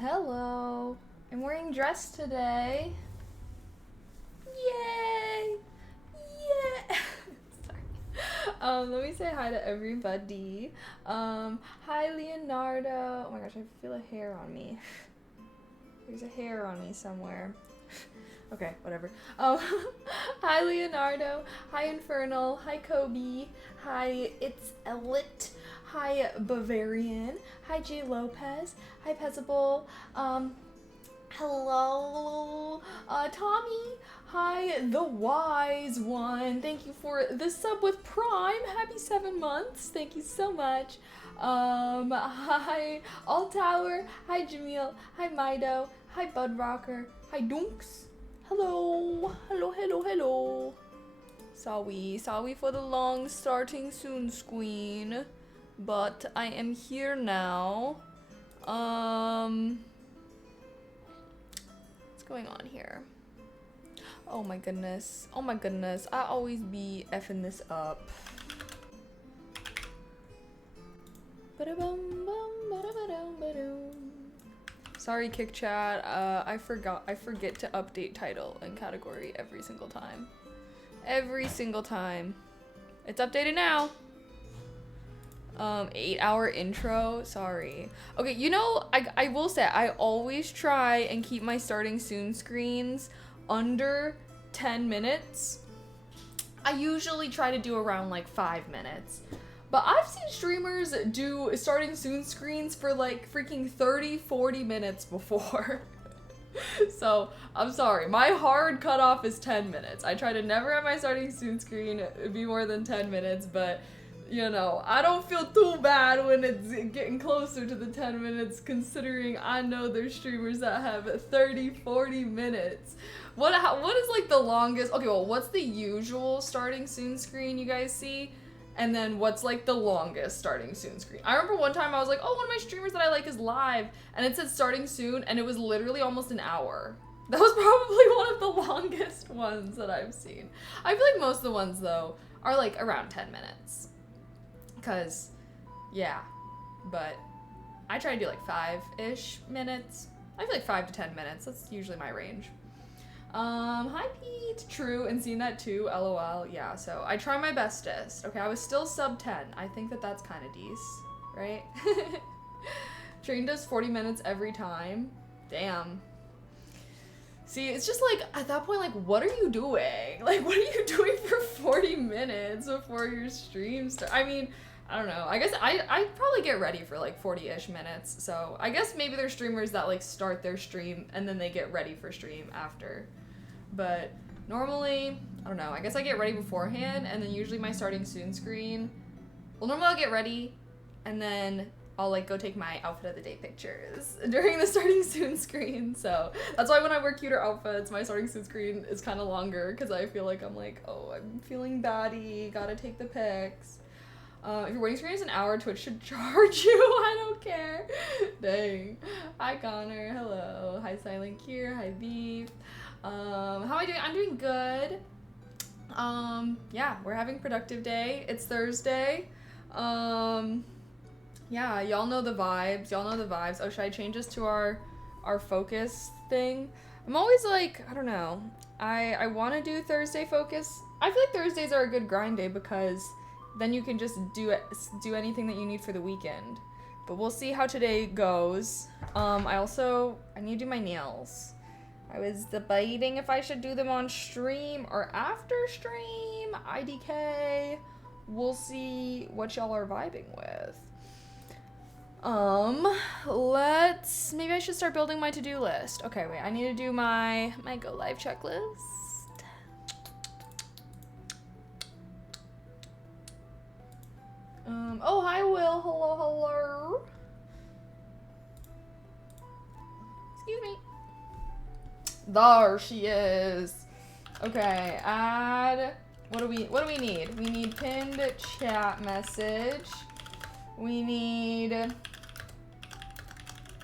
Hello. I'm wearing dress today. Yay! Yeah! Sorry. Let me say hi to everybody. Hi Leonardo. Oh my gosh, I feel a hair on me. There's a hair on me somewhere. Okay, whatever. Hi Leonardo. Hi Infernal. Hi Kobe. Hi It's Elit. Hi Bavarian. Hi J Lopez. Hi Pezable. Hello, Tommy. Hi, the wise one. Thank you for the sub with Prime. Happy 7 months. Thank you so much. Hi, All Tower. Hi, Jamil. Hi, Mido. Hi, Bud Rocker. Hi, Dunks. Hello. Hello, hello, hello. Sorry for the long starting soon screen. But I am here now. What's going on here? Oh my goodness. Oh my goodness. I always be effing this up. Sorry, Kick Chat. I forget to update title and category every single time. Every single time. It's updated now. 8-hour intro. Sorry. Okay, you know, I will say I always try and keep my starting soon screens under 10 minutes. I usually try to do around like 5 minutes. But I've seen streamers do starting soon screens for like freaking 30-40 minutes before. So, I'm sorry. My hard cutoff is 10 minutes. I try to never have my starting soon screen be more than 10 minutes, but you know, I don't feel too bad when it's getting closer to the 10 minutes, considering I know there's streamers that have 30-40 minutes. What is like the longest? Okay, well, what's the usual starting soon screen you guys see? And then what's like the longest starting soon screen? I remember one time I was like, oh, one of my streamers that I like is live, and it said starting soon, and it was literally almost an hour. That was probably one of the longest ones that I've seen. I feel like most of the ones, though, are like around 10 minutes. Cause, yeah, but I try to do like 5-ish minutes. I feel like 5 to 10 minutes. That's usually my range. Hi Pete. True, and seen that too. LOL. Yeah, so I try my bestest. Okay, I was still sub 10. I think that that's kind of decent, right? Train does 40 minutes every time. Damn. See, it's just like, at that point, like, what are you doing? Like, what are you doing for 40 minutes before your stream starts? I mean, I don't know. I guess I'd probably get ready for like 40-ish minutes. So I guess maybe there's streamers that like start their stream and then they get ready for stream after. But normally, I don't know. I guess I get ready beforehand, and then usually my starting soon screen. Well, normally I'll get ready and then I'll like go take my outfit of the day pictures during the starting soon screen. So that's why when I wear cuter outfits, my starting soon screen is kind of longer, because I feel like I'm like, oh, I'm feeling baddie, gotta take the pics. If your waiting screen is an hour, Twitch should charge you. I don't care. Dang. Hi Connor. Hello. Hi Silent Kier. Hi Beef. How am I doing? I'm doing good. Yeah, we're having a productive day. It's Thursday. Yeah, y'all know the vibes. Oh, should I change this to our focus thing? I'm always like, I don't know. I want to do Thursday focus. I feel like Thursdays are a good grind day because then you can just do anything that you need for the weekend. But we'll see how today goes. I need to do my nails. I was debating if I should do them on stream or after stream. IDK. We'll see what y'all are vibing with. Maybe I should start building my to-do list. Okay, wait, I need to do my go live checklist. Oh, hi Will, hello. Excuse me. There she is. Okay, add, what do we need? We need pinned chat message. We need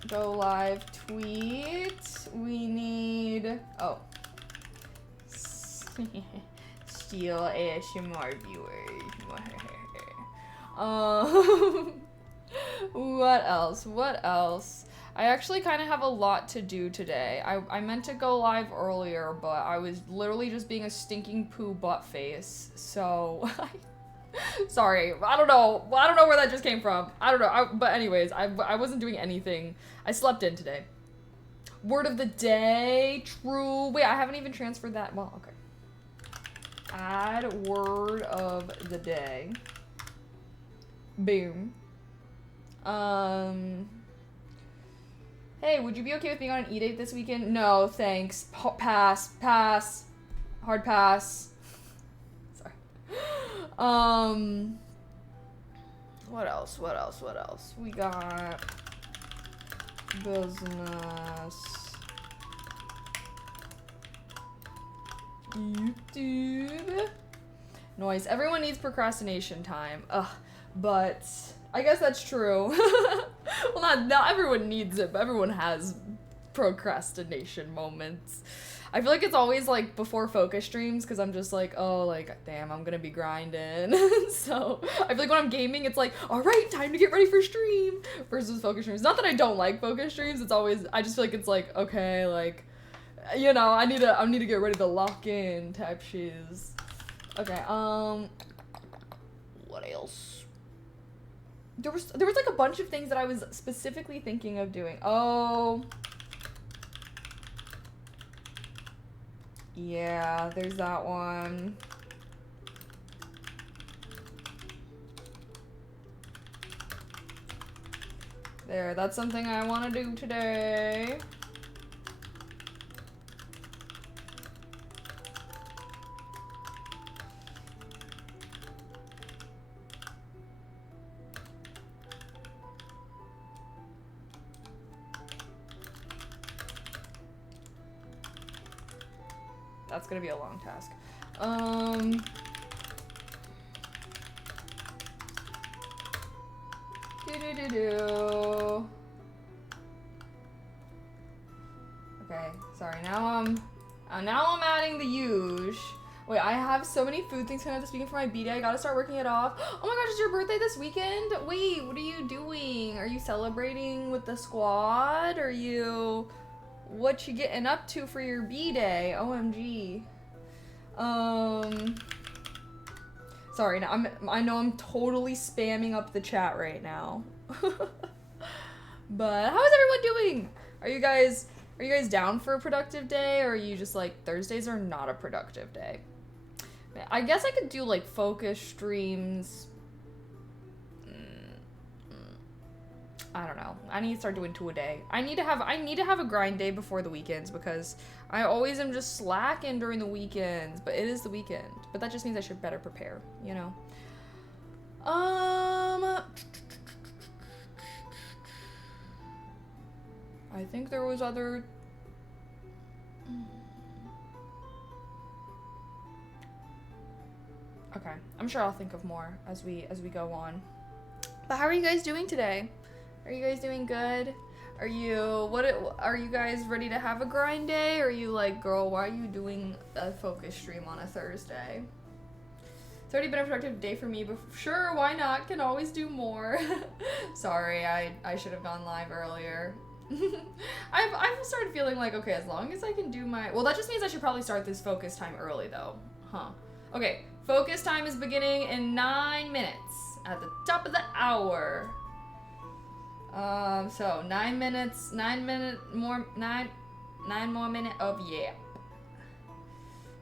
go live tweet. We need, oh. Steal ASMR viewers. What else? I actually kind of have a lot to do today. I meant to go live earlier, but I was literally just being a stinking poo butt face. So, sorry. I don't know. I don't know where that just came from. I don't know. But anyways, I wasn't doing anything. I slept in today. Word of the day. True. Wait, I haven't even transferred that. Well, okay. Add word of the day. Boom. Hey, would you be okay with being on an e-date this weekend? No, thanks. Pass. Pass. Hard pass. Sorry. What else? What else? What else? We got business. YouTube. Noise. Everyone needs procrastination time. Ugh. But I guess that's true. Well, not everyone needs it, but everyone has procrastination moments. I feel like it's always like before focus streams because I'm just like, oh, like, damn, I'm gonna be grinding. So I feel like when I'm gaming, it's like, all right, time to get ready for stream versus focus streams. Not that I don't like focus streams. It's always, I just feel like it's like, okay, like, you know, I need to get ready to lock in type shoes. Okay, what else? There was like a bunch of things that I was specifically thinking of doing. Oh. Yeah, there's that one. There, that's something I want to do today. That's gonna be a long task. Okay, sorry. Now I'm adding the huge. Wait, I have so many food things coming up this weekend for my B-Day. I gotta start working it off. Oh my gosh, it's your birthday this weekend? Wait, what are you doing? Are you celebrating with the squad? Are you... What you getting up to for your B-Day? OMG. Sorry, I know I'm totally spamming up the chat right now. But how is everyone doing? Are you guys down for a productive day, or are you just like Thursdays are not a productive day? I guess I could do like focus streams. I don't know. I need to start doing 2 a day. I need to have a grind day before the weekends because I always am just slacking during the weekends, but it is the weekend. But that just means I should better prepare, you know. I think there was other... Okay, I'm sure I'll think of more as we go on. But how are you guys doing today? Are you guys doing good? Are you guys ready to have a grind day? Or are you like, girl, why are you doing a focus stream on a Thursday? It's already been a productive day for me, but sure, why not? Can always do more. Sorry, I should have gone live earlier. I've started feeling like, okay, as long as I can do my... Well, that just means I should probably start this focus time early, though. Huh. Okay, focus time is beginning in 9 minutes at the top of the hour. So 9 more minute of yap.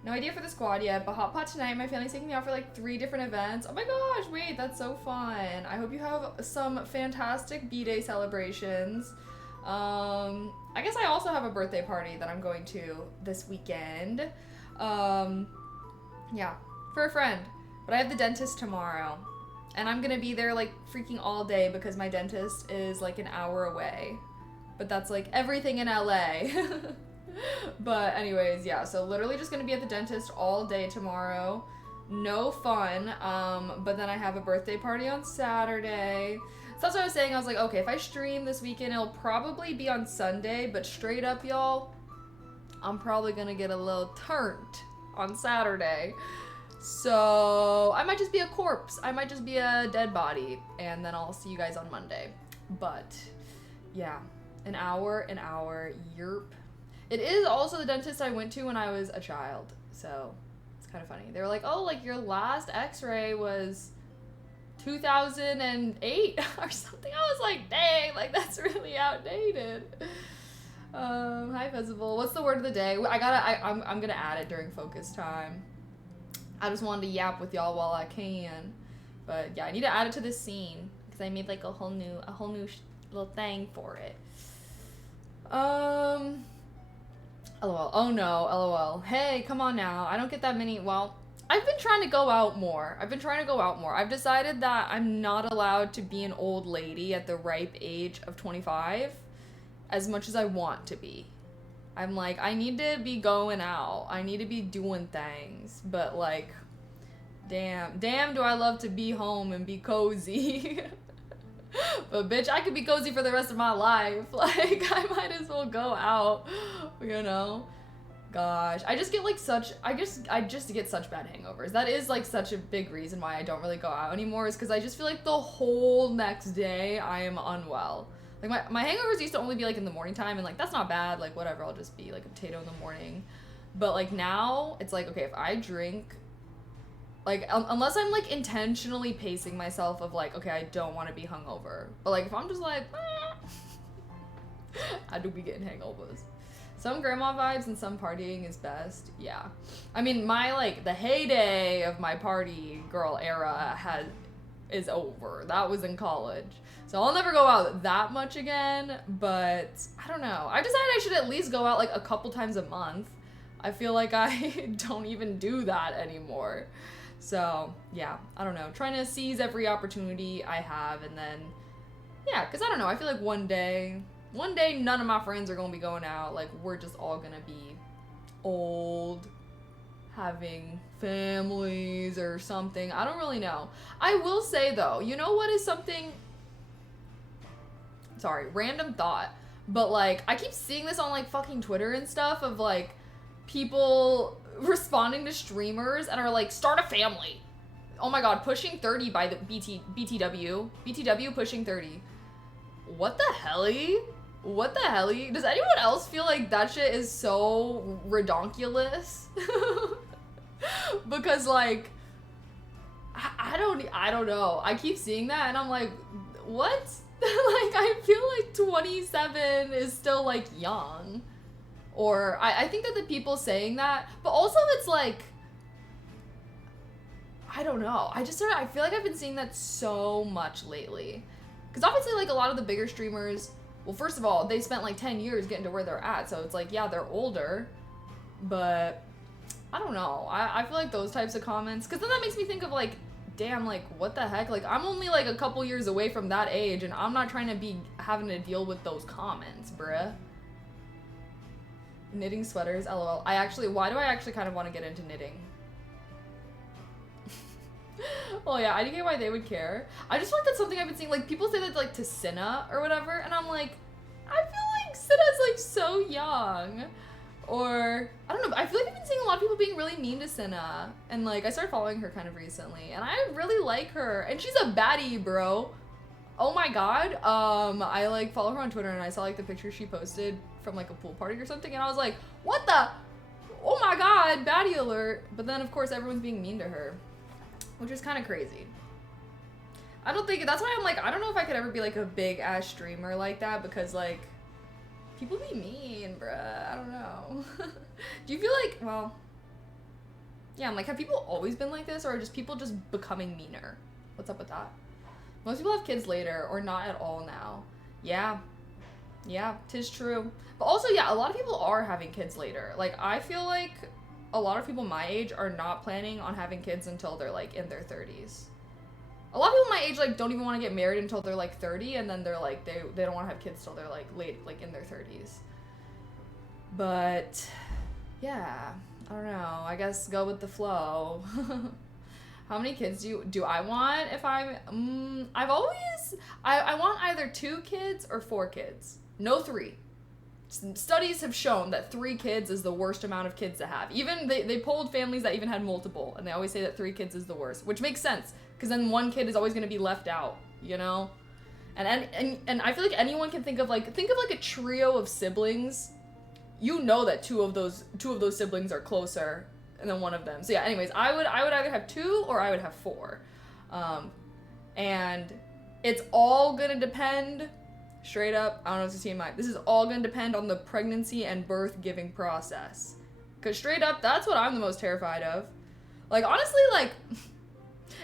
No idea for the squad yet, but hot pot tonight. My family's taking me out for like 3 different events. Oh my gosh, wait, that's so fun. I hope you have some fantastic B-Day celebrations. I guess I also have a birthday party that I'm going to this weekend. Yeah, for a friend. But I have the dentist tomorrow. And I'm gonna be there like freaking all day because my dentist is like an hour away. But that's like everything in LA. But anyways, yeah, so literally just gonna be at the dentist all day tomorrow. No fun. But then I have a birthday party on Saturday. So that's what I was saying. I was like, okay, if I stream this weekend, it'll probably be on Sunday. But straight up, y'all, I'm probably gonna get a little turned on Saturday. So I might just be a corpse. I might just be a dead body. And then I'll see you guys on Monday. But yeah. An hour, yerp. It is also the dentist I went to when I was a child, so it's kind of funny. They were like, oh, like your last x-ray was 2008 or something. I was like, dang, like that's really outdated. Hi Festival. What's the word of the day? I'm gonna add it during focus time. I just wanted to yap with y'all while I can. But yeah, I need to add it to this scene because I made like a whole new little thing for it. LOL. Oh no, LOL. Hey, come on now. I don't get that many. Well, I've been trying to go out more. I've decided that I'm not allowed to be an old lady at the ripe age of 25 as much as I want to be. I'm like, I need to be going out. I need to be doing things. But like, damn do I love to be home and be cozy. But bitch, I could be cozy for the rest of my life. Like, I might as well go out, you know? Gosh, I just get like I just get such bad hangovers. That is like such a big reason why I don't really go out anymore, is because I just feel like the whole next day I am unwell. Like my hangovers used to only be like in the morning time, and like that's not bad, like whatever, I'll just be like a potato in the morning. But like now it's like, okay, if I drink, like unless I'm like intentionally pacing myself of like, okay, I don't want to be hungover. But like if I'm just like, I do be getting hangovers. Some grandma vibes and some partying is best. Yeah. I mean, my like the heyday of my party girl era is over. That was in college. So I'll never go out that much again, but I don't know. I decided I should at least go out like a couple times a month. I feel like I don't even do that anymore. So yeah, I don't know. Trying to seize every opportunity I have, and then, yeah, because I don't know. I feel like one day none of my friends are going to be going out. Like, we're just all going to be old, having families or something. I don't really know. I will say, though, you know what is something... Sorry, random thought. But, like, I keep seeing this on, like, fucking Twitter and stuff of, like, people responding to streamers and are like, start a family. Oh my god, pushing 30 by the BTW. BTW pushing 30. What the helly? What the helly? Does anyone else feel like that shit is so redonkulous? Because, like, I don't know. I keep seeing that and I'm like, what? Like, I feel like 27 is still, like, young. Or, I think that the people saying that, but also it's like, I don't know. I feel like I've been seeing that so much lately. Because obviously, like, a lot of the bigger streamers, well, first of all, they spent, like, 10 years getting to where they're at, so it's like, yeah, they're older, but I don't know. I feel like those types of comments, because then that makes me think of, like, damn, like, what the heck? Like, I'm only, like, a couple years away from that age, and I'm not trying to be having to deal with those comments, bruh. Knitting sweaters, lol. Why do I actually kind of want to get into knitting? Well, yeah, I get why they would care. I just feel like that's something I've been seeing. Like, people say that, like, to Cinna or whatever, and I'm like, I feel like Cinna's, like, so young. Or, I don't know, I feel like I've been seeing a lot of people being really mean to Cinna. And, like, I started following her kind of recently, and I really like her. And she's a baddie, bro. Oh my god. I, like, follow her on Twitter, and I saw, like, the picture she posted from, like, a pool party or something, and I was like, what the? Oh my god, baddie alert. But then, of course, everyone's being mean to her, which is kind of crazy. That's why I'm like, I don't know if I could ever be, like, a big-ass streamer like that, because, like, people be mean, bruh. I don't know. Do you feel like, well, yeah, I'm like, have people always been like this, or are just people just becoming meaner? What's up with that? Most people have kids later, or not at all now. Yeah. Yeah, 'tis true. But also, yeah, a lot of people are having kids later. Like, I feel like a lot of people my age are not planning on having kids until they're, like, in their 30s. A lot of people my age, like, don't even want to get married until they're, like, 30, and then they're, like, they don't want to have kids till they're, like, late, like, in their 30s. But, yeah, I don't know. I guess go with the flow. How many kids do I want if I want either 2 kids or 4 kids. No 3. Studies have shown that 3 kids is the worst amount of kids to have. Even they polled families that even had multiple, and they always say that 3 kids is the worst, which makes sense, because then 1 kid is always going to be left out, you know? And I feel like anyone can think of like a trio of siblings. You know that two of those siblings are closer than one of them. So yeah, anyways, I would either have 2 or I would have 4. And it's all gonna depend, straight up, I don't know if it's TMI, this is all gonna depend on the pregnancy and birth giving process. Cause straight up, that's what I'm the most terrified of. Like, honestly, like,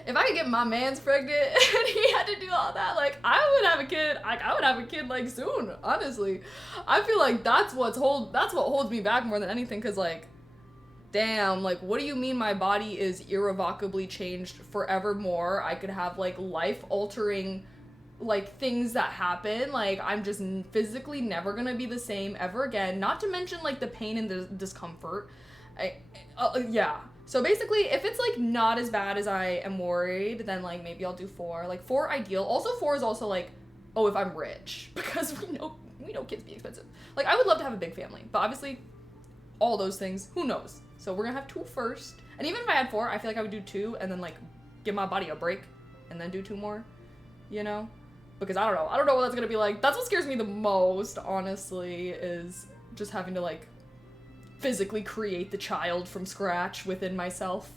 if I could get my man's pregnant and he had to do all that, like, I would have a kid, like, I would have a kid, like, soon, honestly. I feel like that's what holds me back more than anything, cause, like, damn, like, what do you mean my body is irrevocably changed forevermore? I could have, like, life-altering, like, things that happen. Like, I'm just physically never gonna be the same ever again. Not to mention, like, the pain and the discomfort. Yeah. So basically, if it's, like, not as bad as I am worried, then, like, maybe I'll do 4. Like, 4 ideal. Also, 4 is also, like, oh, if I'm rich. Because we know kids be expensive. Like, I would love to have a big family. But obviously, all those things, who knows? So we're gonna have 2 first. And even if I had 4, I feel like I would do 2 and then, like, give my body a break and then do 2 more, you know? Because I don't know what that's gonna be like. That's what scares me the most, honestly, is just having to, like, physically create the child from scratch within myself.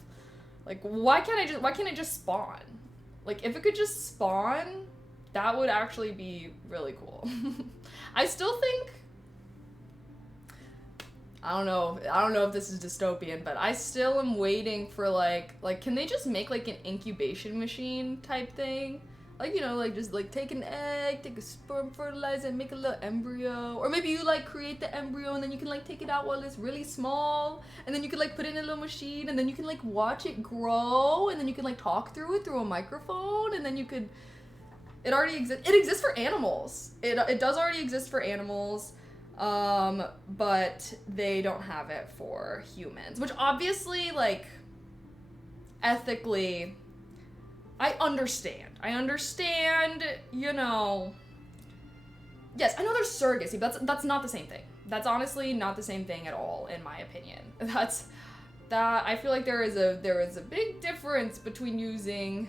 Like, why can't it just spawn? Like, if it could just spawn, that would actually be really cool. I still think, I don't know if this is dystopian, but I still am waiting for, like, can they just make, like, an incubation machine type thing? Like, you know, like, just, like, take an egg, take a sperm, fertilize it, make a little embryo. Or maybe you, like, create the embryo and then you can, like, take it out while it's really small. And then you can, like, put it in a little machine and then you can, like, watch it grow. And then you can, like, talk through it through a microphone. And then you could, it already exists. It exists for animals. It does already exist for animals. But they don't have it for humans, which obviously, like, ethically, I understand, you know. Yes, I know there's surrogacy, but that's not the same thing. That's honestly not the same thing at all, in my opinion. I feel like there is a big difference between using,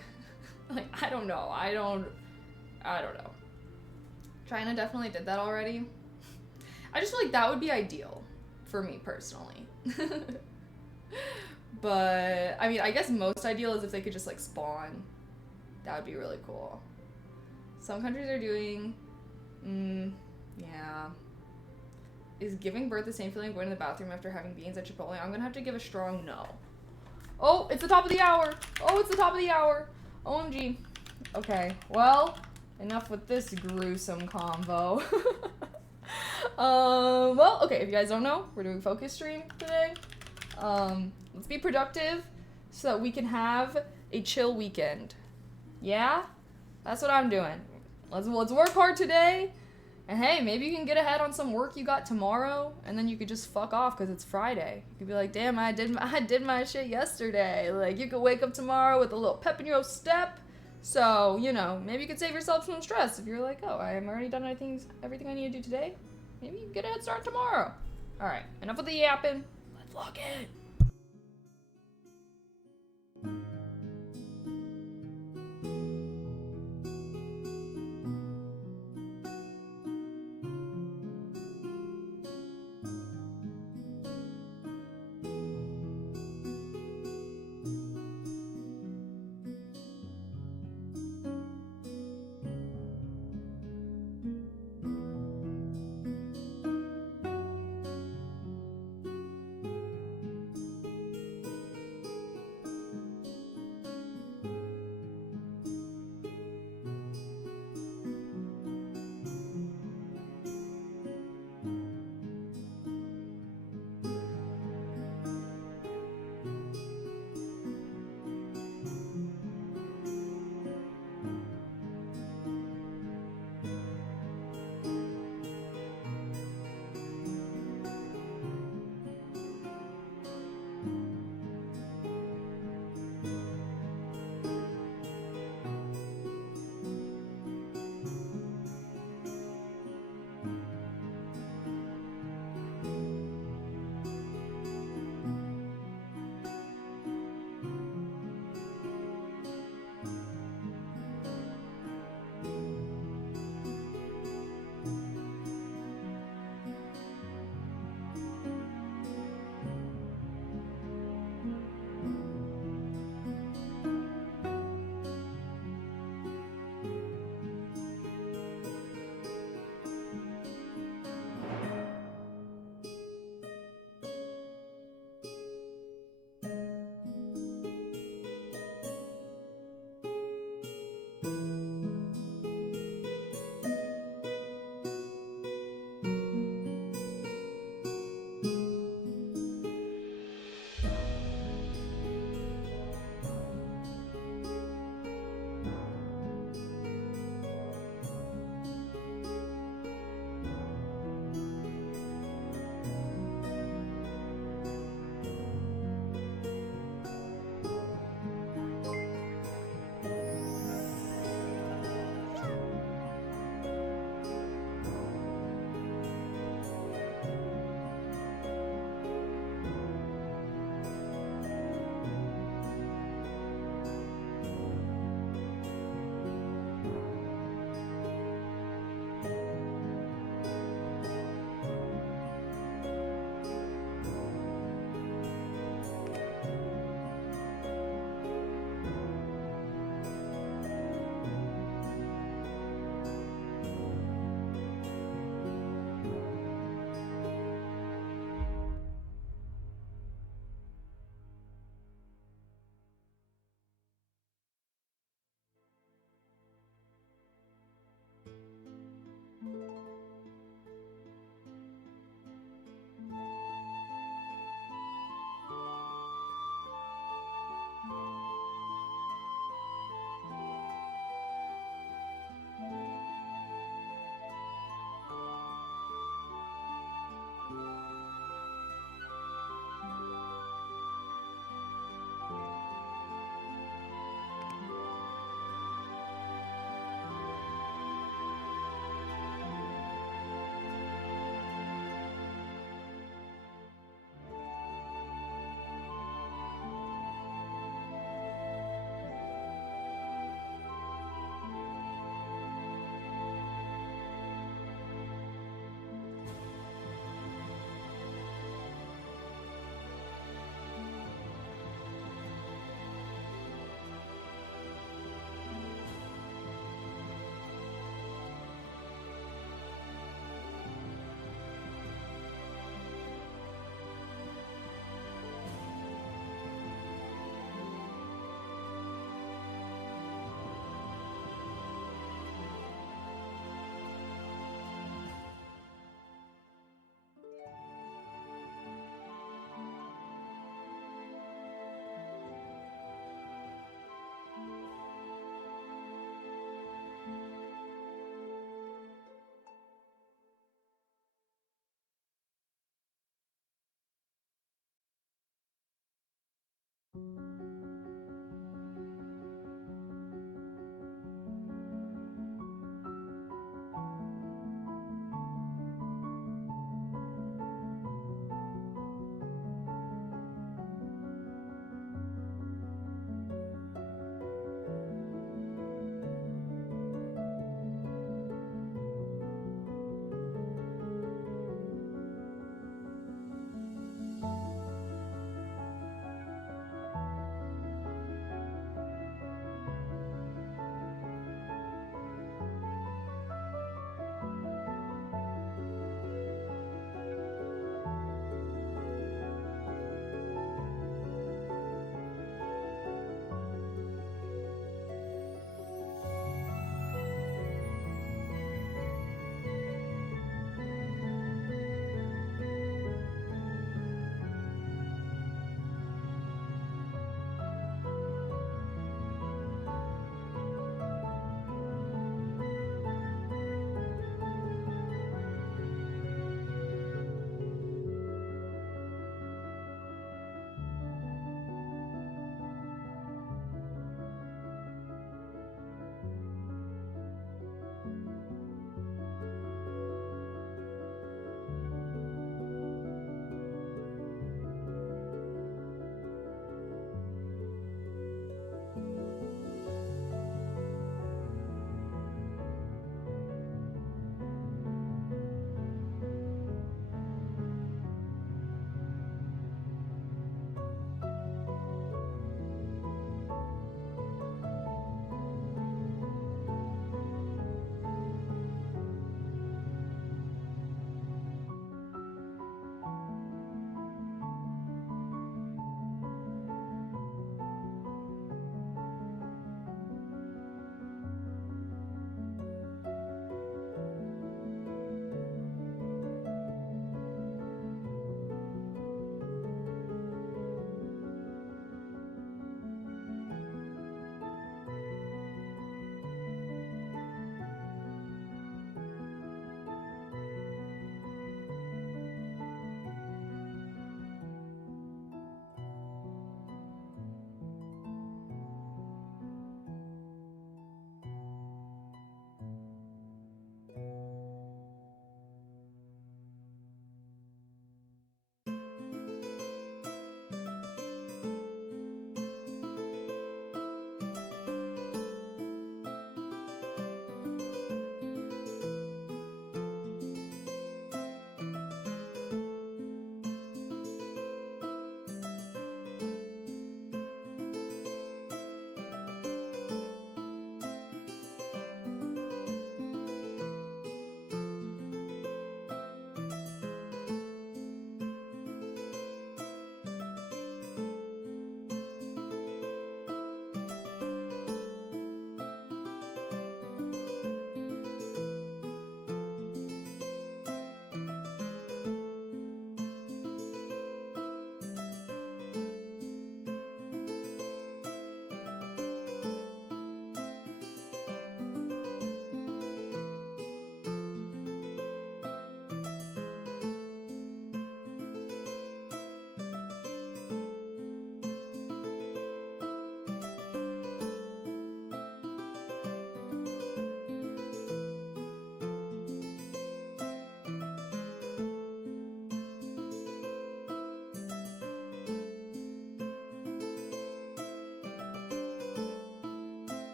like, I don't know. China definitely did that already. I just feel like that would be ideal for me personally. But, I mean, I guess most ideal is if they could just, like, spawn. That would be really cool. Some countries are doing, yeah. Is giving birth the same feeling going to the bathroom after having beans at Chipotle? I'm gonna have to give a strong no. Oh, it's the top of the hour. OMG. Okay, well, enough with this gruesome convo. Well, okay, if you guys don't know, we're doing focus stream today. Let's be productive so that we can have a chill weekend. Yeah? That's what I'm doing. Let's work hard today. And hey, maybe you can get ahead on some work you got tomorrow, and then you could just fuck off because it's Friday. You could be like, damn, I did my shit yesterday. Like, you could wake up tomorrow with a little pep in your step. So, you know, maybe you could save yourself some stress if you're like, oh, I am already done everything I need to do today. Maybe you can get a head start tomorrow. All right, enough with the yapping. Let's log in.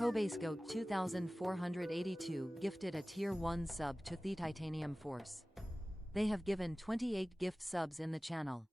Tobasco 2482 gifted a Tier 1 sub to the Titanium Force. They have given 28 gift subs in the channel.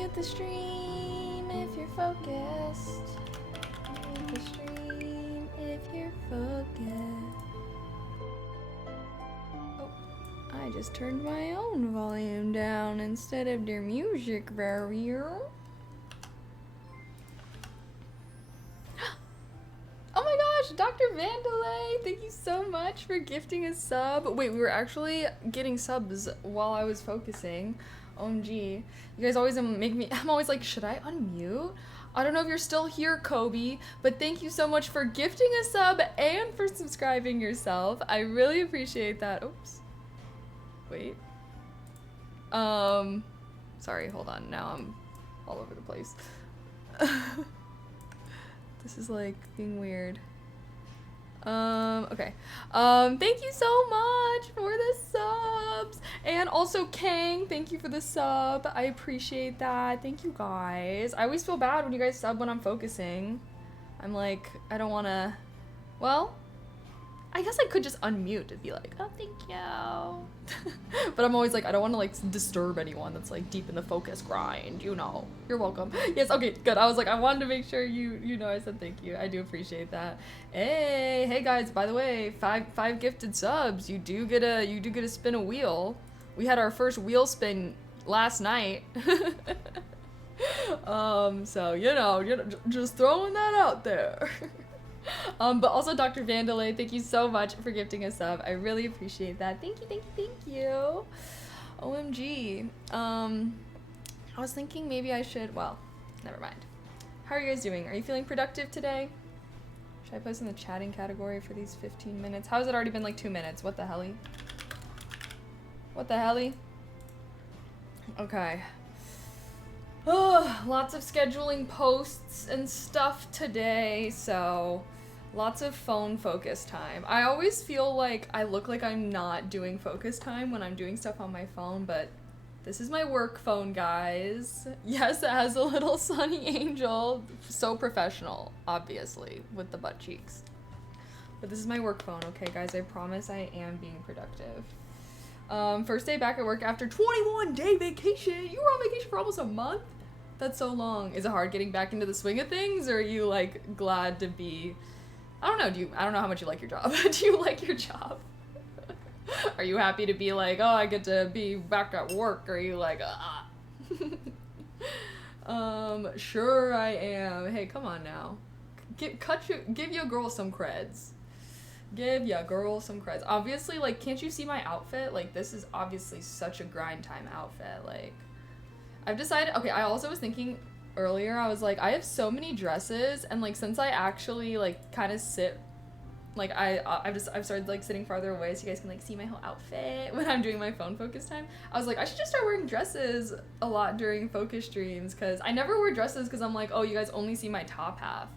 Unmute the stream if you're focused. Unmute the stream if you're focused. Oh, I just turned my own volume down instead of their music barrier. Oh my gosh, Dr. Vandalay, thank you so much for gifting a sub. Wait, we were actually getting subs while I was focusing. OMG. You guys always make me, I'm always like, should I unmute? I don't know if you're still here, Kobe, but thank you so much for gifting a sub and for subscribing yourself. I really appreciate that. Oops. Wait. Sorry, hold on. Now I'm all over the place. This is like being weird. Okay. Thank you so much for the subs. And also Kang, thank you for the sub. I appreciate that. Thank you guys. I always feel bad when you guys sub when I'm focusing. I'm like, I don't wanna, well, I guess I could just unmute and be like, oh, thank you. But I'm always like, I don't want to like disturb anyone that's like deep in the focus grind, you know. You're welcome. Yes, okay, good. I was like, I wanted to make sure you know I said thank you. I do appreciate that. Hey guys, by the way, five gifted subs. You do get a spin a wheel. We had our first wheel spin last night. So you know, just throwing that out there. But also Dr. Vandalay, thank you so much for gifting a sub. I really appreciate that. Thank you. OMG. I was thinking maybe I should, well, never mind. How are you guys doing? Are you feeling productive today? Should I post in the chatting category for these 15 minutes? How has it already been like 2 minutes? What the helly? What the helly? Okay. Oh, lots of scheduling posts and stuff today, so lots of phone focus time. I always feel like I look like I'm not doing focus time when I'm doing stuff on my phone, but this is my work phone, guys. Yes, it has a little sunny angel. So professional, obviously, with the butt cheeks. But this is my work phone, okay, guys? I promise I am being productive. First day back at work after 21-day vacation. You were on vacation for almost a month? That's so long. Is it hard getting back into the swing of things, or are you like glad to be, I don't know, I don't know how much you like your job. Do you like your job? Are you happy to be like, oh, I get to be back at work? Or are you like, ah? Sure I am. Hey, come on now. Give your girl some creds. Give ya girl some creds. Obviously, like, can't you see my outfit? Like, this is obviously such a grind time outfit. Like, I've decided, okay, I also was thinking earlier, I was like, I have so many dresses, and like, since I actually like kind of sit, like I've started like sitting farther away so you guys can like see my whole outfit when I'm doing my phone focus time. I was like, I should just start wearing dresses a lot during focus streams, because I never wear dresses because I'm like, oh, you guys only see my top half.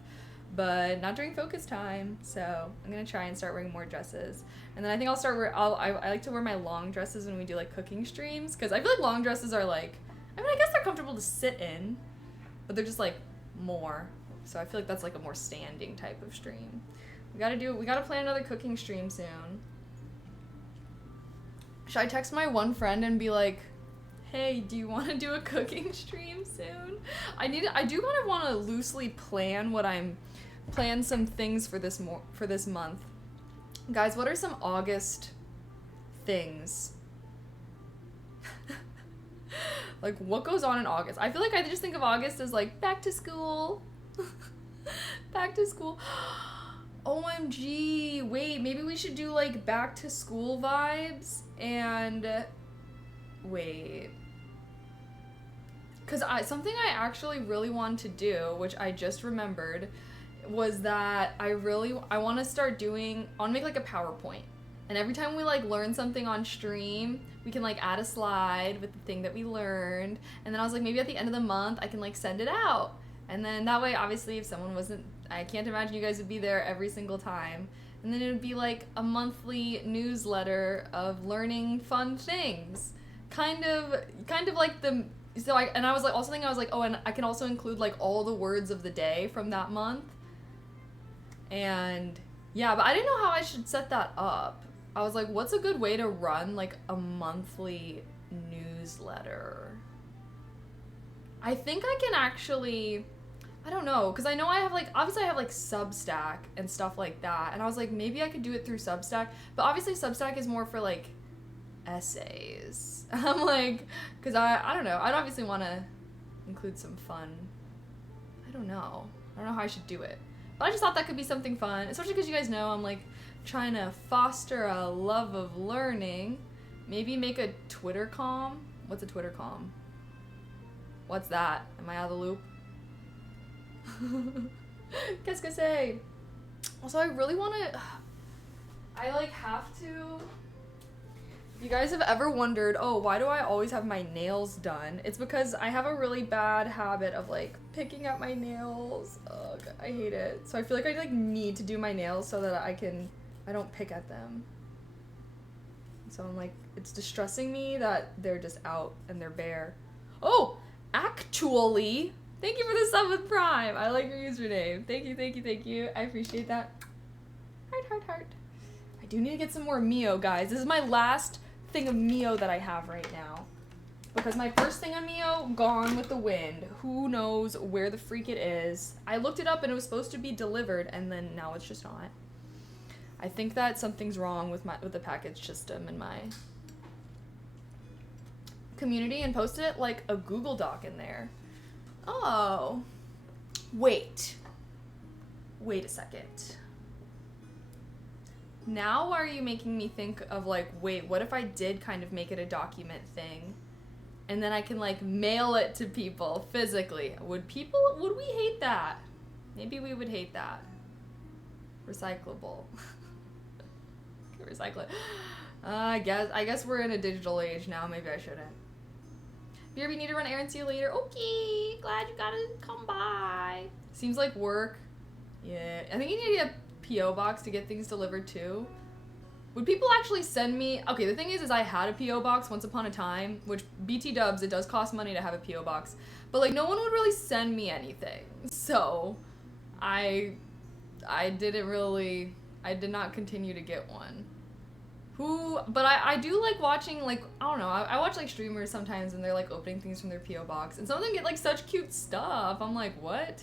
But not during focus time, so I'm gonna try and start wearing more dresses. And then I think I'll start I like to wear my long dresses when we do like cooking streams, because I feel like long dresses are like, I mean, I guess they're comfortable to sit in, but they're just like more. So I feel like that's like a more standing type of stream. We gotta plan another cooking stream soon. Should I text my one friend and be like, hey, do you want to do a cooking stream soon? I do kind of want to loosely plan some things for this month. Guys, what are some August things? Like, what goes on in August? I feel like I just think of August as like back to school. Back to school. OMG, wait, maybe we should do like back to school vibes and wait. Cause something I actually really want to do, which I just remembered, was that I want to start doing, I want to make like a PowerPoint. And every time we like learn something on stream, we can like add a slide with the thing that we learned. And then I was like, maybe at the end of the month, I can like send it out. And then that way, obviously, if someone wasn't, I can't imagine you guys would be there every single time. And then it would be like a monthly newsletter of learning fun things. Kind of like the, so I was like, also thinking, I was like, oh, and I can also include like all the words of the day from that month. And yeah, but I didn't know how I should set that up. I was like, what's a good way to run like a monthly newsletter? I think I can actually, I don't know, because I know I have like, obviously I have like Substack and stuff like that, and I was like, maybe I could do it through Substack, but obviously Substack is more for like essays. I'm like, because I don't know, I'd obviously want to include some fun. I don't know how I should do it, but I just thought that could be something fun, especially because you guys know I'm like trying to foster a love of learning. Maybe make a Twitter com. What's a Twitter com? What's that? Am I out of the loop? Qu'est-ce que c'est? Also, I really want to, I like have to, if you guys have ever wondered, oh, why do I always have my nails done? It's because I have a really bad habit of like picking at my nails. Ugh, I hate it. So I feel like I like need to do my nails so that I don't pick at them. So I'm like, it's distressing me that they're just out and they're bare. Oh, actually, thank you for the sub with Prime. I like your username. Thank you. I appreciate that. Heart. I do need to get some more Mio, guys. This is my last thing of Mio that I have right now. Because my first thing of Mio, gone with the wind. Who knows where the freak it is. I looked it up and it was supposed to be delivered, and then now it's just not. I think that something's wrong with the package system in my community, and posted it like a Google Doc in there. Oh, wait a second. Now are you making me think of like, wait, what if I did kind of make it a document thing, and then I can like mail it to people physically? Would we hate that? Maybe we would hate that. Recyclable. Recycle it. I guess we're in a digital age now. Maybe I shouldn't. BRB, need to run errands. See you later. Okay, glad you gotta come by. Seems like work. Yeah, I think you need to get a P.O. box to get things delivered too. Would people actually send me? Okay, the thing is I had a P.O. box once upon a time, which BT dubs, it does cost money to have a P.O. box, but like no one would really send me anything. So I did not continue to get one. But I do like watching, like, I don't know, I watch like streamers sometimes and they're like opening things from their P.O. box, and some of them get like such cute stuff. I'm like, what?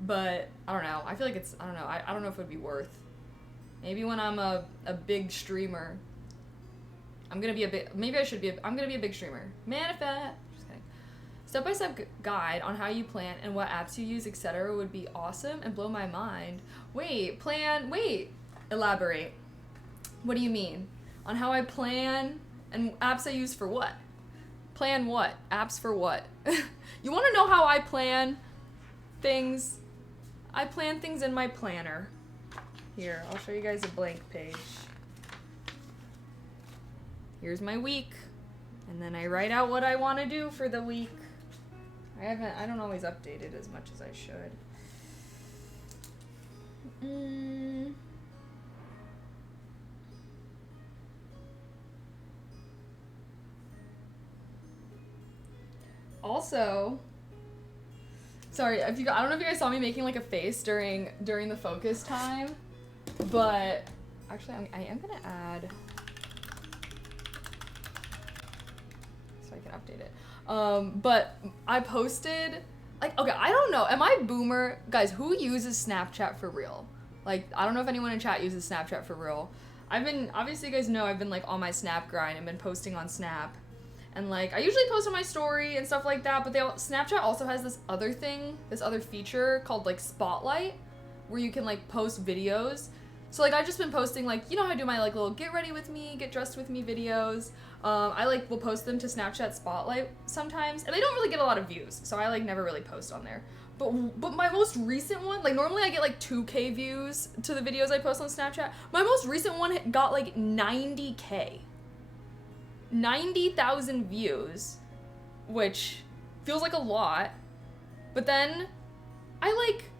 But I don't know, I feel like it's, I don't know, I don't know if it would be worth. Maybe when I'm a big streamer, I'm gonna be I'm gonna be a big streamer. Manifest. Just kidding. Step-by-step guide on how you plan and what apps you use, etc. would be awesome and blow my mind. Elaborate. What do you mean? On how I plan and apps I use for what? Plan what? Apps for what? You want to know how I plan things? I plan things in my planner. Here, I'll show you guys a blank page. Here's my week. And then I write out what I want to do for the week. I don't always update it as much as I should. Also, sorry, I don't know if you guys saw me making like a face during the focus time, but actually I am gonna add so I can update it. But I posted, like, okay, I don't know, am I boomer? Guys, who uses Snapchat for real? Like, I don't know if anyone in chat uses Snapchat for real. Obviously you guys know I've been like on my Snap grind and been posting on Snap. And like, I usually post on my story and stuff like that, but Snapchat also has this other feature called like Spotlight, where you can like post videos. So like, I've just been posting like, you know how I do my like little get ready with me, get dressed with me videos. I like will post them to Snapchat Spotlight sometimes, and they don't really get a lot of views, so I like never really post on there. But my most recent one, like normally I get like 2K views to the videos I post on Snapchat. My most recent one got like 90K. 90,000 views, which feels like a lot, but then I'm like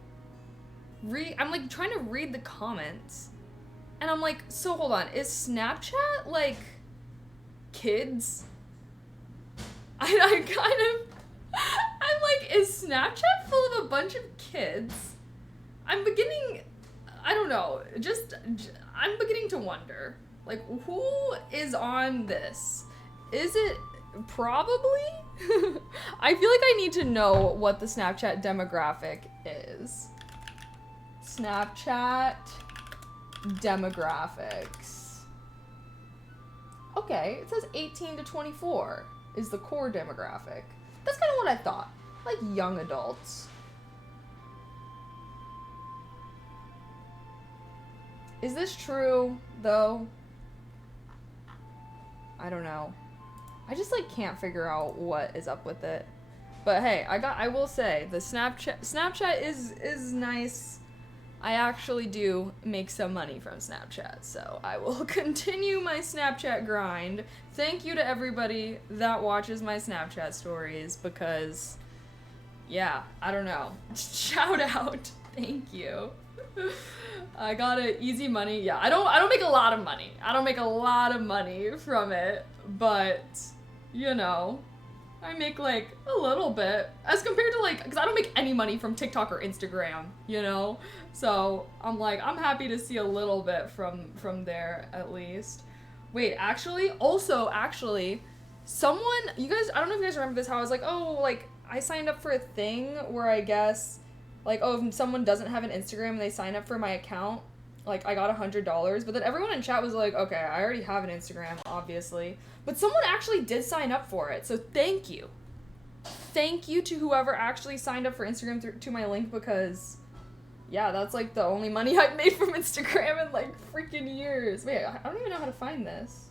trying to read the comments, and I'm like, so hold on, is Snapchat like kids? I'm like, is Snapchat full of a bunch of kids? I'm beginning to wonder. Like, who is on this? Is it Probably? I feel like I need to know what the Snapchat demographic is. Snapchat demographics. Okay, it says 18 to 24 is the core demographic. That's kind of what I thought. Like young adults. Is this true, though? I don't know. I just like can't figure out what is up with it. But hey, I will say the Snapchat is nice. I actually do make some money from Snapchat, so I will continue my Snapchat grind. Thank you to everybody that watches my Snapchat stories because yeah, I don't know. Shout out. Thank you. I got it easy money. Yeah, I don't make a lot of money. I don't make a lot of money from it, but you know, I make like a little bit as compared to like, because I don't make any money from TikTok or Instagram, you know? So I'm like, I'm happy to see a little bit from there at least. Wait, actually, someone, you guys, I don't know if you guys remember this, how I was like, oh, like I signed up for a thing where I guess like, oh, if someone doesn't have an Instagram and they sign up for my account, like, I got $100. But then everyone in chat was like, okay, I already have an Instagram, obviously. But someone actually did sign up for it, so thank you. Thank you to whoever actually signed up for Instagram to my link because, yeah, that's, like, the only money I've made from Instagram in, like, freaking years. Wait, I don't even know how to find this.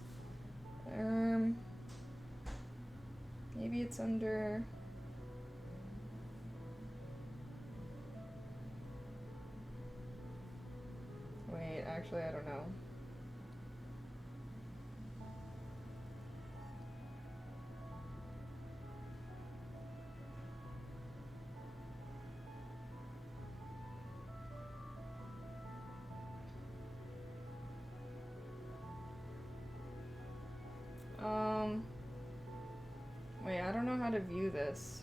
Maybe it's under... Wait, actually, I don't know. Wait, I don't know how to view this.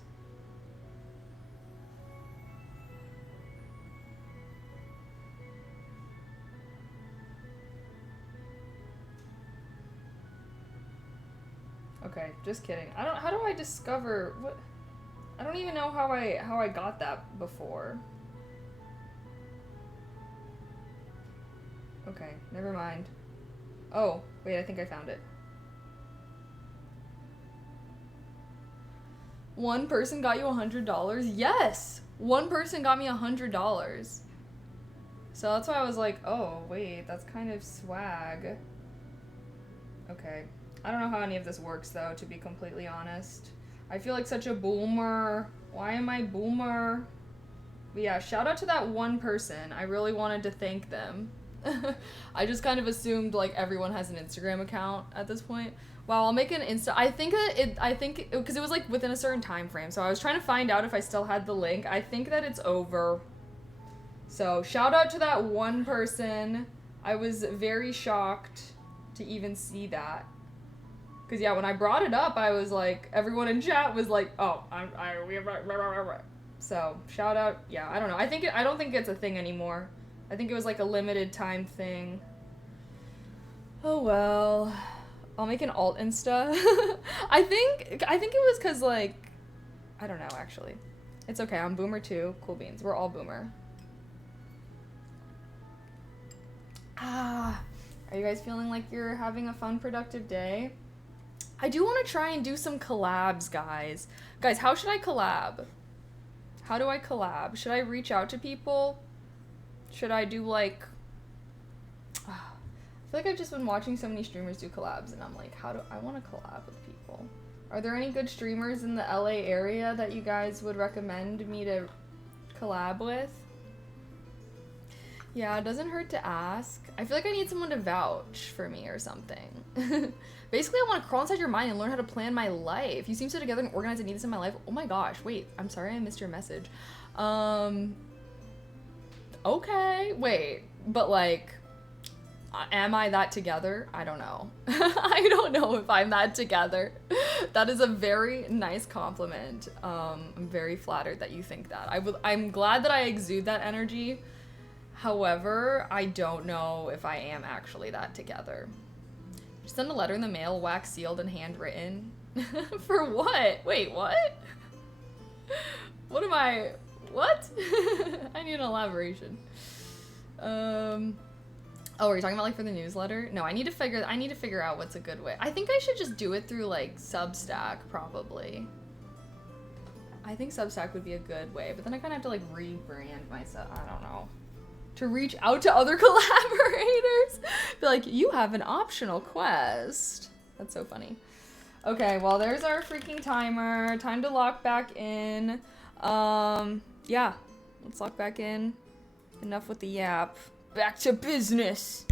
Okay, just kidding. How do I discover what? I don't even know how I got that before. Okay, never mind. Oh, wait, I think I found it. One person got you $100? Yes! One person got me $100. So that's why I was like, oh, wait, that's kind of swag. Okay. I don't know how any of this works, though, to be completely honest. I feel like such a boomer. Why am I boomer? But yeah, shout out to that one person. I really wanted to thank them. I just kind of assumed, like, everyone has an Instagram account at this point. Wow, I'll make an Insta. I think because it was, like, within a certain time frame. So I was trying to find out if I still had the link. I think that it's over. So shout out to that one person. I was very shocked to even see that. Because, yeah, when I brought it up, I was like, everyone in chat was like, oh, so, shout out. Yeah, I don't know. I don't think it's a thing anymore. I think it was like a limited time thing. Oh, well. I'll make an alt Insta. I think it was because, like, I don't know, actually. It's okay. I'm boomer too. Cool beans. We're all boomer. Are you guys feeling like you're having a fun, productive day? I do want to try and do some collabs, guys. Guys, how should I collab? How do I collab? Should I reach out to people? Should I do, like... I feel like I've just been watching so many streamers do collabs, and I'm like, how do I want to collab with people? Are there any good streamers in the LA area that you guys would recommend me to collab with? Yeah, it doesn't hurt to ask. I feel like I need someone to vouch for me or something. Basically, I want to crawl inside your mind and learn how to plan my life. You seem so together and organized and need this in my life. Oh my gosh, wait, I'm sorry I missed your message. Okay, wait, but like, am I that together? I don't know. I don't know if I'm that together. That is a very nice compliment. I'm very flattered that you think that. I'm glad that I exude that energy. However, I don't know if I am actually that together. Just send a letter in the mail, wax sealed and handwritten. For what? Wait, what? What am I? What? I need an elaboration. Oh, are you talking about like for the newsletter? No, I need to figure out what's a good way. I think I should just do it through like Substack probably. I think Substack would be a good way, but then I kind of have to like rebrand myself. I don't know. To reach out to other collaborators. Be like, you have an optional quest. That's so funny. Okay, well, there's our freaking timer. Time to lock back in. Yeah, let's lock back in. Enough with the yap. Back to business.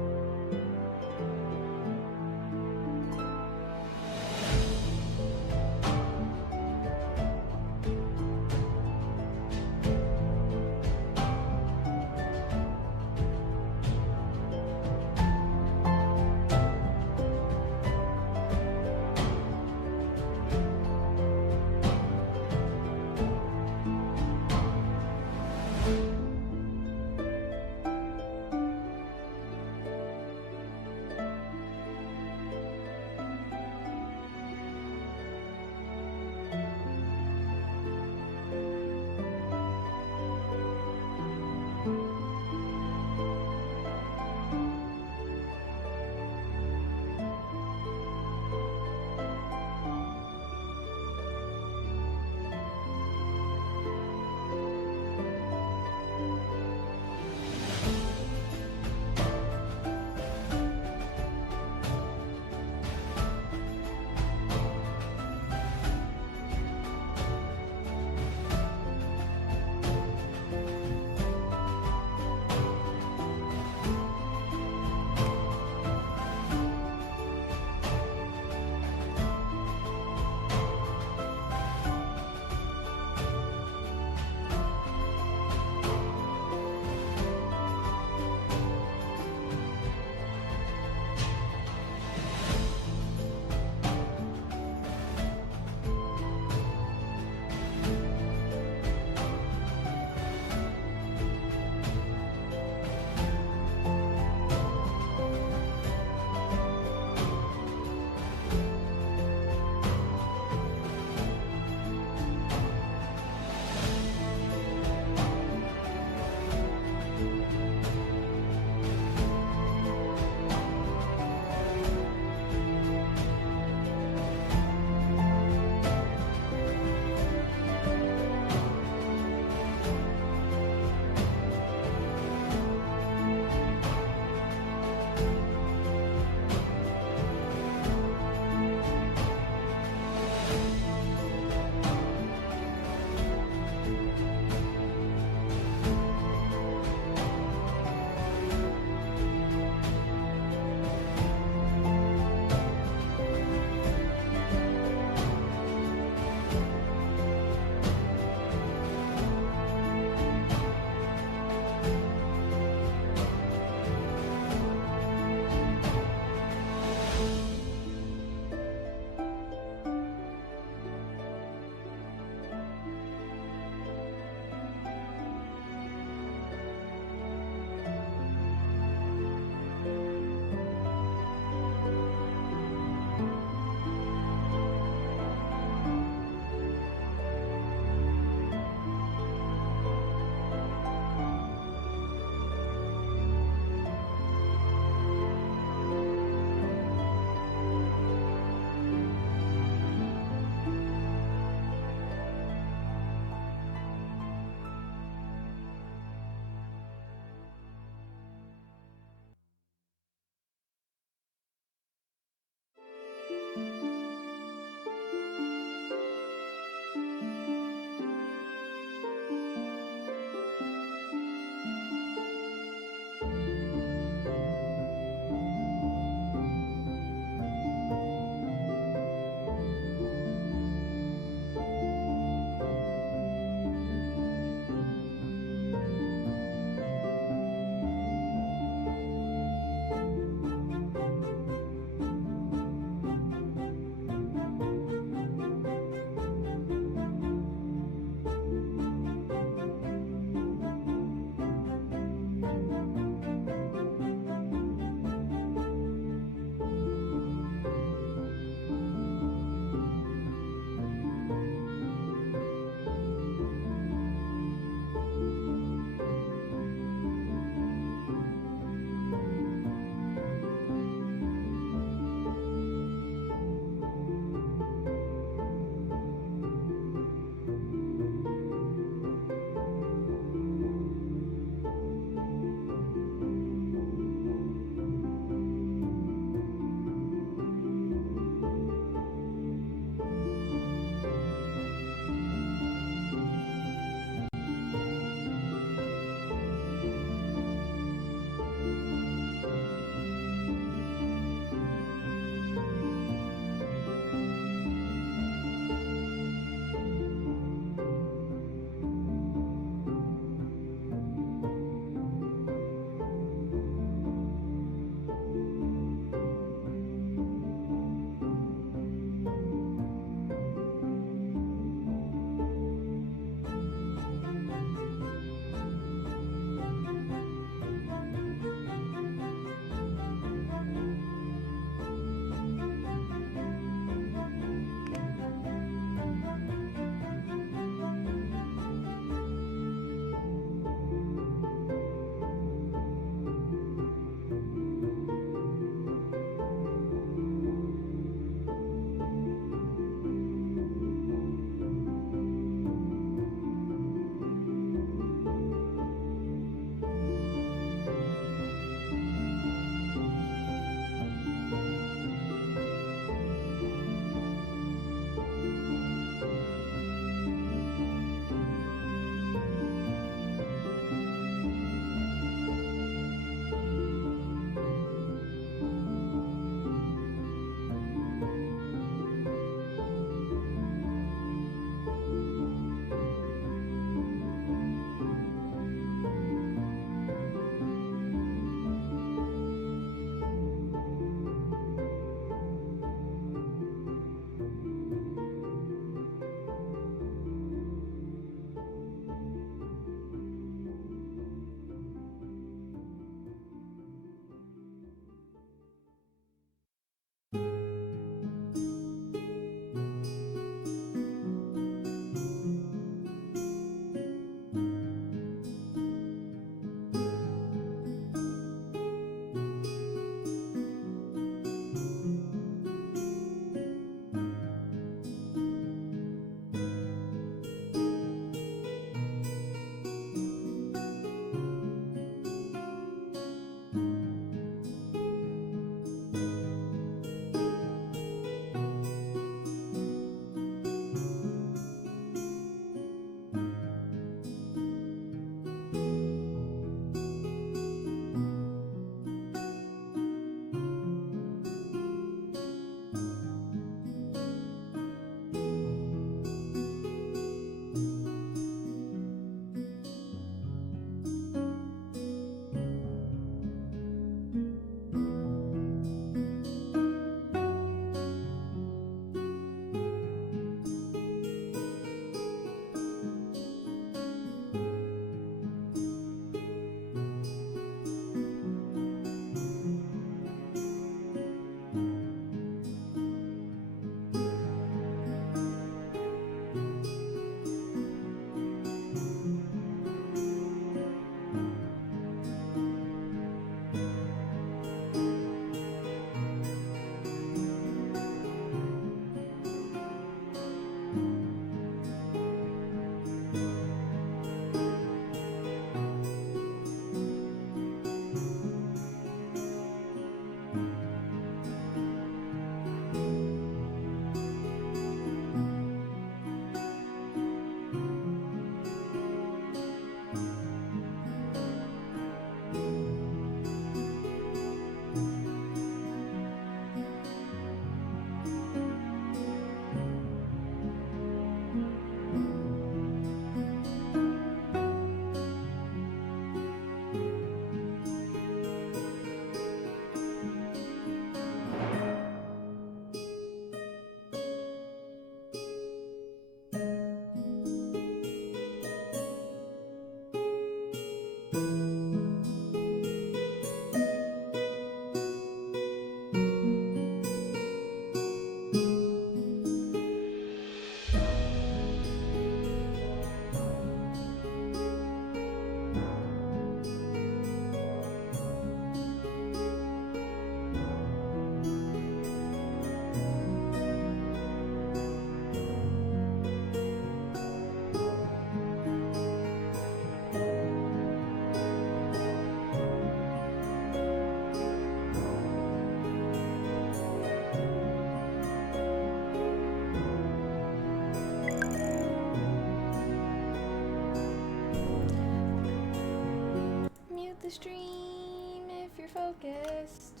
the stream if you're focused.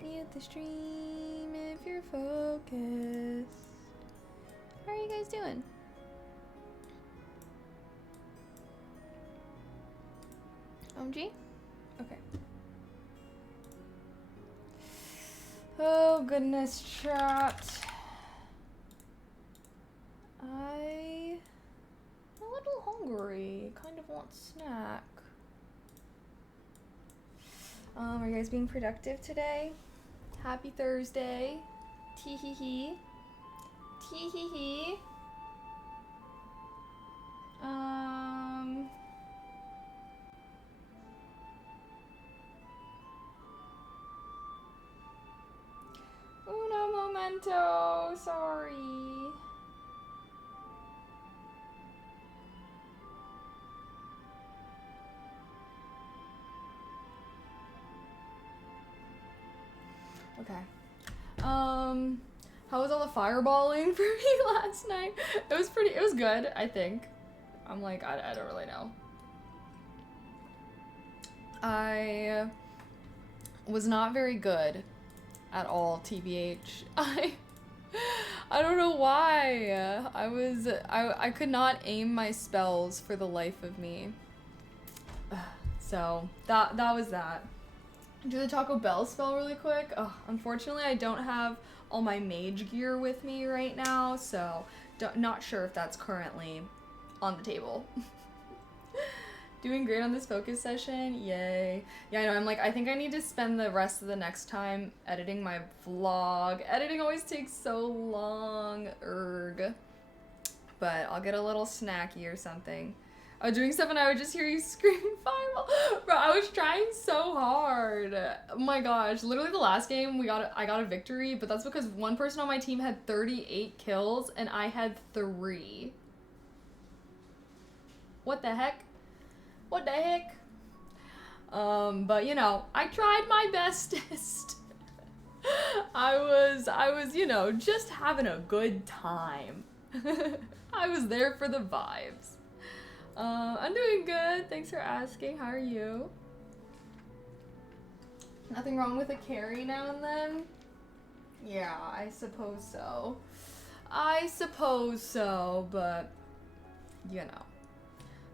Mute the stream if you're focused. How are you guys doing? OMG? Okay. Oh goodness, chat. I'm a little hungry. Kind of want snack. Are you guys being productive today? Happy Thursday. Tee hee hee. Tee hee hee. Uno momento. Sorry. Okay. How was all the fireballing for me last night? It was good, I think. I'm like, I don't really know. I was not very good at all, TBH. I don't know why. I could not aim my spells for the life of me. So, that was that. Do the Taco Bell spell really quick. Oh, unfortunately, I don't have all my mage gear with me right now, so not sure if that's currently on the table. Doing great on this focus session. Yay. Yeah, I know. I'm like, I think I need to spend the rest of the next time editing my vlog. Editing always takes so long. Erg. But I'll get a little snacky or something. I was doing stuff and I would just hear you screaming fireball. Bro, I was trying so hard. Oh my gosh. Literally the last game I got a victory, but that's because one person on my team had 38 kills and I had 3. What the heck? What the heck? But you know, I tried my bestest. I was, you know, just having a good time. I was there for the vibes. I'm doing good. Thanks for asking. How are you? Nothing wrong with a carry now and then? Yeah, I suppose so. I suppose so, but you know.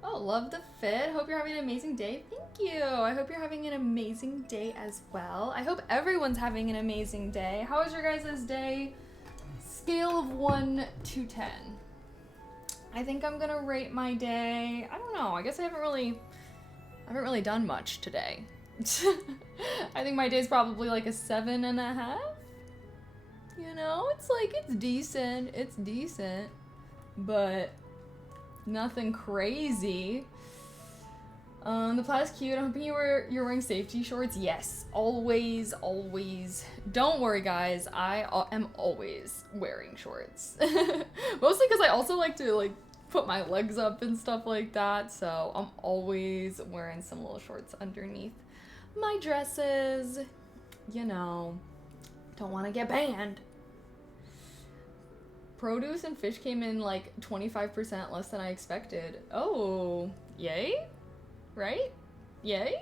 Oh, love the fit. Hope you're having an amazing day. Thank you. I hope you're having an amazing day as well. I hope everyone's having an amazing day. How was your guys' day? Scale of 1 to 10. I think I'm gonna rate my day. I don't know. I guess I haven't really done much today. I think my day's probably like a 7.5. You know, it's like, it's decent. It's decent, but nothing crazy. The plaid's cute. I'm hoping you're wearing safety shorts. Yes, always. Don't worry, guys. I am always wearing shorts. Mostly because I also like to put my legs up and stuff like that. So I'm always wearing some little shorts underneath my dresses. You know, don't want to get banned. Produce and fish came in like 25% less than I expected. Oh, yay? Right? Yay?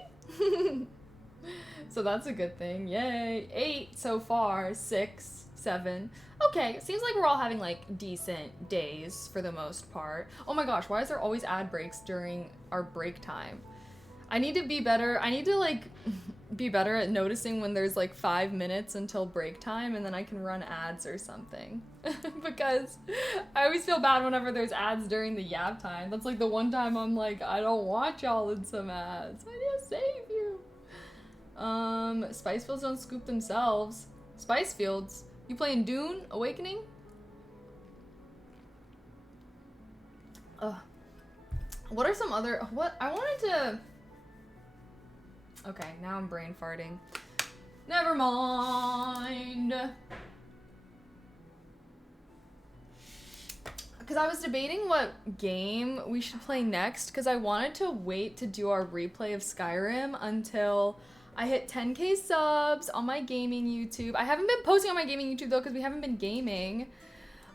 So that's a good thing. Yay. 8 so far. 6, 7. Okay, seems like we're all having like decent days for the most part. Oh my gosh, why is there always ad breaks during our break time? I need to be better. I need to like be better at noticing when there's like 5 minutes until break time and then I can run ads or something. Because I always feel bad whenever there's ads during the yap time. That's like the one time I'm like, I don't want y'all in some ads. I need to save you. Spice fields don't scoop themselves. Spice fields? You playing Dune Awakening? Ugh. What are some other, I wanted to, okay, now I'm brain farting. Never mind. Because I was debating what game we should play next, because I wanted to wait to do our replay of Skyrim until I hit 10k subs on my gaming YouTube. I haven't been posting on my gaming YouTube though, because we haven't been gaming.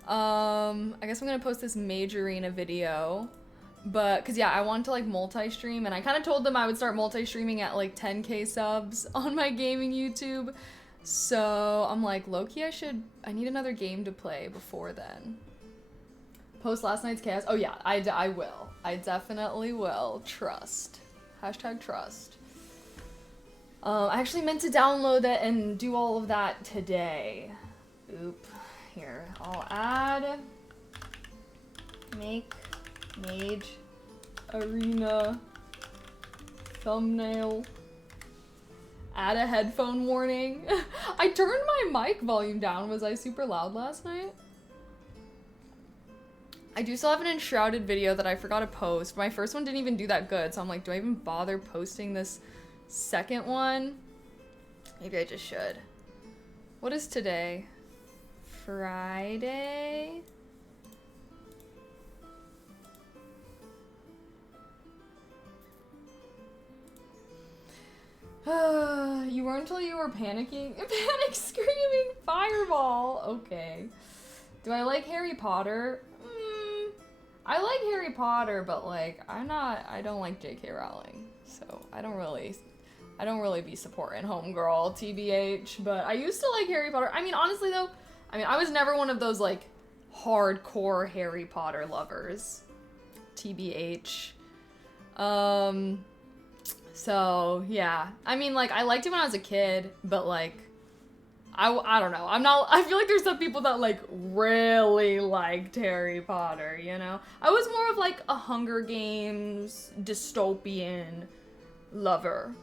I guess I'm gonna post this Mage Arena video But, cause yeah, I wanted to like multi-stream, and I kind of told them I would start multi-streaming at like 10K subs on my gaming YouTube. So I'm like, low-key, I need another game to play before then. Post last night's chaos. Oh yeah, I will. I definitely will. Trust. Hashtag trust. I actually meant to download it and do all of that today. Oop. Here, I'll add make mage arena thumbnail. Add a headphone warning. I turned my mic volume down. Was I super loud last night? I do still have an enshrouded video that I forgot to post. My first one didn't even do that good, so I'm like, do I even bother posting this second one? Maybe I just should. What is today? Friday? You were until you were panicking. Panic screaming. Fireball. Okay. Do I like Harry Potter? I like Harry Potter, but like I don't like J.K. Rowling. So I don't really be supporting homegirl, TBH, but I used to like Harry Potter. I mean, honestly though, I was never one of those like hardcore Harry Potter lovers. TBH. So yeah, I mean, like I liked it when I was a kid, but like I don't know. I feel like there's some people that like really liked Harry Potter, you know? I was more of like a Hunger Games dystopian lover,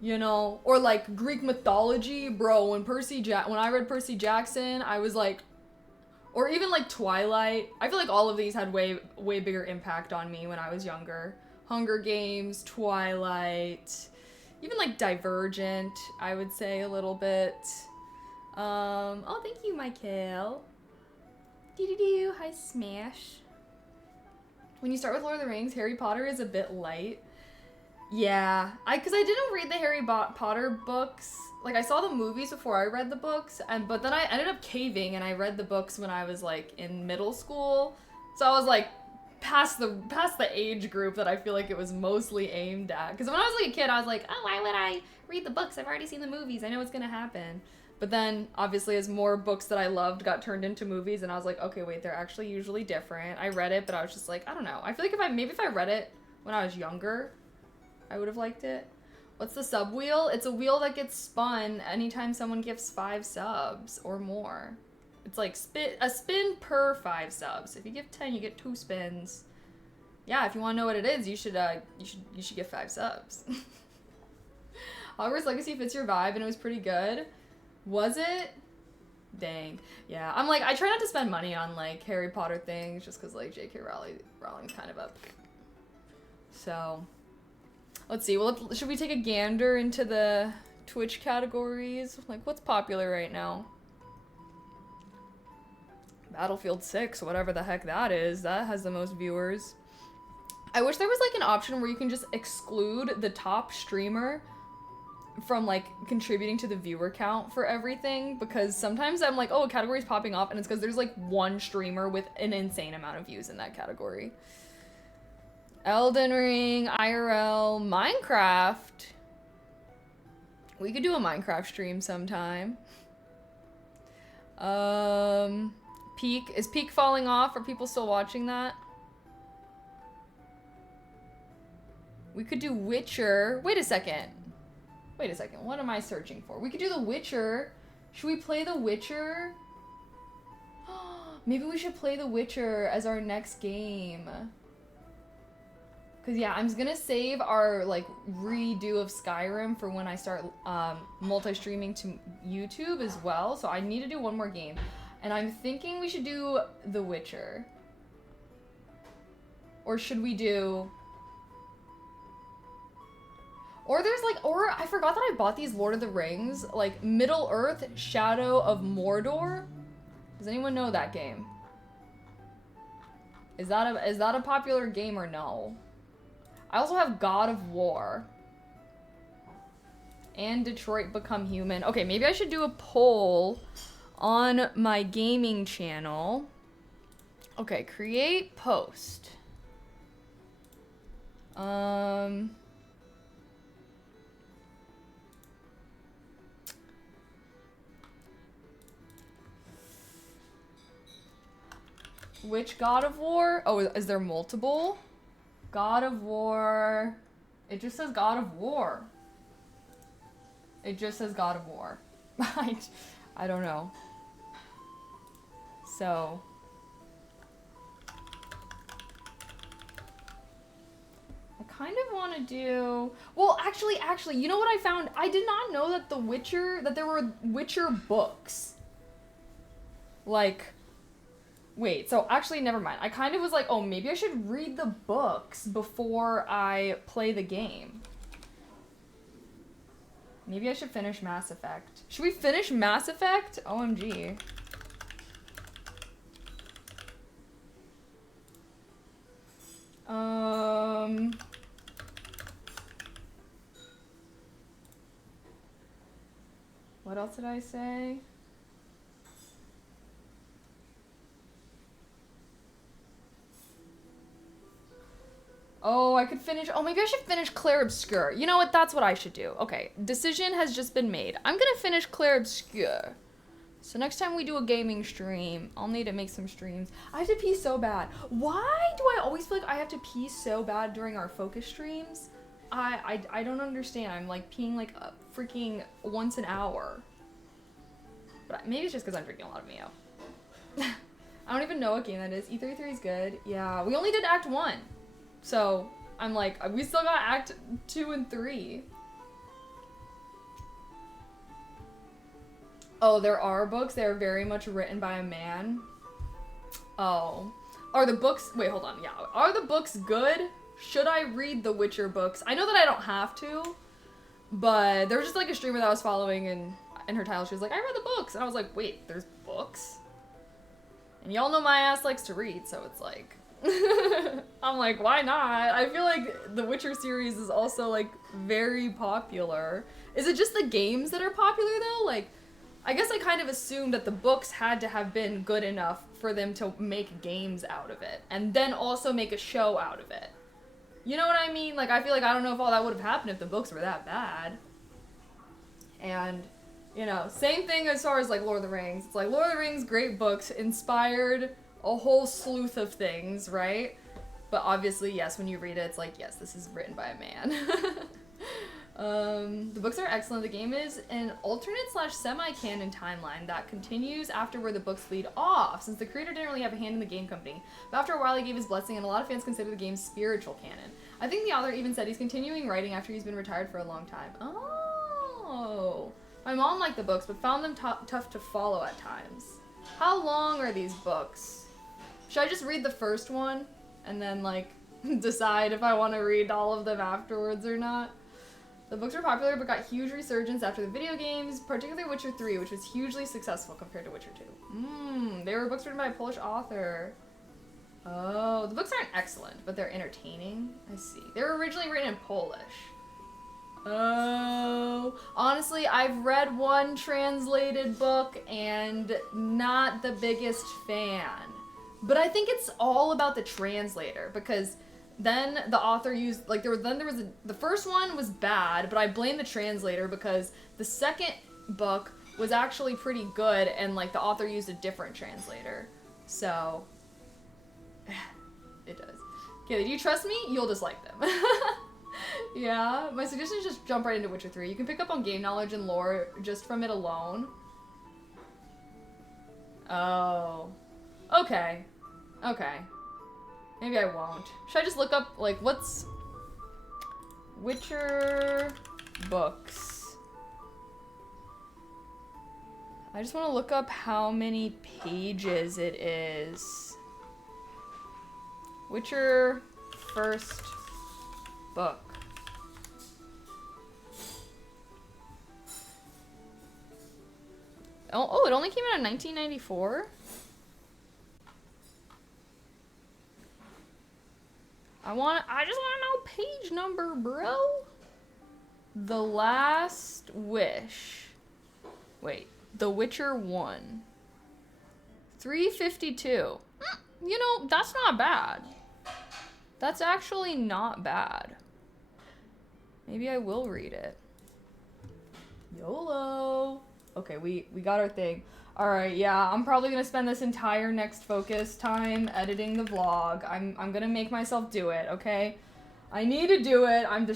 you know? Or like Greek mythology, bro, when I read Percy Jackson, I was like, or even like Twilight. I feel like all of these had way bigger impact on me when I was younger. Hunger Games, Twilight, even like Divergent, I would say a little bit. Oh, thank you, Michael. Doo-doo-doo, hi, Smash. When you start with Lord of the Rings, Harry Potter is a bit light. Yeah, cause I didn't read the Harry Potter books. Like, I saw the movies before I read the books, but then I ended up caving and I read the books when I was like in middle school. So I was like, past the age group that I feel like it was mostly aimed at. Because when I was like a kid, I was like, oh, why would I read the books? I've already seen the movies. I know what's gonna happen. But then, obviously, as more books that I loved got turned into movies, and I was like, okay, wait, they're actually usually different. I read it, but I was just like, I don't know. I feel like if I read it when I was younger, I would have liked it. What's the sub wheel? It's a wheel that gets spun anytime someone gives 5 subs or more. It's like a spin per 5 subs. If you give 10, you get 2 spins. Yeah, if you want to know what it is, you should give 5 subs. Hogwarts Legacy fits your vibe, and it was pretty good. Was it? Dang. Yeah, I'm like, I try not to spend money on like Harry Potter things just because like J.K. Rowling's kind of up. So, let's see. Well, should we take a gander into the Twitch categories? Like, what's popular right now? Battlefield 6, whatever the heck that is, that has the most viewers. I wish there was like an option where you can just exclude the top streamer from like contributing to the viewer count for everything, because sometimes I'm like, oh, a category's popping off and it's because there's like one streamer with an insane amount of views in that category. Elden Ring, IRL, Minecraft. We could do a Minecraft stream sometime. Peak. Is Peak falling off? Are people still watching that? We could do Witcher. Wait a second. What am I searching for? We could do The Witcher. Should we play The Witcher? Maybe we should play The Witcher as our next game. Cause yeah, I'm gonna save our like redo of Skyrim for when I start multi-streaming to YouTube as well. So I need to do one more game. And I'm thinking we should do The Witcher. Or should we do... Or there's like, or I forgot that I bought these Lord of the Rings, like Middle Earth, Shadow of Mordor. Does anyone know that game? Is that a popular game or no? I also have God of War. And Detroit Become Human. Okay, maybe I should do a poll on my gaming channel. Okay, create post. Um... Which God of War? Oh, is there multiple? God of War. It just says God of War. It just says God of War. I don't know. So. I kind of want to do... Well, actually, you know what I found? I did not know that that there were Witcher books. Like... Wait, so actually, never mind. I kind of was like, oh, maybe I should read the books before I play the game. Maybe I should finish Mass Effect. Should we finish Mass Effect? OMG. What else did I say? Oh, I could finish... Oh, maybe I should finish Clair Obscur. You know what? That's what I should do. Okay, decision has just been made. I'm gonna finish Clair Obscur. So next time we do a gaming stream, I'll need to make some streams. I have to pee so bad. Why do I always feel like I have to pee so bad during our focus streams? I don't understand. I'm like peeing like a freaking once an hour. But maybe it's just because I'm drinking a lot of Mio. I don't even know what game that is. E33 is good. Yeah, we only did Act 1. So, I'm like, we still got Act 2 and 3. Oh, there are books. They're very much written by a man. Oh. Are the books... Wait, hold on. Yeah. Are the books good? Should I read the Witcher books? I know that I don't have to, but there was just like a streamer that I was following, and in her title she was like, I read the books. And I was like, wait, there's books? And y'all know my ass likes to read, so it's like... I'm like, why not? I feel like the Witcher series is also like very popular. Is it just the games that are popular though? Like, I guess I kind of assumed that the books had to have been good enough for them to make games out of it and then also make a show out of it. You know what I mean? Like, I feel like I don't know if all that would have happened if the books were that bad. And, you know, same thing as far as like Lord of the Rings. It's like Lord of the Rings, great books, inspired a whole sleuth of things, right? But obviously, yes, when you read it, it's like, yes, this is written by a man. The books are excellent. The game is an alternate/semi-canon timeline that continues after where the books lead off, since the creator didn't really have a hand in the game company. But after a while, he gave his blessing, and a lot of fans consider the game spiritual canon. I think the author even said he's continuing writing after he's been retired for a long time. Oh. My mom liked the books, but found them tough to follow at times. How long are these books? Should I just read the first one and then, like, decide if I want to read all of them afterwards or not? The books were popular but got huge resurgence after the video games, particularly Witcher 3, which was hugely successful compared to Witcher 2. They were books written by a Polish author. Oh, the books aren't excellent, but they're entertaining. I see. They were originally written in Polish. Oh, honestly, I've read one translated book and not the biggest fan. But I think it's all about the translator, because then the author used, like, the first one was bad, but I blame the translator because the second book was actually pretty good, and, like, the author used a different translator. So, it does. Okay, do you trust me? You'll dislike them. Yeah, my suggestion is just jump right into Witcher 3. You can pick up on game knowledge and lore just from it alone. Oh. Okay. Okay. Maybe I won't. Should I just look up, like, what's... Witcher books. I just want to look up how many pages it is. Witcher first book. Oh, it only came out in 1994? I just want to know page number, bro. The Last Wish. Wait, The Witcher 1. 352. You know, that's not bad. That's actually not bad. Maybe I will read it. YOLO. Okay, we got our thing. Alright, yeah, I'm probably gonna spend this entire next focus time editing the vlog. I'm gonna make myself do it, okay? I need to do it. I'm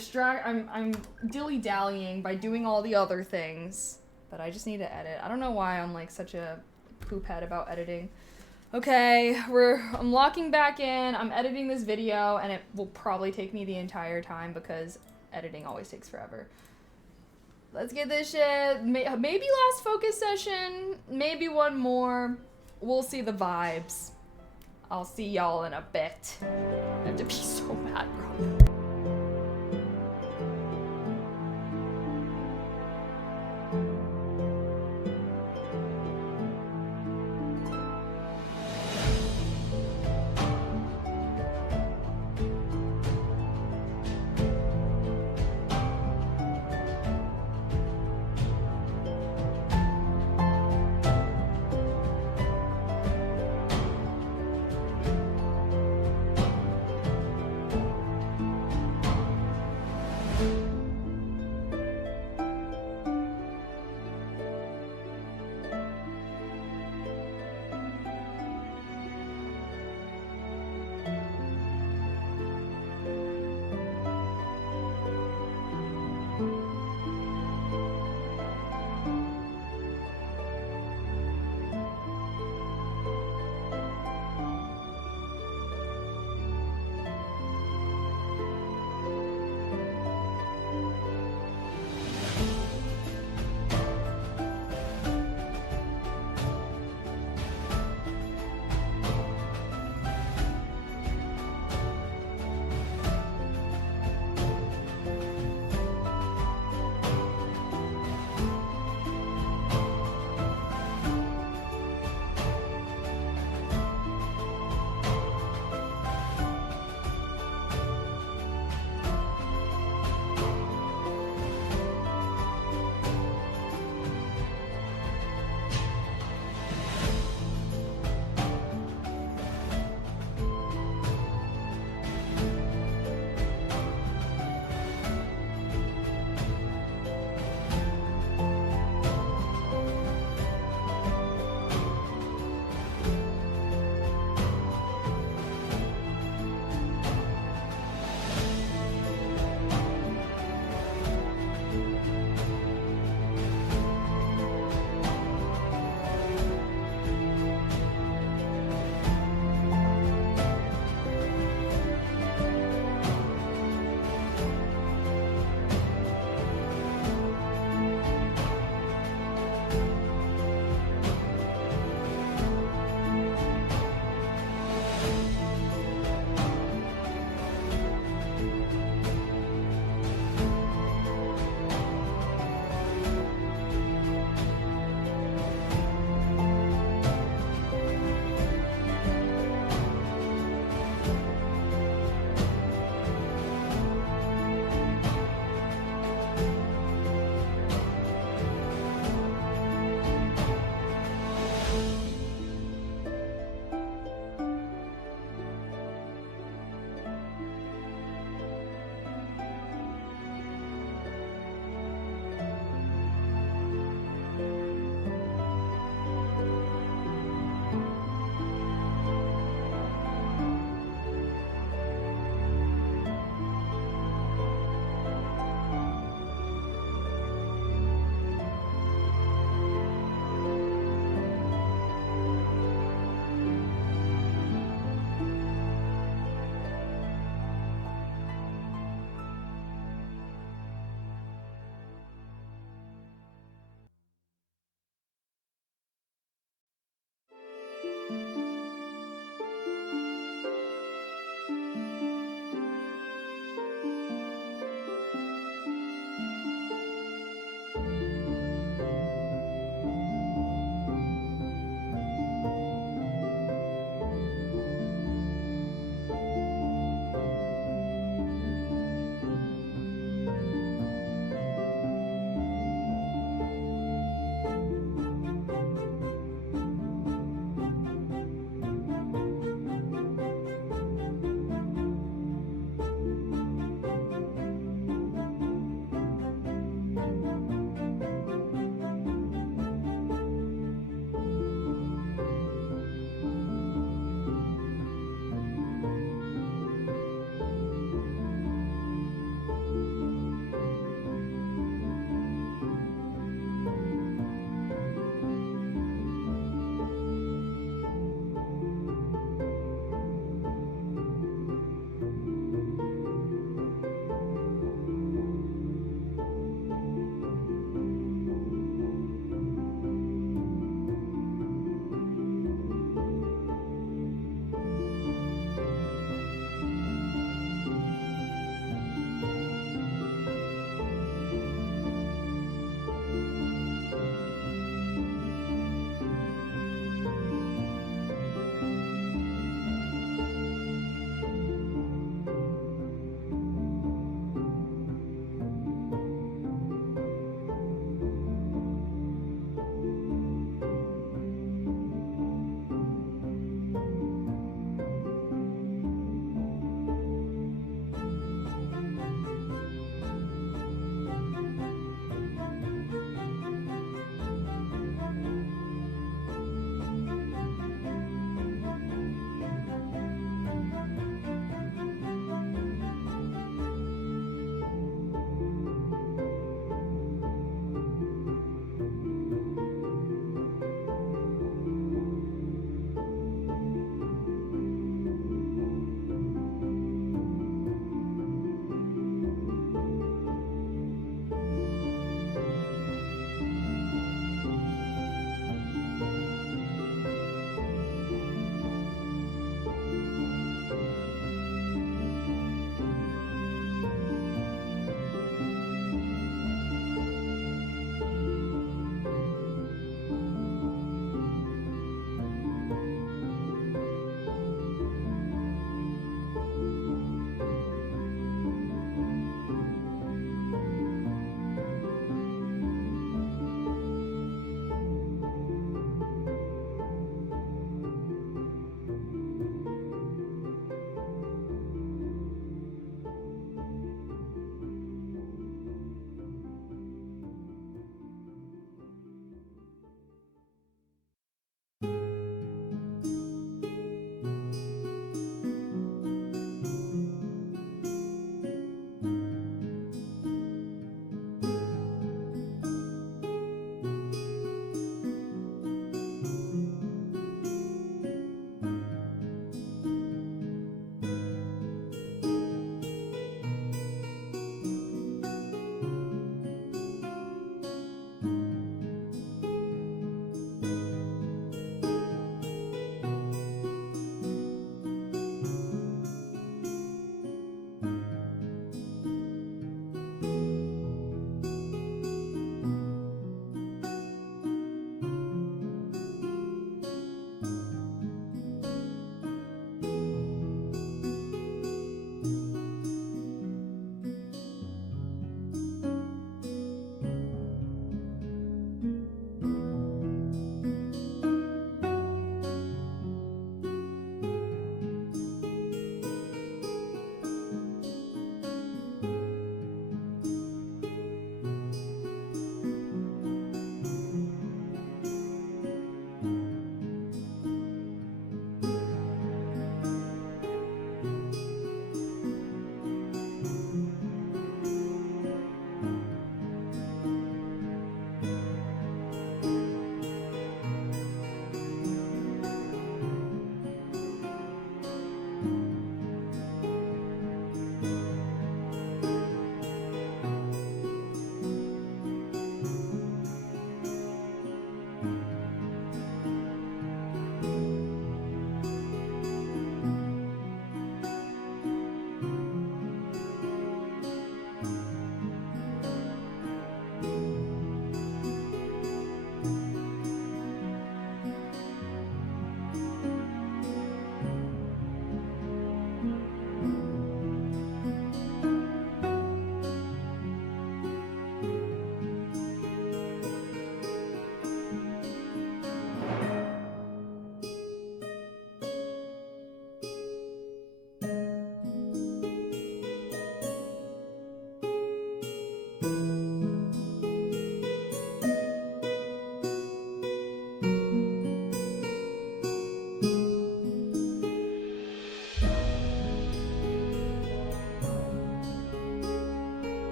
dilly-dallying by doing all the other things. But I just need to edit. I don't know why I'm like such a poophead about editing. Okay, I'm locking back in. I'm editing this video and it will probably take me the entire time because editing always takes forever. Let's get this shit. Maybe last focus session. Maybe one more. We'll see the vibes. I'll see y'all in a bit. I have to be so mad, bro.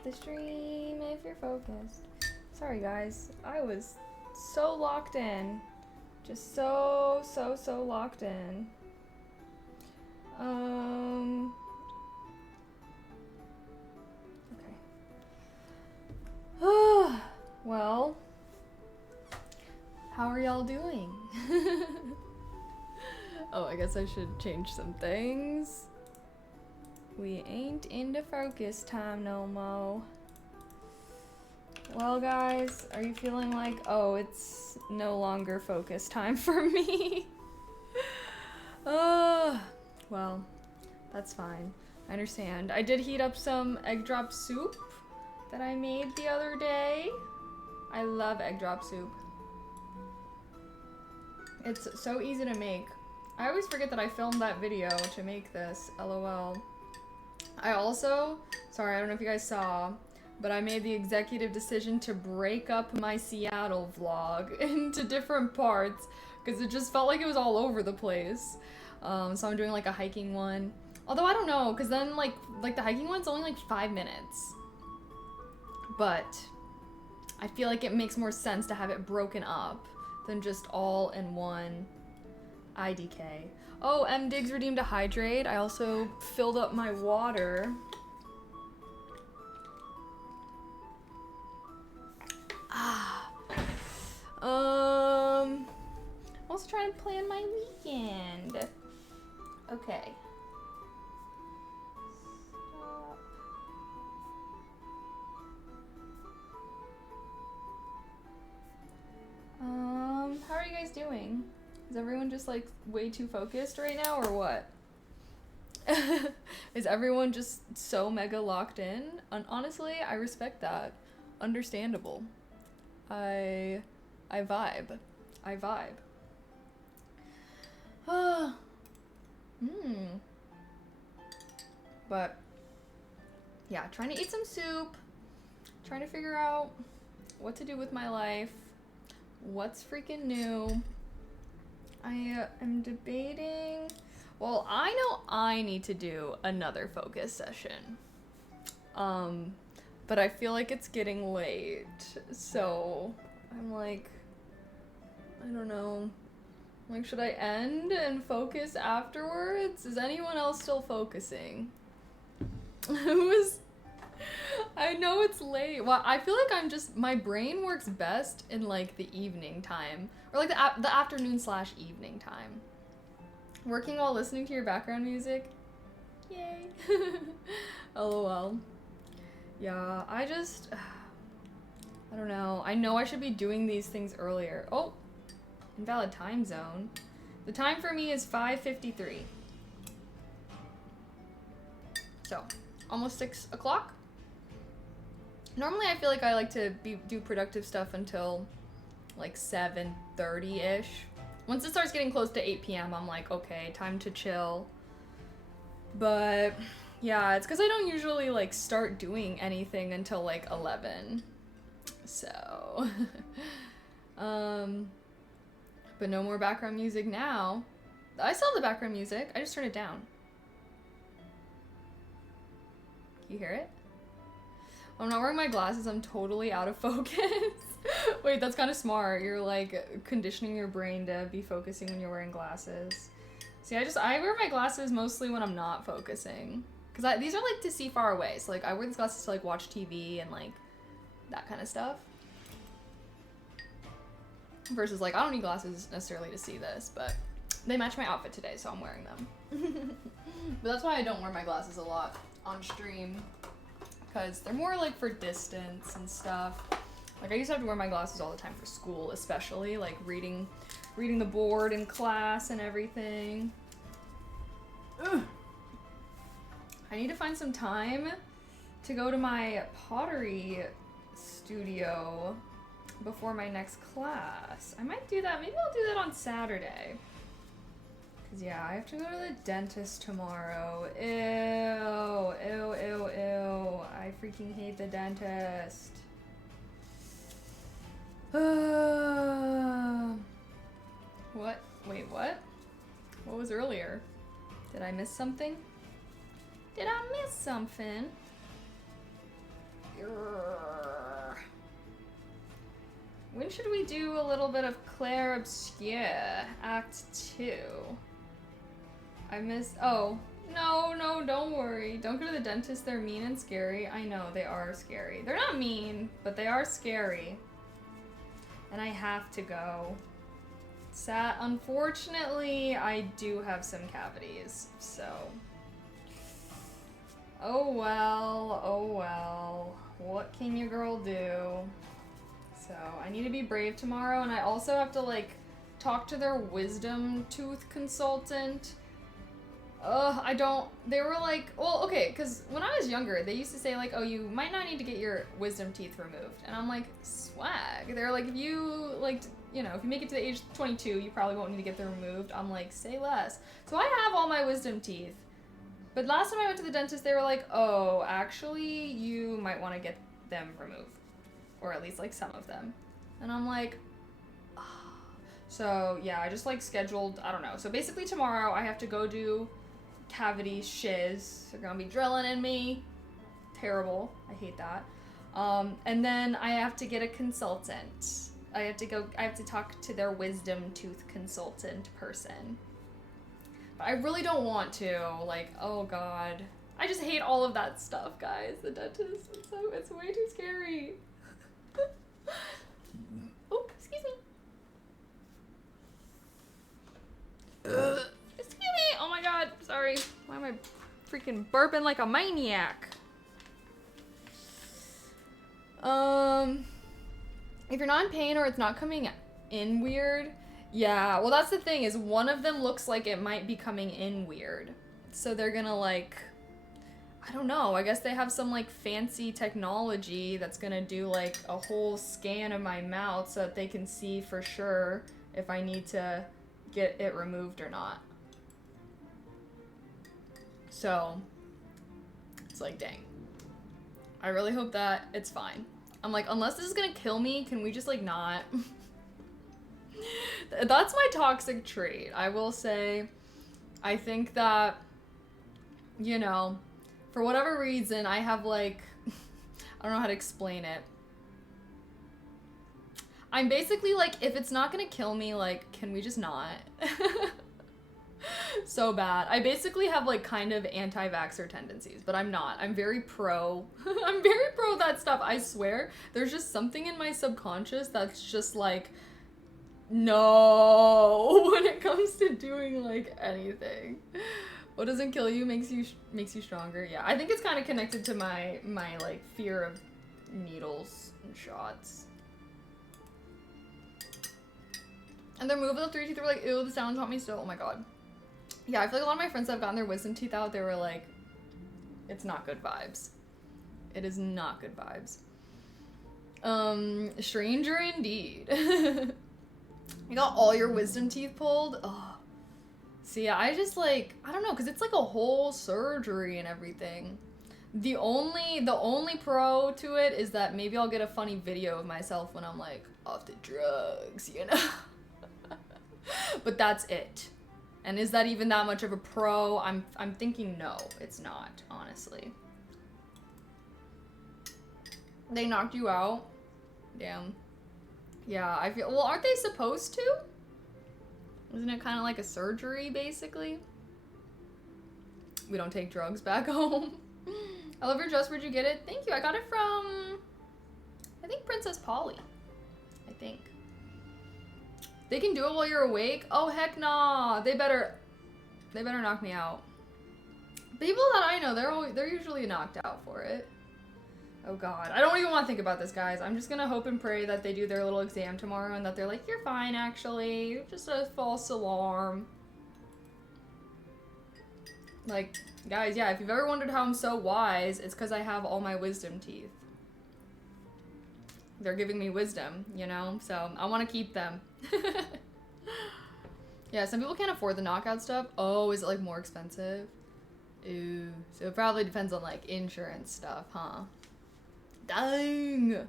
off the stream if you're focused. Sorry guys, I was so locked in. Just so locked in. Okay. Well, how are y'all doing? Oh, I guess I should change some things. We ain't into focus time no more. Well, guys, are you feeling like, oh, it's no longer focus time for me? Well, that's fine. I understand. I did heat up some egg drop soup that I made the other day. I love egg drop soup. It's so easy to make. I always forget that I filmed that video to make this, LOL. I also, sorry, I don't know if you guys saw, but I made the executive decision to break up my Seattle vlog into different parts because it just felt like it was all over the place. So I'm doing like a hiking one. Although I don't know, because then like the hiking one's only like 5 minutes. But I feel like it makes more sense to have it broken up than just all in one IDK. Oh, Diggs redeemed a hydrate. I also filled up my water. Also trying to plan my weekend. Okay. Stop. How are you guys doing? Is everyone just like way too focused right now or what? Is everyone just so mega locked in? And honestly, I respect that. Understandable. I vibe. I vibe. But yeah, trying to eat some soup, trying to figure out what to do with my life, what's freaking new. I am debating, well, I know I need to do another focus session. But I feel like it's getting late, so I'm like, I don't know. Like, should I end and focus afterwards? Is anyone else still focusing? I know it's late. Well, I feel like my brain works best in like the evening time. Or like the afternoon / evening time. Working while listening to your background music? Yay. LOL. Yeah, I don't know. I know I should be doing these things earlier. Oh, invalid time zone. The time for me is 5:53. So, almost 6 o'clock. Normally I feel like I like to do productive stuff until like 7:30-ish. Once it starts getting close to 8 p.m., I'm like, okay, time to chill. But yeah, it's because I don't usually like start doing anything until like 11. So, but no more background music now. I still have the background music. I just turned it down. Can you hear it? I'm not wearing my glasses. I'm totally out of focus. Wait, that's kind of smart. You're like conditioning your brain to be focusing when you're wearing glasses. See, I wear my glasses mostly when I'm not focusing. Because these are like to see far away. So like I wear these glasses to like watch TV and like that kind of stuff. Versus like I don't need glasses necessarily to see this, but they match my outfit today, so I'm wearing them. But that's why I don't wear my glasses a lot on stream. Because they're more like for distance and stuff. Like I used to have to wear my glasses all the time for school, especially like reading the board in class and everything. Ugh. I need to find some time to go to my pottery studio before my next class. I might do that. Maybe I'll do that on Saturday. Cause yeah, I have to go to the dentist tomorrow. Ew, ew, ew, ew. I freaking hate the dentist. What? Wait, what? What was earlier? Did I miss something? Did I miss something? When should we do a little bit of Claire Obscure? Act 2. I missed. Oh. No, no, don't worry. Don't go to the dentist. They're mean and scary. I know, they are scary. They're not mean, but they are scary. And I have to go. Sad. Unfortunately, I do have some cavities, so. Oh well, oh well. What can your girl do? So, I need to be brave tomorrow, and I also have to, like, talk to their wisdom tooth consultant. I don't, they were like, well, okay, because when I was younger, they used to say, like, oh, you might not need to get your wisdom teeth removed. And I'm like, swag. They're like, if you, like, you know, if you make it to the age of 22, you probably won't need to get them removed. I'm like, say less. So I have all my wisdom teeth. But last time I went to the dentist, they were like, oh, actually, you might want to get them removed. Or at least, like, some of them. And I'm like, ah. So, yeah, I just, like, scheduled, I don't know. So basically tomorrow, I have to go do cavity shiz. They're gonna be drilling in me. Terrible. I hate that. And then I have to get a consultant. I have to talk to their wisdom tooth consultant person. But I really don't want to. Like, oh god. I just hate all of that stuff, guys. The dentist. It's way too scary. Oh, excuse me. Excuse me. Oh my god. Sorry. Why am I freaking burping like a maniac? If you're not in pain or it's not coming in weird, yeah, well that's the thing is one of them looks like it might be coming in weird. So they're gonna like, I don't know, I guess they have some like fancy technology that's gonna do like a whole scan of my mouth so that they can see for sure if I need to get it removed or not. So, it's like, dang. I really hope that it's fine. I'm like, unless this is gonna kill me, can we just like not? That's my toxic trait. I will say, I think that, you know, for whatever reason, I have like, I don't know how to explain it. I'm basically like, if it's not gonna kill me, like, can we just not? So bad. I basically have like kind of anti-vaxxer tendencies, but I'm not. I'm very pro. I'm very pro that stuff. I swear. There's just something in my subconscious that's just like, no, when it comes to doing like anything. What doesn't kill you makes you stronger. Yeah, I think it's kind of connected to my like fear of needles and shots. And they're moving the 3 teeth. They were like, ew, the sounds haunt me still. Oh my god. Yeah, I feel like a lot of my friends that have gotten their wisdom teeth out, they were like, it's not good vibes. It is not good vibes. Stranger indeed. You got all your wisdom teeth pulled? Oh. See, I just like, I don't know, because it's like a whole surgery and everything. The only pro to it is that maybe I'll get a funny video of myself when I'm like, off the drugs, you know? But that's it. And is that even that much of a pro? I'm thinking no, it's not, honestly. They knocked you out? Damn. Yeah, I feel, well, aren't they supposed to? Isn't it kind of like a surgery, basically? We don't take drugs back home. I love your dress, where'd you get it? Thank you, I got it from, I think Princess Polly, I think. They can do it while you're awake? Oh, heck nah. They better knock me out. People that I know, they're usually knocked out for it. Oh god. I don't even want to think about this, guys. I'm just gonna hope and pray that they do their little exam tomorrow and that they're like, you're fine, actually. Just a false alarm. Like, guys, yeah, if you've ever wondered how I'm so wise, it's because I have all my wisdom teeth. They're giving me wisdom, you know? So, I want to keep them. Yeah, some people can't afford the knockout stuff. Oh, is it like more expensive? Ooh. So it probably depends on like insurance stuff, huh? Dang.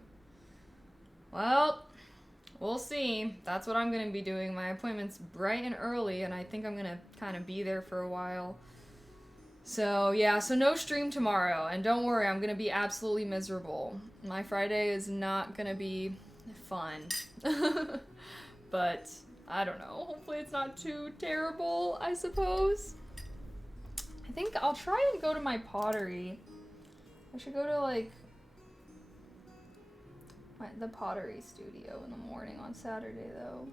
Well, we'll see. That's what I'm gonna be doing. My appointment's bright and early, and I think I'm gonna kind of be there for a while. So yeah, so no stream tomorrow, and don't worry, I'm gonna be absolutely miserable. My Friday is not gonna be fun. But I don't know, hopefully it's not too terrible, I suppose. I think I'll try and go to my pottery. I should go to like the pottery studio in the morning on Saturday though.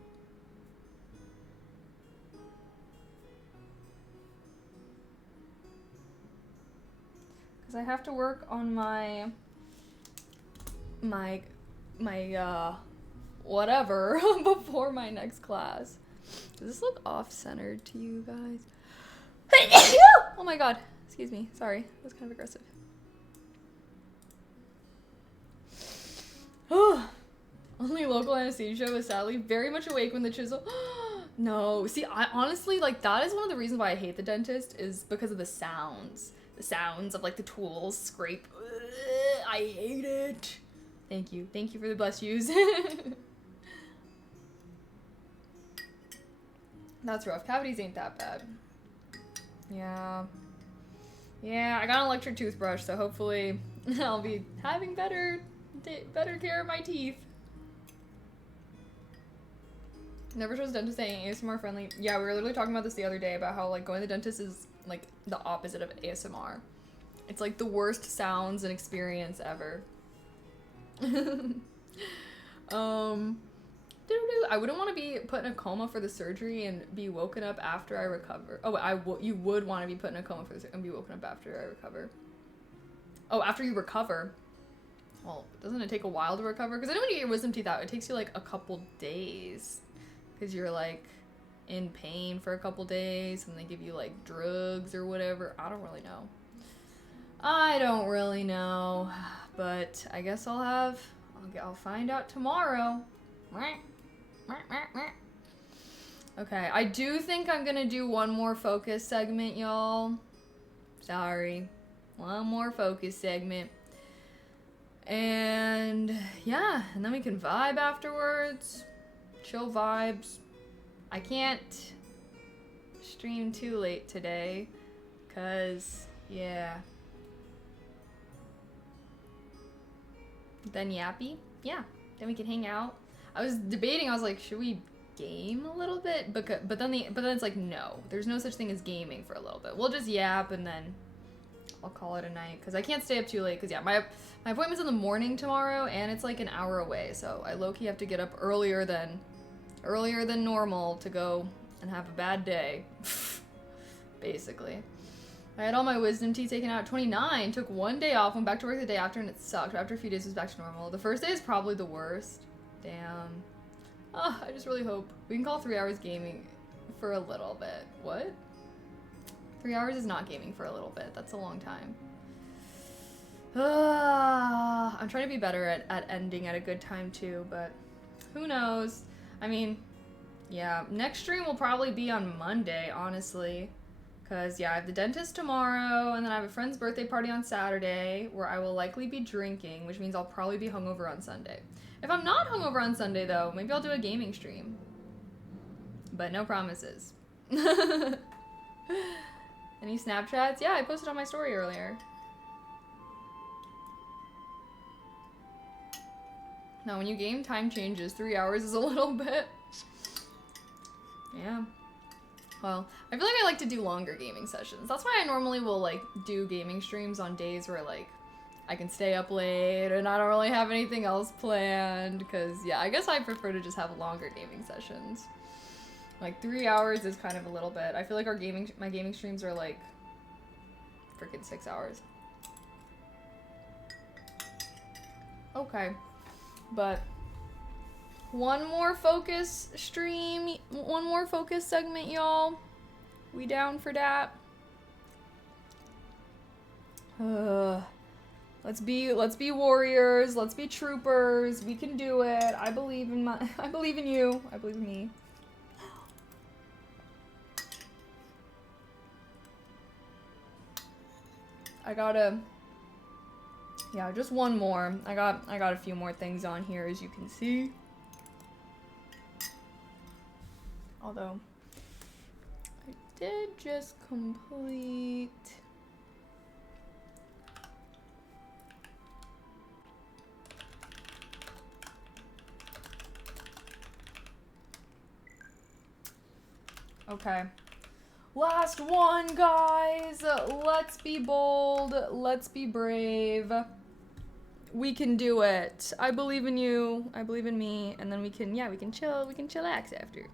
Because I have to work on my whatever before my next class. Does this look off-centered to you guys? Oh my god. Excuse me. Sorry. That was kind of aggressive. Only local anesthesia was sadly very much awake when the chisel. No. See, I honestly, like, that is one of the reasons why I hate the dentist, is because of the sounds. The sounds of, like, the tools scrape. I hate it. Thank you. Thank you for the bless yous. That's rough. Cavities ain't that bad. Yeah. Yeah, I got an electric toothbrush, so hopefully I'll be having better care of my teeth. Never trust dentist saying ASMR friendly. Yeah, we were literally talking about this the other day about how, like, going to the dentist is, like, the opposite of ASMR. It's, like, the worst sounds and experience ever. I wouldn't want to be put in a coma for the surgery and be woken up after I recover. Oh, you would want to be put in a coma for the surgery and be woken up after I recover. Oh, after you recover. Well, doesn't it take a while to recover? Because I know when you get your wisdom teeth out, it takes you like a couple days. Because you're like in pain for a couple days and they give you like drugs or whatever. I don't really know. But I guess I'll find out tomorrow. Okay, I do think I'm gonna do one more focus segment, y'all. Sorry. One more focus segment. And yeah, and then we can vibe afterwards. Chill vibes. I can't stream too late today, cause yeah. Then yappy? Yeah. Then we can hang out. I was debating, I was like, should we game a little bit? But then it's like, no. There's no such thing as gaming for a little bit. We'll just yap and then I'll call it a night. Because I can't stay up too late. Because yeah, my appointment's in the morning tomorrow and it's like an hour away. So I low-key have to get up earlier than normal to go and have a bad day. Basically. I had all my wisdom teeth taken out at 29, took one day off, went back to work the day after, and it sucked. After a few days, it was back to normal. The first day is probably the worst. Damn. Oh, I just really hope. We can call 3 hours gaming for a little bit. What? 3 hours is not gaming for a little bit. That's a long time. I'm trying to be better at ending at a good time too, but who knows? I mean, yeah, next stream will probably be on Monday, honestly. Because, yeah, I have the dentist tomorrow, and then I have a friend's birthday party on Saturday, where I will likely be drinking, which means I'll probably be hungover on Sunday. If I'm not hungover on Sunday, though, maybe I'll do a gaming stream. But no promises. Any Snapchats? Yeah, I posted on my story earlier. No, when you game, time changes. 3 hours is a little bit. Yeah. Well, I feel like I like to do longer gaming sessions. That's why I normally will, like, do gaming streams on days where, like, I can stay up late and I don't really have anything else planned. Because, yeah, I guess I prefer to just have longer gaming sessions. Like, 3 hours is kind of a little bit. I feel like my gaming streams are, like, freaking 6 hours. Okay. But one more focus stream, one more focus segment, y'all. We down for that? Let's be warriors. Let's be troopers. We can do it. I believe in you. I believe in me. Yeah, just one more. I got a few more things on here, as you can see. Although I did just complete Okay. Last one, guys. Let's be bold. Let's be brave. We can do it. I believe in you. I believe in me. And then we can chill. We can chillax after.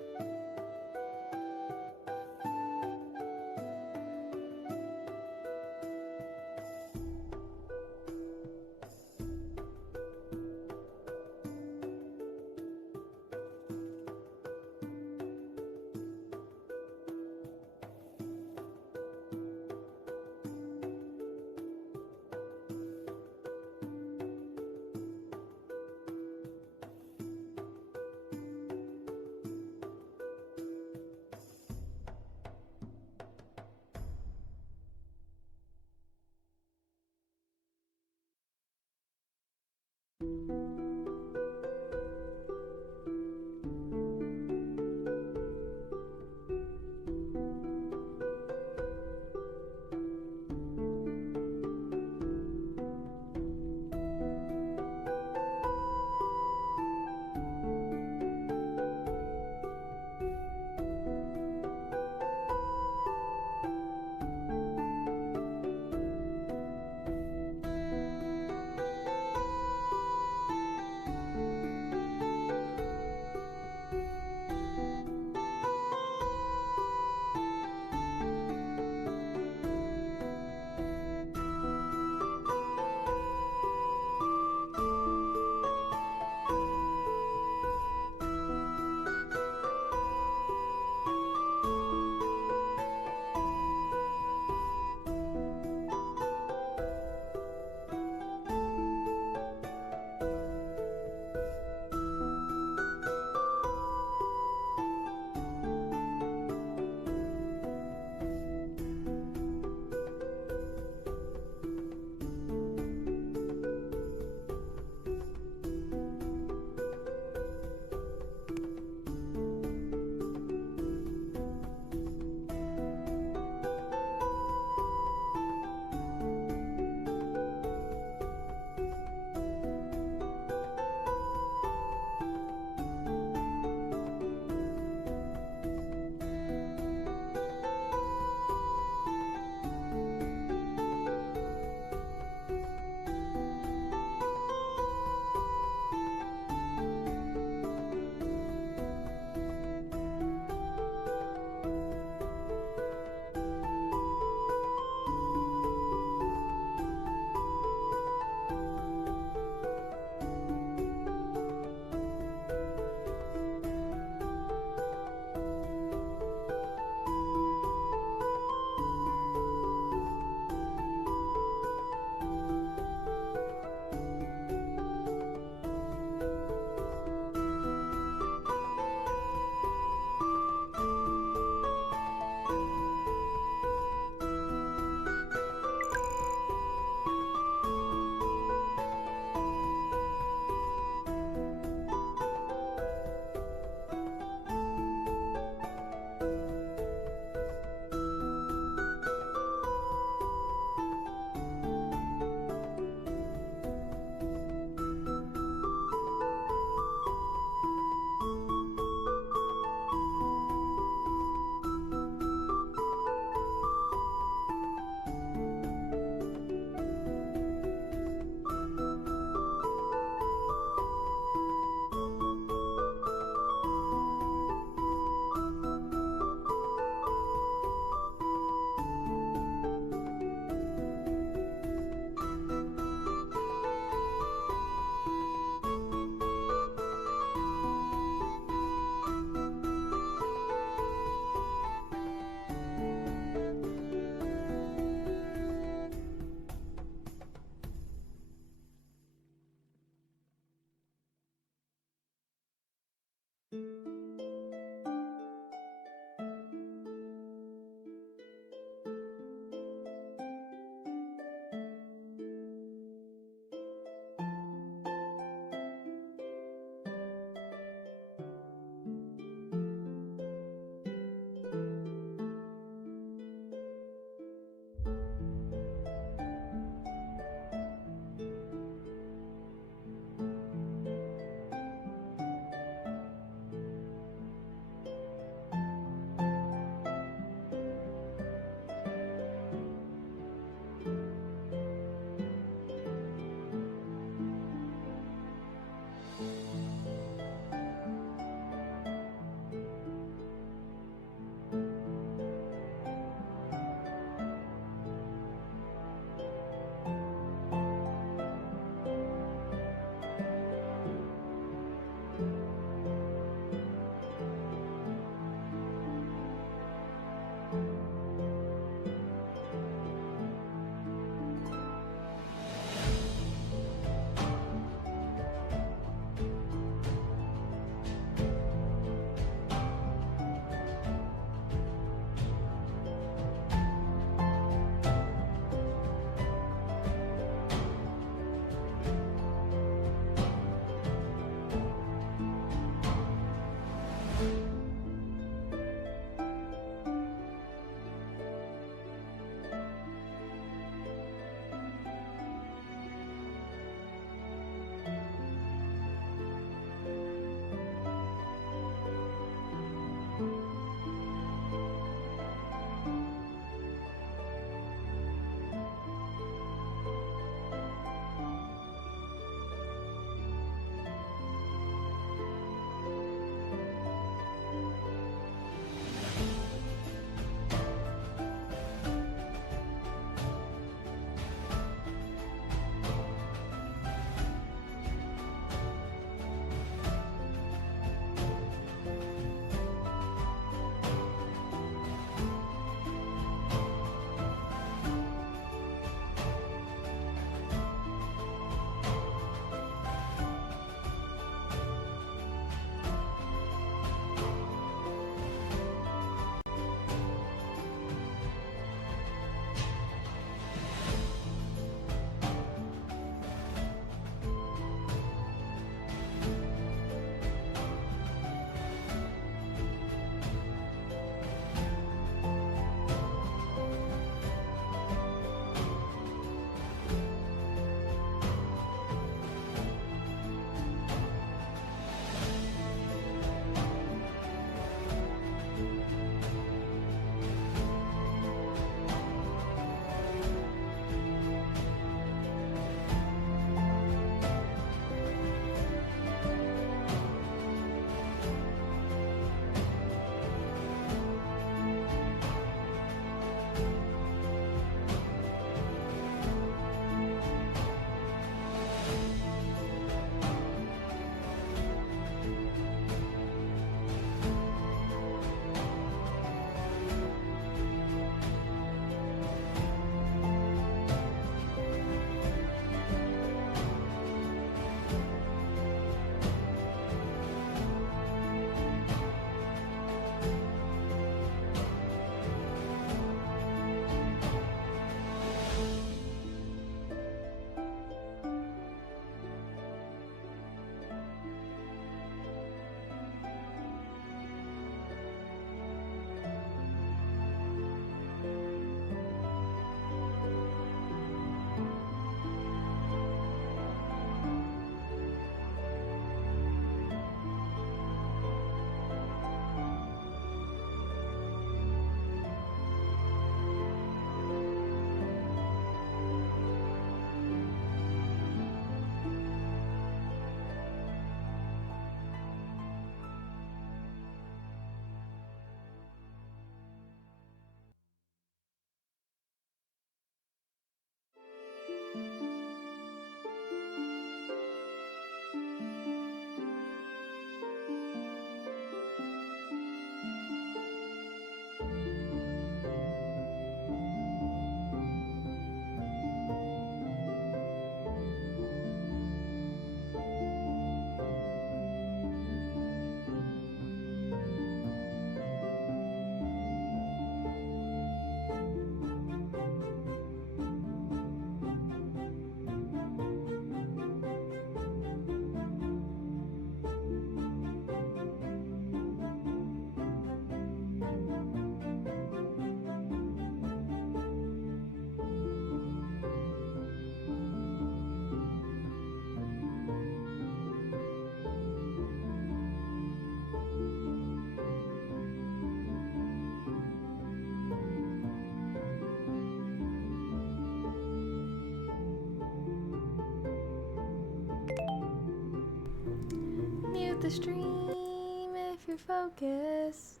Mute the stream if you're focused.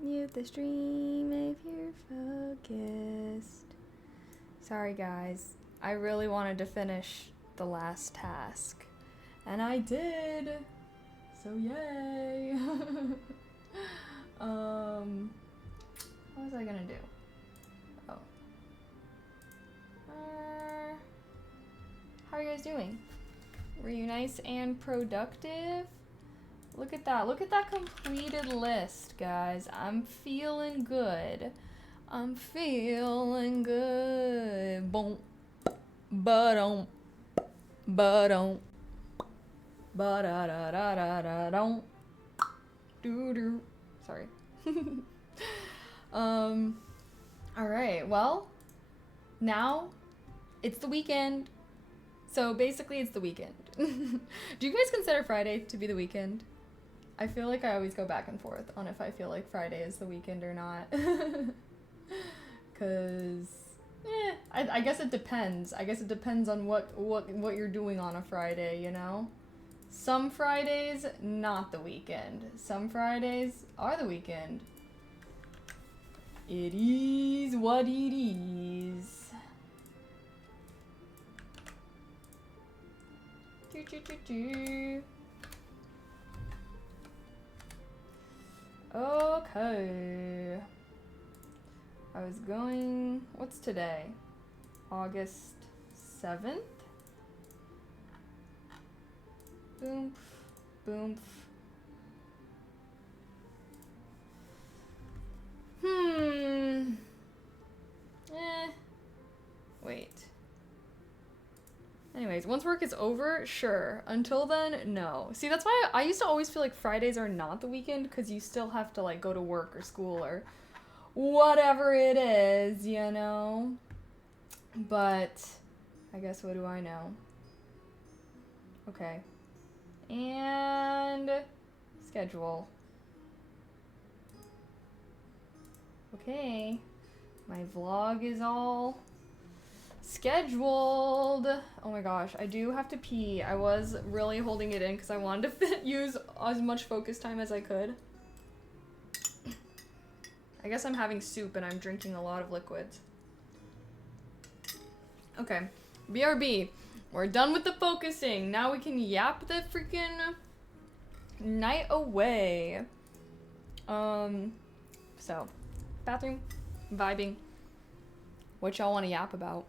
Mute the stream if you're focused. Sorry guys, I really wanted to finish the last task. And I did! So yay! What was I gonna do? Oh. How are you guys doing? Were you nice and productive? Look at that. Look at that completed list, guys. I'm feeling good. I'm feeling good. Boom. Ba-dum. Ba-dum. Ba-da-da-da-da-da-dum. Doo-doo. Sorry. Alright, well, now it's the weekend. So basically it's the weekend. Do you guys consider Friday to be the weekend? I feel like I always go back and forth on if I feel like Friday is the weekend or not. Cause I guess it depends. I guess it depends on what you're doing on a Friday, you know? Some Fridays, not the weekend. Some Fridays are the weekend. It is what it is. Okay. I was going... What's today? August 7th? Boom. Boom. Wait. Anyways, once work is over, sure. Until then, no. See, that's why I used to always feel like Fridays are not the weekend, because you still have to, like, go to work or school or whatever it is, you know? But, I guess what do I know? Okay. And schedule. Okay. My vlog is all scheduled. Oh my gosh, I do have to pee. I was really holding it in because I wanted to use as much focus time as I could. I guess I'm having soup and I'm drinking a lot of liquids. Okay, BRB. We're done with the focusing. Now we can yap the freaking night away. So, bathroom, vibing. What y'all want to yap about?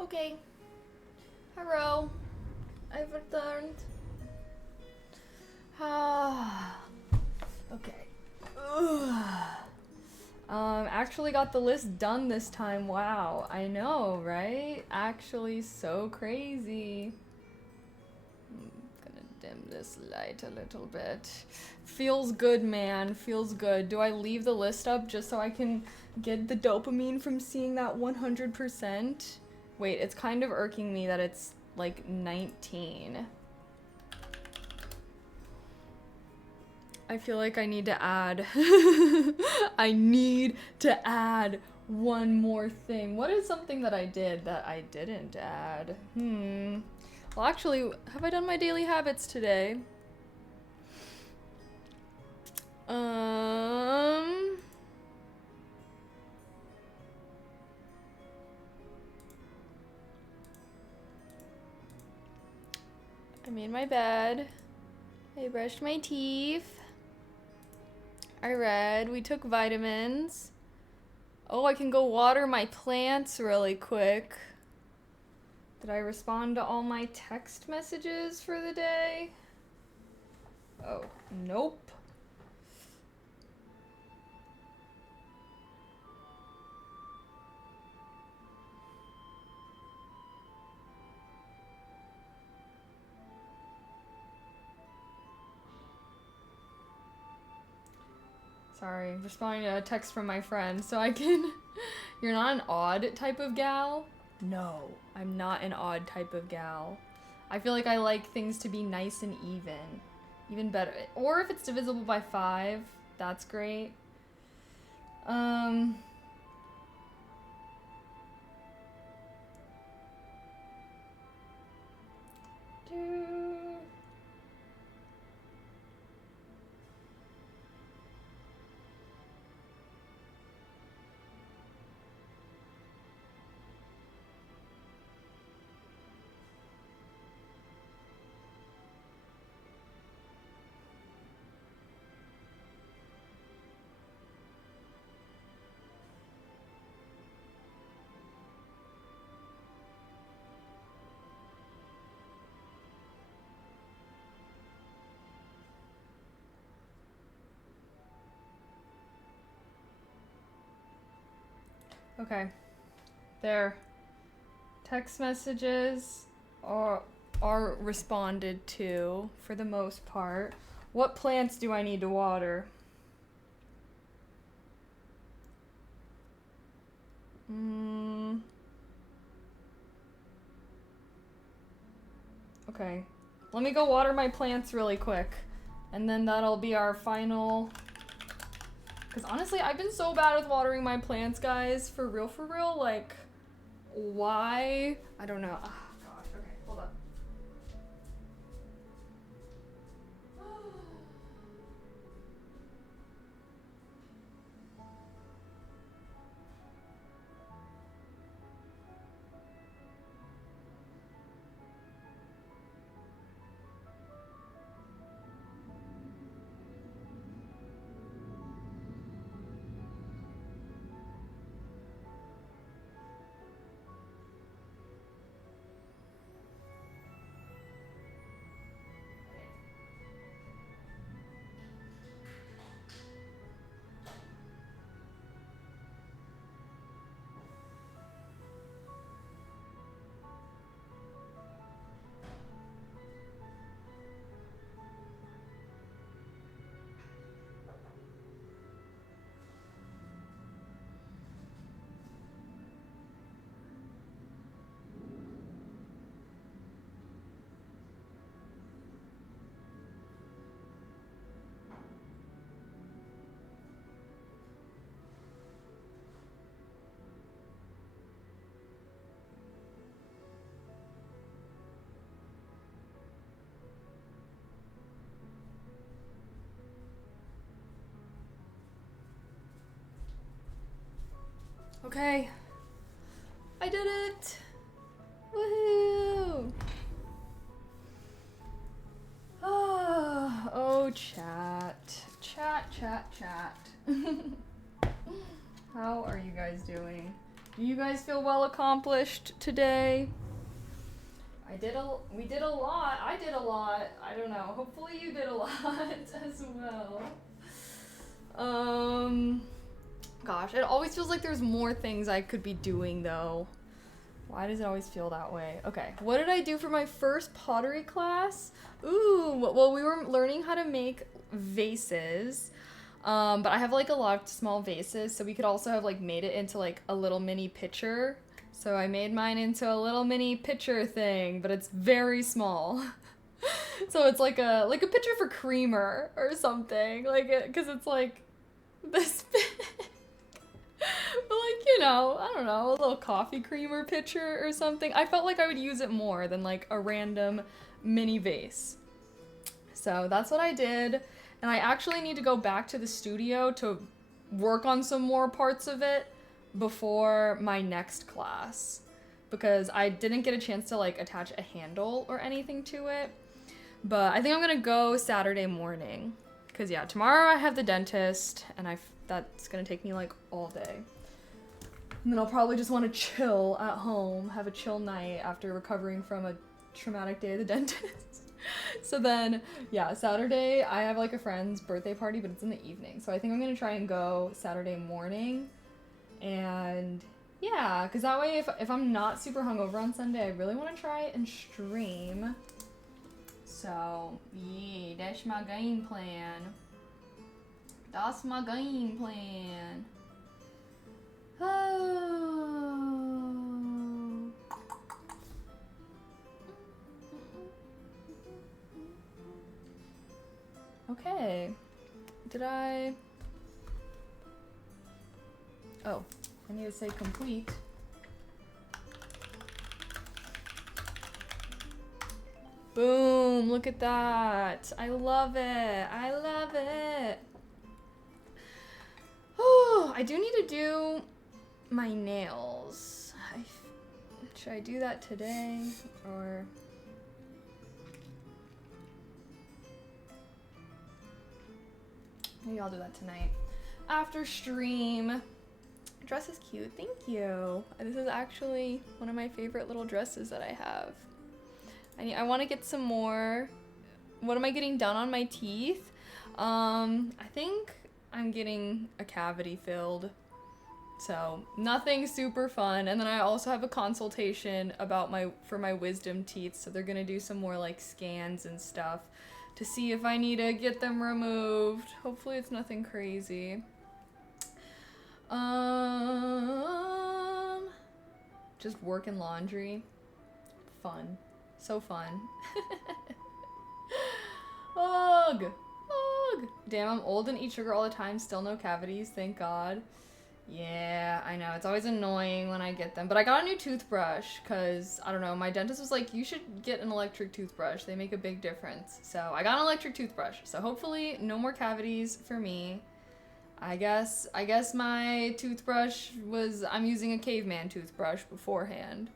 Okay. Hello. I've returned. Okay. Actually got the list done this time. Wow. I know, right? Actually so crazy. I'm gonna dim this light a little bit. Feels good, man. Feels good. Do I leave the list up just so I can get the dopamine from seeing that 100%? Wait, it's kind of irking me that it's like 19. I feel like I need to add. I need to add one more thing. What is something that I did that I didn't add? Well, actually, have I done my daily habits today? I made my bed. I brushed my teeth. I read. We took vitamins. Oh, I can go water my plants really quick. Did I respond to all my text messages for the day? Oh, nope. Sorry, responding to a text from my friend so I can... You're not an odd type of gal? No, I'm not an odd type of gal. I feel like I like things to be nice and even. Even better. Or if it's divisible by 5, that's great. Okay. There. Text messages are responded to for the most part. What plants do I need to water? Okay. Let me go water my plants really quick. And then that'll be our final... Because honestly, I've been so bad with watering my plants, guys. For real, like... Why? I don't know. Oh, gosh. Okay, hold up. Okay. I did it! Woohoo! Oh, chat. Chat. How are you guys doing? Do you guys feel well accomplished today? We did a lot. I did a lot. I don't know. Hopefully you did a lot as well. Gosh, it always feels like there's more things I could be doing though. Why does it always feel that way? Okay, what did I do for my first pottery class? Ooh, Well, we were learning how to make vases. But I have like a lot of small vases, so we could also have like made it into like a little mini pitcher. So I made mine into a little mini pitcher thing, but it's very small. So it's like a pitcher for creamer or something, like it, cause it's like this big. But like, you know, I don't know, a little coffee creamer pitcher or something. I felt like I would use it more than like a random mini vase. So that's what I did. And I actually need to go back to the studio to work on some more parts of it before my next class, because I didn't get a chance to like attach a handle or anything to it. But I think I'm gonna go Saturday morning, because yeah, tomorrow I have the dentist, and that's gonna take me like all day. And then I'll probably just want to chill at home, have a chill night after recovering from a traumatic day at the dentist. So then, yeah, Saturday I have like a friend's birthday party, but it's in the evening. So I think I'm gonna try and go Saturday morning. And yeah, because that way if I'm not super hungover on Sunday, I really want to try and stream. So yeah, that's my game plan. That's my game plan. Oh. Okay. Did I? Oh, I need to say complete. Boom, look at that. I love it. I love it. Oh, I do need to do my nails. Should I do that today or? Maybe I'll do that tonight after stream. Dress is cute, thank you. This is actually one of my favorite little dresses that I have. I want to get some more. What am I getting done on my teeth? I think I'm getting a cavity filled. So nothing super fun. And then I also have a consultation about for my wisdom teeth. So they're gonna do some more like scans and stuff to see if I need to get them removed. Hopefully it's nothing crazy. Just work and laundry. Fun. So fun. Ugh. Ugh. Damn, I'm old and eat sugar all the time. Still no cavities, thank God. Yeah, I know. It's always annoying when I get them. But I got a new toothbrush because, I don't know, my dentist was like, you should get an electric toothbrush. They make a big difference. So I got an electric toothbrush. So hopefully no more cavities for me. I guess my toothbrush I'm using a caveman toothbrush beforehand.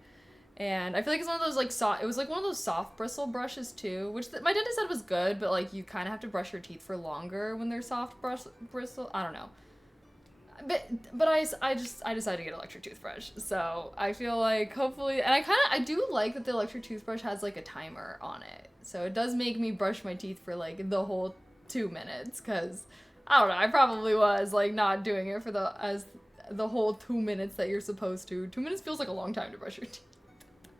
And I feel like it's one of those like it was like one of those soft bristle brushes too, which my dentist said was good, but like you kind of have to brush your teeth for longer when they're soft bristle. I don't know. But I decided to get an electric toothbrush. So I feel like hopefully, and I do like that the electric toothbrush has like a timer on it. So it does make me brush my teeth for like the whole 2 minutes, cuz I don't know, I probably was like not doing it for the whole 2 minutes that you're supposed to. 2 minutes feels like a long time to brush your teeth.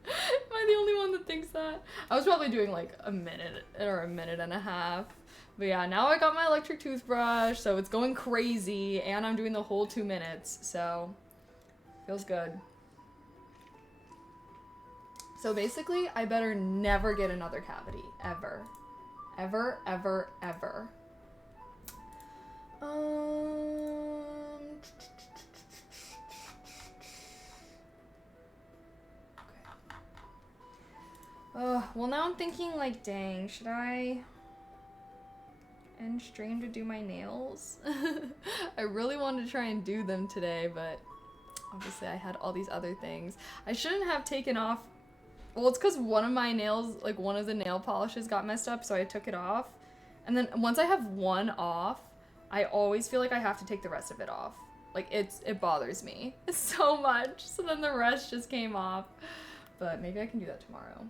Am I the only one that thinks that? I was probably doing like a minute or a minute and a half. But yeah, now I got my electric toothbrush, so it's going crazy, and I'm doing the whole 2 minutes, so feels good. So basically, I better never get another cavity, ever. Ever, ever, ever. Well now I'm thinking like, dang, should I end stream to do my nails? I really wanted to try and do them today, but obviously I had all these other things. I shouldn't have taken off. Well, it's because one of my nails, like one of the nail polishes got messed up, so I took it off. And then once I have one off, I always feel like I have to take the rest of it off. Like it bothers me so much. So then the rest just came off. But maybe I can do that tomorrow.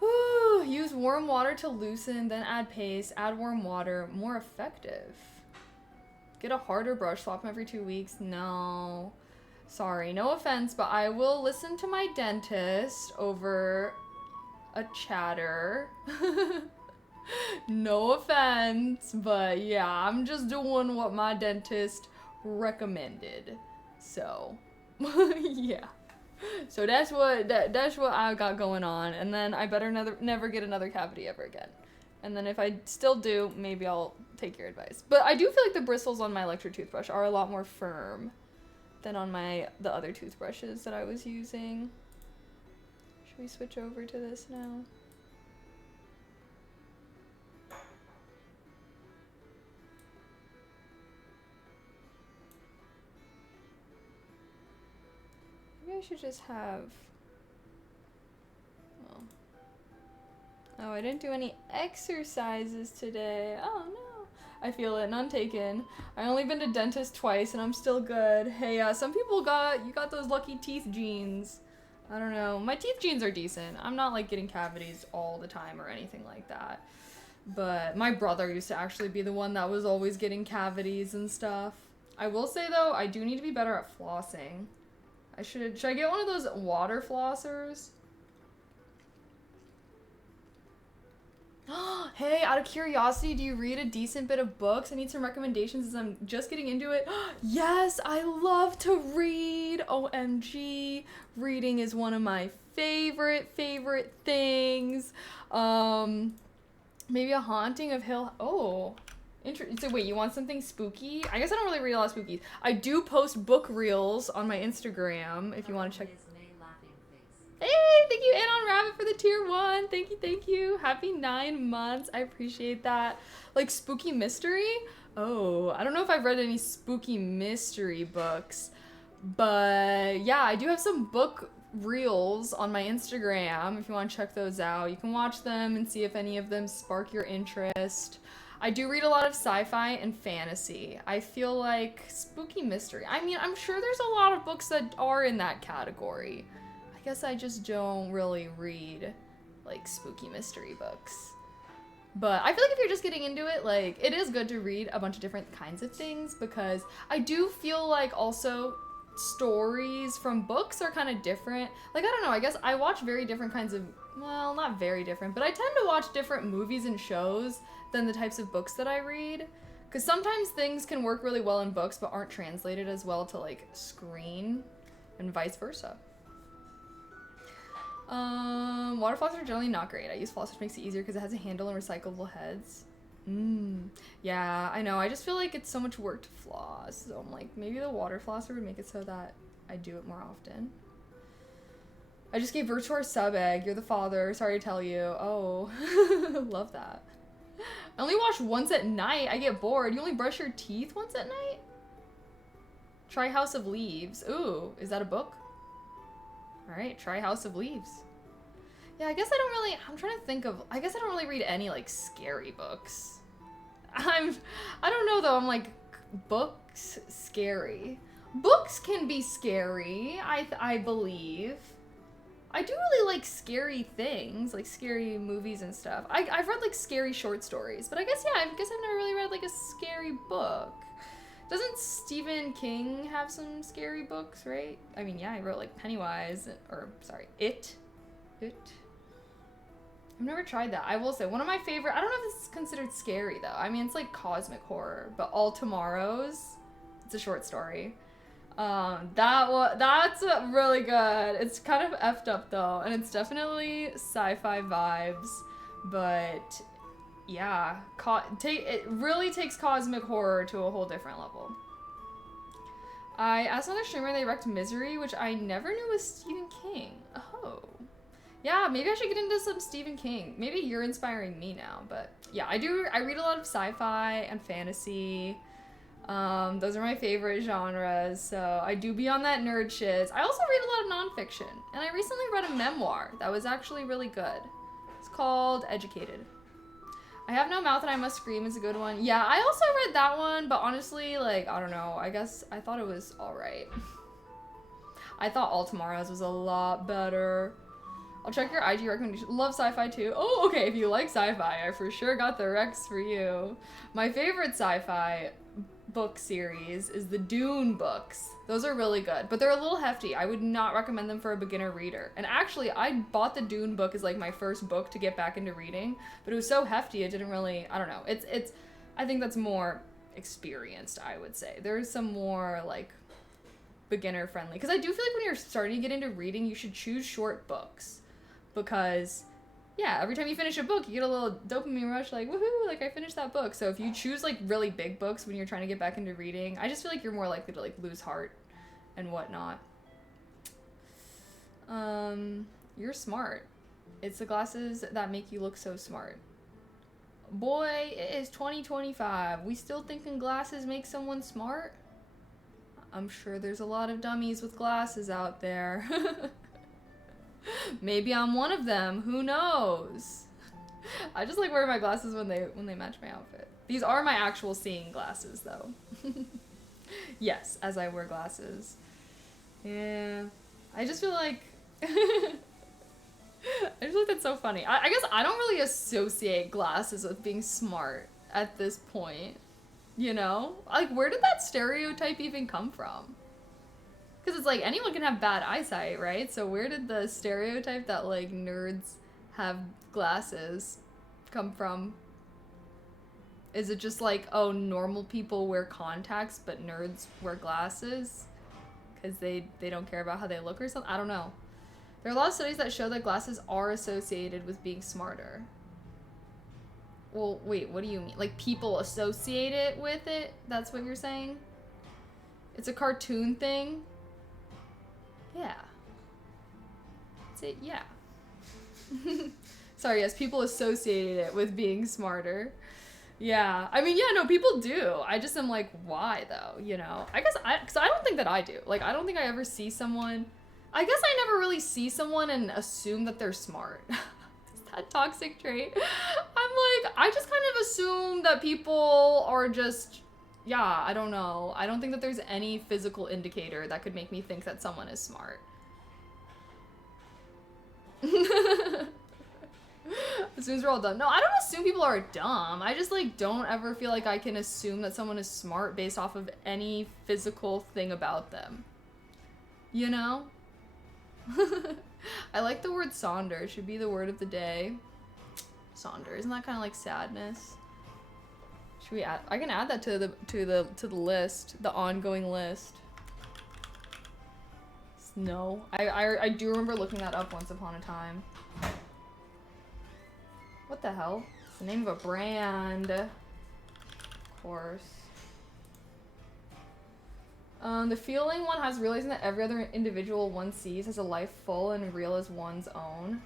Whew, use warm water to loosen, then add paste, add warm water, more effective. Get a harder brush, swap them every 2 weeks. No, sorry, no offense, but I will listen to my dentist over a chatter. No offense, but yeah, I'm just doing what my dentist recommended. So, yeah. So that's what I got going on, and then I better never get another cavity ever again. And then if I still do, maybe I'll take your advice. But I do feel like the bristles on my electric toothbrush are a lot more firm than on the other toothbrushes that I was using. Should we switch over to this now? Maybe I should just have... Oh, I didn't do any exercises today. Oh no. I feel it, none taken. I only been to dentist twice and I'm still good. Hey, some people you got those lucky teeth genes. I don't know. My teeth genes are decent. I'm not like getting cavities all the time or anything like that. But my brother used to actually be the one that was always getting cavities and stuff. I will say though, I do need to be better at flossing. Should I get one of those water flossers? Hey, out of curiosity, do you read a decent bit of books? I need some recommendations as I'm just getting into it. Yes, I love to read. OMG. Reading is one of my favorite things. Maybe A Haunting of Hill... Oh. So wait, you want something spooky? I guess I don't really read a lot of spookies. I do post book reels on my Instagram if you want to check... Hey, thank you, Anon Rabbit, for the tier 1. Thank you. Happy 9 months. I appreciate that. Like, spooky mystery? Oh, I don't know if I've read any spooky mystery books. But, yeah, I do have some book reels on my Instagram. If you want to check those out, you can watch them and see if any of them spark your interest. I do read a lot of sci-fi and fantasy. I feel like spooky mystery. I mean, I'm sure there's a lot of books that are in that category. I guess I just don't really read like spooky mystery books. But I feel like if you're just getting into it, like it is good to read a bunch of different kinds of things, because I do feel like also stories from books are kind of different. Like, I don't know, I guess I watch very different kinds of, well, not very different, but I tend to watch different movies and shows than the types of books that I read. Because sometimes things can work really well in books but aren't translated as well to like screen, and vice versa. Water flossers are generally not great. I use floss, which makes it easier because it has a handle and recyclable heads. Yeah, I know. I just feel like it's so much work to floss. So I'm like, maybe the water flosser would make it so that I do it more often. I just gave birth to our sub egg. You're the father. Sorry to tell you. Oh, love that. I only wash once at night. I get bored. You only brush your teeth once at night? Try House of Leaves. Ooh, is that a book? Alright, try House of Leaves. Yeah, I guess I don't really, I'm trying to think of, I guess I don't really read any, like, scary books. I don't know, though, I'm like, books, scary. Books can be scary, I believe. I do really like scary things, like scary movies and stuff. I've read, like, scary short stories, but I guess, yeah, I've never really read, like, a scary book. Doesn't Stephen King have some scary books, right? I mean, yeah, he wrote like Pennywise, or sorry, It. I've never tried that. I will say, one of my favorite, I don't know if this is considered scary though. I mean, it's like cosmic horror, but All Tomorrows, it's a short story. That's really good. It's kind of effed up though, and it's definitely sci-fi vibes, but yeah, it really takes cosmic horror to a whole different level. I asked another streamer, they wrecked Misery, which I never knew was Stephen King. Oh. Yeah, maybe I should get into some Stephen King. Maybe you're inspiring me now, but yeah, I read a lot of sci-fi and fantasy. Those are my favorite genres, so I do be on that nerd shiz. I also read a lot of nonfiction, and I recently read a memoir that was actually really good. It's called Educated. I Have No Mouth and I Must Scream is a good one. Yeah, I also read that one, but honestly, like, I don't know. I guess I thought it was alright. I thought All Tomorrows was a lot better. I'll check your IG recommendation. Love sci-fi too. Oh, okay, if you like sci-fi, I for sure got the Rex for you. My favorite sci-fi, book series is the Dune books. Those are really good, but they're a little hefty. I would not recommend them for a beginner reader. And actually, I bought the Dune book as like my first book to get back into reading, but it was so hefty it didn't really, I don't know. It's I think that's more experienced, I would say. There's some more like beginner friendly, because I do feel like when you're starting to get into reading, you should choose short books, because yeah, every time you finish a book, you get a little dopamine rush, like, woohoo, like, I finished that book. So if you choose, like, really big books when you're trying to get back into reading, I just feel like you're more likely to, like, lose heart and whatnot. You're smart. It's the glasses that make you look so smart. Boy, it is 2025. We still thinking glasses make someone smart? I'm sure there's a lot of dummies with glasses out there. Maybe I'm one of them. Who knows? I just like wearing my glasses when they match my outfit. These are my actual seeing glasses, though. Yes, as I wear glasses. Yeah. I just feel like I just feel like that's so funny. I guess I don't really associate glasses with being smart at this point. You know? Like, where did that stereotype even come from? Because it's like anyone can have bad eyesight, right? So where did the stereotype that like nerds have glasses come from? Is it just like, oh, normal people wear contacts but nerds wear glasses because they don't care about how they look or something? I don't know. There are a lot of studies that show that glasses are associated with being smarter. Well, wait, what do you mean? Like people associate it with it? That's what you're saying? It's a cartoon thing? Yeah. Yeah. Sorry, yes, people associated it with being smarter. Yeah. I mean, yeah, no, people do. I just am like, why though? You know? Because I don't think that I do. Like, I don't think I ever see someone. I guess I never really see someone and assume that they're smart. Is that a toxic trait? I'm like, I just kind of assume that people are just. Yeah, I don't know. I don't think that there's any physical indicator that could make me think that someone is smart. As soon as we're all done. No, I don't assume people are dumb. I just, like, don't ever feel like I can assume that someone is smart based off of any physical thing about them. You know? I like the word sonder. It should be the word of the day. Sonder. Isn't that kind of like sadness? Should we add? I can add that to the list, the ongoing list. No, I do remember looking that up once upon a time. What the hell? It's the name of a brand. Of course. The feeling one has realizing that every other individual one sees has a life full and real as one's own.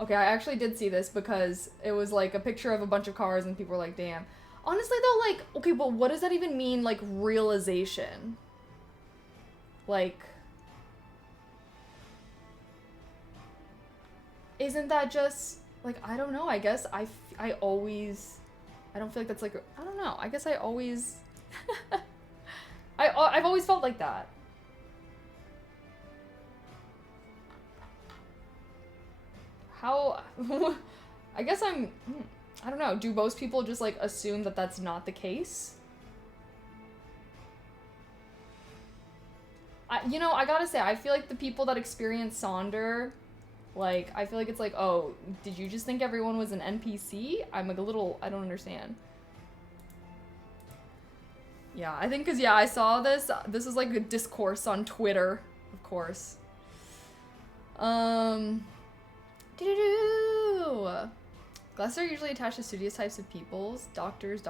Okay, I actually did see this because it was like a picture of a bunch of cars and people were like, damn. Honestly though, like, okay, but what does that even mean, like, realization? Like, isn't that just, like, I don't know, I guess I always, I don't feel like that's like, I don't know, I guess I always, I've always felt like that. How, I guess I don't know, do most people just, like, assume that that's not the case? You know, I gotta say, I feel like the people that experience Sonder, like, I feel like it's like, oh, did you just think everyone was an NPC? I'm, like, a little, I don't understand. Yeah, I think, because, yeah, I saw this. This is, like, a discourse on Twitter, of course. Glasses are usually attached to studious types of peoples, doctors,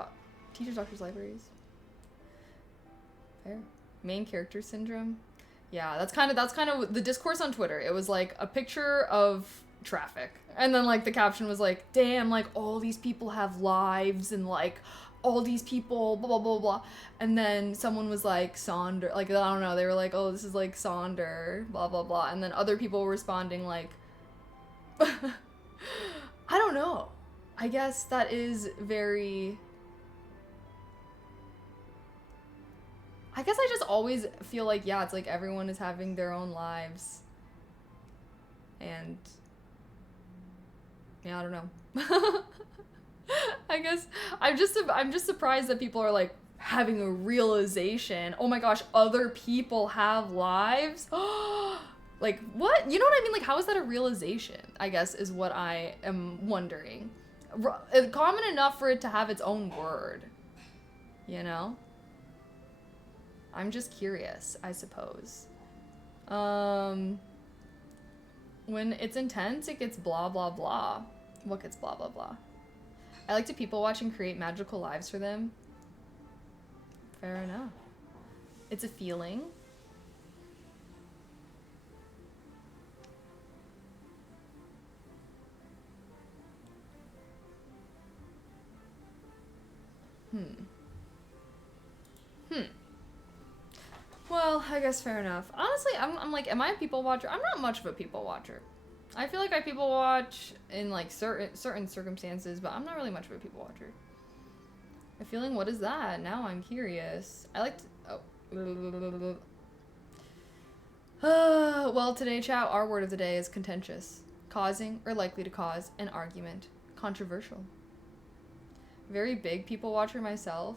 teachers, doctors, libraries. Fair. Main character syndrome. Yeah, that's kind of the discourse on Twitter. It was like a picture of traffic, and then like the caption was like, "Damn, like all these people have lives, and like all these people, blah blah blah blah." And then someone was like, "Sonder," like I don't know. They were like, "Oh, this is like Sonder," blah blah blah. And then other people were responding like, "I don't know. I guess that is very." I guess I just always feel like, yeah, it's like everyone is having their own lives. And yeah, I don't know. I guess I'm just surprised that people are like having a realization. Oh my gosh, other people have lives. Like, what? You know what I mean? Like, how is that a realization? I guess is what I am wondering. Common enough for it to have its own word. You know? I'm just curious, I suppose. When it's intense, it gets blah, blah, blah. What gets blah, blah, blah? I like to people watch and create magical lives for them. Fair enough. It's a feeling. Well, I guess fair enough. Honestly, I'm like, am I a people watcher? I'm not much of a people watcher. I feel like I people watch in like certain circumstances, but I'm not really much of a people watcher. A feeling, what is that? Now I'm curious. I like to, well, today, chat, our word of the day is contentious. Causing or likely to cause an argument. Controversial. Very big people watcher myself.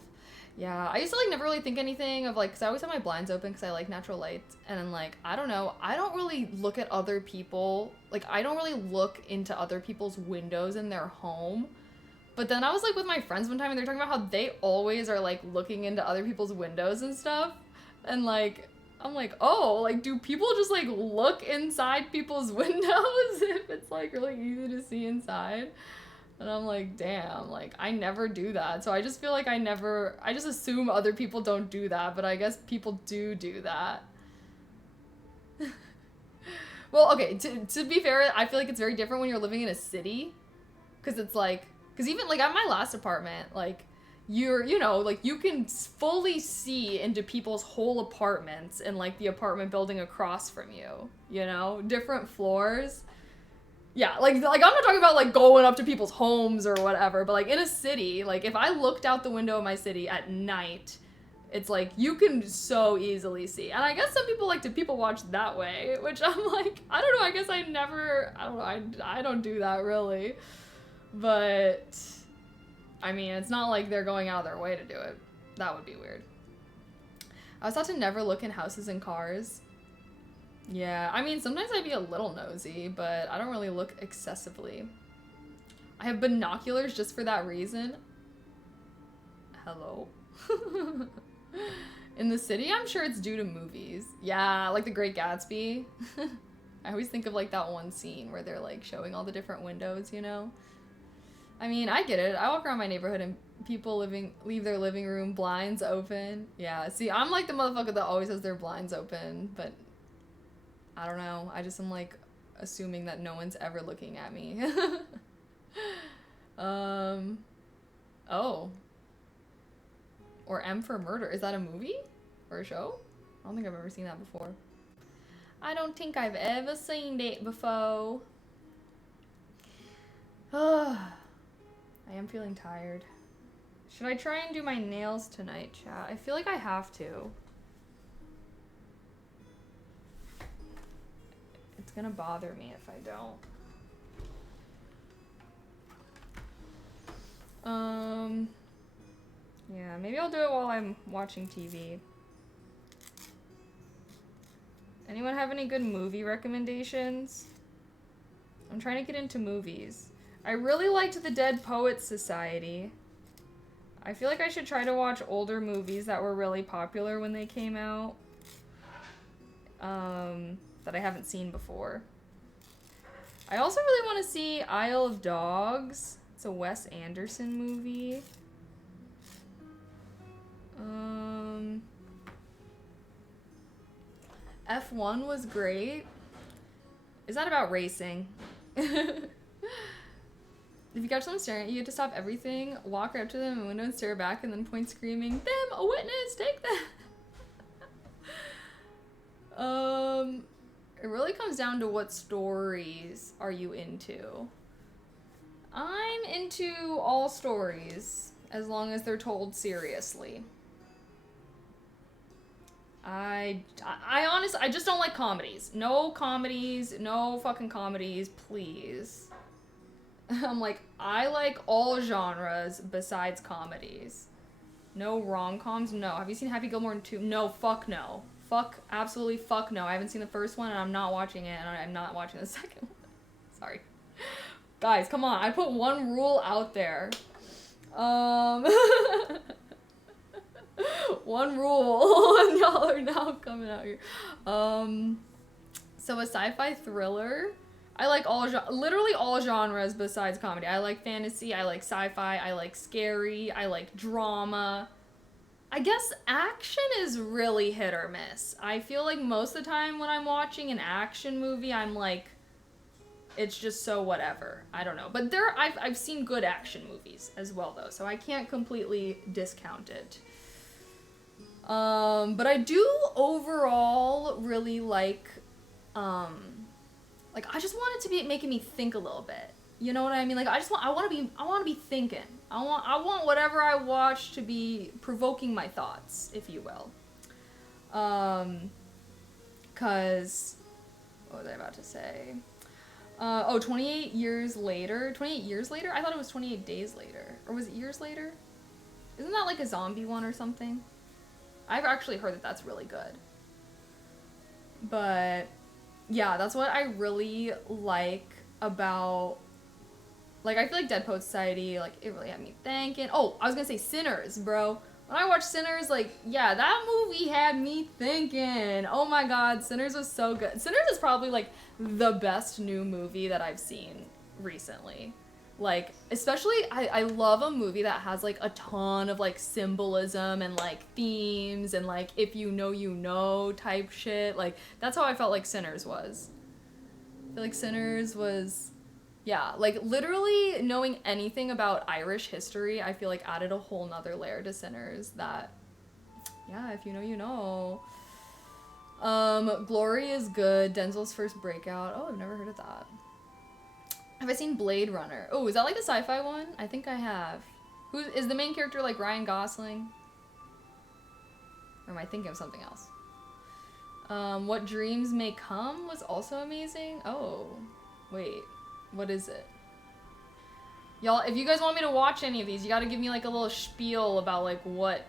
Yeah, I used to like never really think anything of like, because I always have my blinds open because I like natural light. And then like, I don't know, I don't really look at other people. Like, I don't really look into other people's windows in their home. But then I was like with my friends one time and they're talking about how they always are like looking into other people's windows and stuff. And like, I'm like, oh, like do people just like look inside people's windows if it's like really easy to see inside? And I'm like, damn, like I never do that. So I just feel like I just assume other people don't do that, but I guess people do that. Well, okay, to be fair, I feel like it's very different when you're living in a city. Because it's like, because even like at my last apartment, like you know, like you can fully see into people's whole apartments and like the apartment building across from you, you know, different floors. Yeah, like I'm not talking about like going up to people's homes or whatever, but like in a city, like if I looked out the window of my city at night, it's like you can so easily see. And I guess some people like to people watch that way, which I'm like, I don't know, I guess I don't know, I don't do that really. But I mean, it's not like they're going out of their way to do it. That would be weird. I was taught to never look in houses and cars. Yeah, I mean, sometimes I'd be a little nosy, but I don't really look excessively. I have binoculars just for that reason. Hello? In the city, I'm sure it's due to movies. Yeah, like The Great Gatsby. I always think of like that one scene where they're like showing all the different windows, you know? I mean, I get it. I walk around my neighborhood and people leave their living room blinds open. Yeah, see, I'm like the motherfucker that always has their blinds open, but I don't know. I just am like assuming that no one's ever looking at me. Oh. Or M for Murder. Is that a movie? Or a show? I don't think I've ever seen that before. I don't think I've ever seen it before. I am feeling tired. Should I try and do my nails tonight, chat? I feel like I have to. It's gonna bother me if I don't. Yeah, maybe I'll do it while I'm watching TV. Anyone have any good movie recommendations? I'm trying to get into movies. I really liked The Dead Poets Society. I feel like I should try to watch older movies that were really popular when they came out. That I haven't seen before. I also really want to see Isle of Dogs. It's a Wes Anderson movie. F1 was great. Is that about racing? If you catch someone staring at you, you have to stop everything, walk right up to them in the window and stare back and then point screaming, "Them, a witness, take them!" It really comes down to what stories are you into. I'm into all stories, as long as they're told seriously. I honestly, I just don't like comedies. No comedies, no fucking comedies, please. I'm like, I like all genres besides comedies. No rom-coms? No. Have you seen Happy Gilmore 2? No, fuck no. Fuck, absolutely fuck no. I haven't seen the first one and I'm not watching it and I'm not watching the second one. Sorry. Guys, come on. I put one rule out there. One rule and y'all are now coming out here. So a sci-fi thriller. I like literally all genres besides comedy. I like fantasy, I like sci-fi, I like scary, I like drama. I guess action is really hit or miss. I feel like most of the time when I'm watching an action movie, I'm like, it's just so whatever. I don't know. But I've seen good action movies as well though, so I can't completely discount it. But I do overall really like I just want it to be making me think a little bit. You know what I mean? Like I want to be thinking. I want whatever I watch to be provoking my thoughts, if you will. Cause what was I about to say? 28 years later. 28 years later? I thought it was 28 days later. Or was it years later? Isn't that like a zombie one or something? I've actually heard that that's really good. But yeah, that's what I really like about, like, I feel like Dead Poet Society, like, it really had me thinking. Oh, I was gonna say Sinners, bro. When I watched Sinners, like, yeah, that movie had me thinking. Oh my god, Sinners was so good. Sinners is probably, like, the best new movie that I've seen recently. Like, especially, I love a movie that has, like, a ton of, like, symbolism and, like, themes and, like, if you know type shit. Like, that's how I felt like Sinners was. I feel like Sinners was, yeah, like, literally knowing anything about Irish history, I feel like added a whole nother layer to Sinners that, yeah, if you know, you know. Glory is good. Denzel's first breakout. Oh, I've never heard of that. Have I seen Blade Runner? Oh, is that like the sci-fi one? I think I have. Who is the main character, like Ryan Gosling? Or am I thinking of something else? What Dreams May Come was also amazing. Oh, wait. What is it? Y'all, if you guys want me to watch any of these, you gotta give me like a little spiel about like what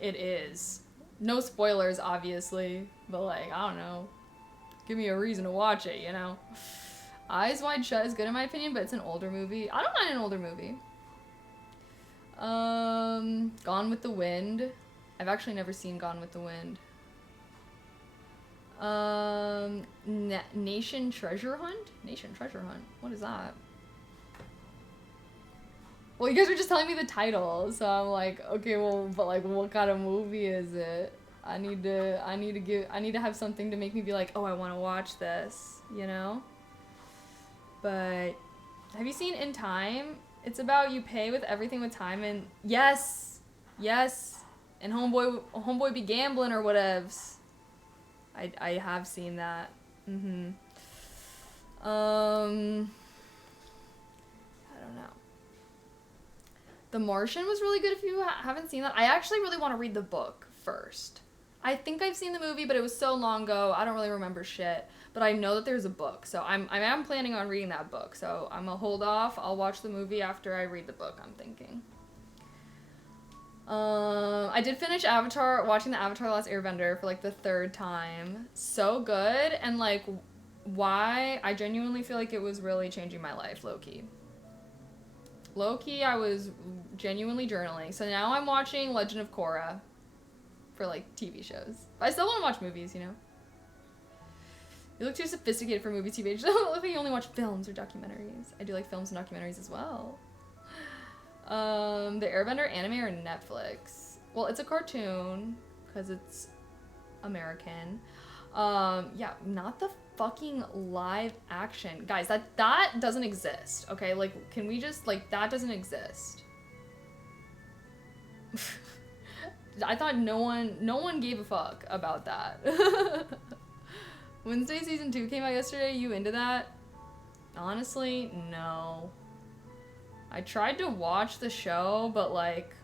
it is. No spoilers, obviously, but like, I don't know. Give me a reason to watch it, you know? Eyes Wide Shut is good in my opinion, but it's an older movie. I don't mind an older movie. Gone with the Wind. I've actually never seen Gone with the Wind. Nation Treasure Hunt? Nation Treasure Hunt. What is that? Well, you guys were just telling me the title, so I'm like, okay, well, but like, what kind of movie is it? I need to have something to make me be like, oh, I want to watch this, you know? But have you seen In Time? It's about you pay with everything with time, and yes, and homeboy be gambling or whatevs. I have seen that. I don't know. The Martian was really good if you haven't seen that. I actually really want to read the book first. I think I've seen the movie, but it was so long ago, I don't really remember shit. But I know that there's a book, so I'm planning on reading that book. So I'm gonna hold off. I'll watch the movie after I read the book, I'm thinking. I did finish watching the Avatar: The Last Airbender for like the 3rd time. So good, and like, why? I genuinely feel like it was really changing my life, low-key. Low-key, I was genuinely journaling. So now I'm watching Legend of Korra for like TV shows. I still want to watch movies, you know? You look too sophisticated for movie TV. It doesn't look like you only watch films or documentaries. I do like films and documentaries as well. The Airbender anime or Netflix? Well, it's a cartoon because it's American. Yeah, not the fucking live action. Guys, that doesn't exist, okay? Like, can we just, like, that doesn't exist. I thought no one gave a fuck about that. Wednesday season 2 came out yesterday. You into that? Honestly, no. I tried to watch the show, but like,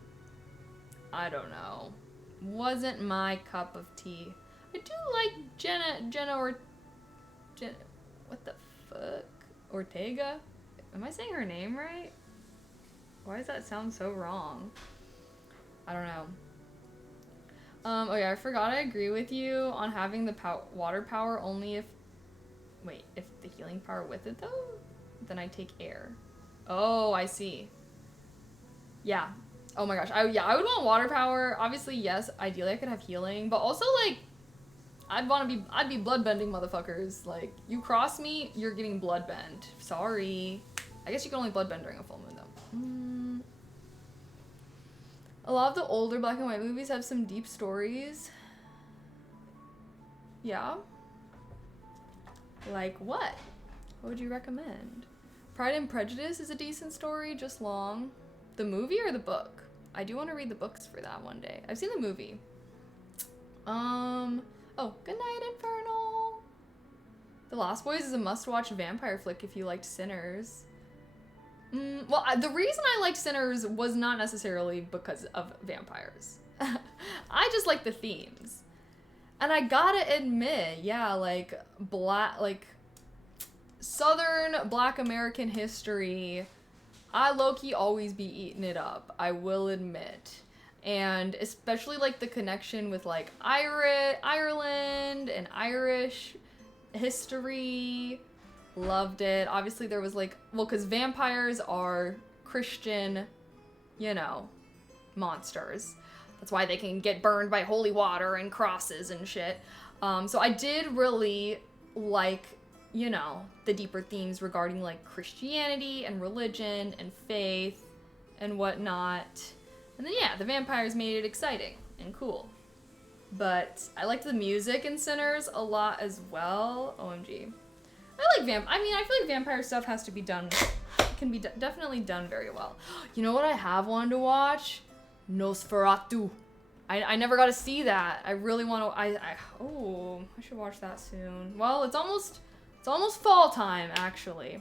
I don't know. Wasn't my cup of tea. I do like Jenna what the fuck? Ortega? Am I saying her name right? Why does that sound so wrong? I don't know. Oh yeah, I forgot I agree with you on having the water power only if... Wait, if the healing power with it though? Then I take air. Oh, I see. Yeah. Oh my gosh. I would want water power. Obviously, yes. Ideally, I could have healing, but also like, I'd be bloodbending motherfuckers. Like, you cross me, you're getting bloodbend. Sorry. I guess you can only bloodbend during a full moon though. A lot of the older black and white movies have some deep stories. Yeah. Like what? What would you recommend? Pride and Prejudice is a decent story, just long. The movie or the book? I do want to read the books for that one day. I've seen the movie. Oh, Good Night, Infernal. The Lost Boys is a must-watch vampire flick if you liked Sinners. Well, the reason I liked Sinners was not necessarily because of vampires. I just like the themes. And I gotta admit, yeah, like, Southern Black American history, I low-key always be eating it up, I will admit. And especially like the connection with like Ireland and Irish history, loved it. Obviously there was like, well, because vampires are Christian, you know, monsters. That's why they can get burned by holy water and crosses and shit. So I did really like, you know, the deeper themes regarding like Christianity and religion and faith and whatnot. And then yeah, the vampires made it exciting and cool. But I liked the music in Sinners a lot as well. OMG. I like I feel like vampire stuff has to be done, can be definitely done very well. You know what I have wanted to watch? Nosferatu. I never got to see that. I really want to, I should watch that soon. Well, it's almost fall time, actually.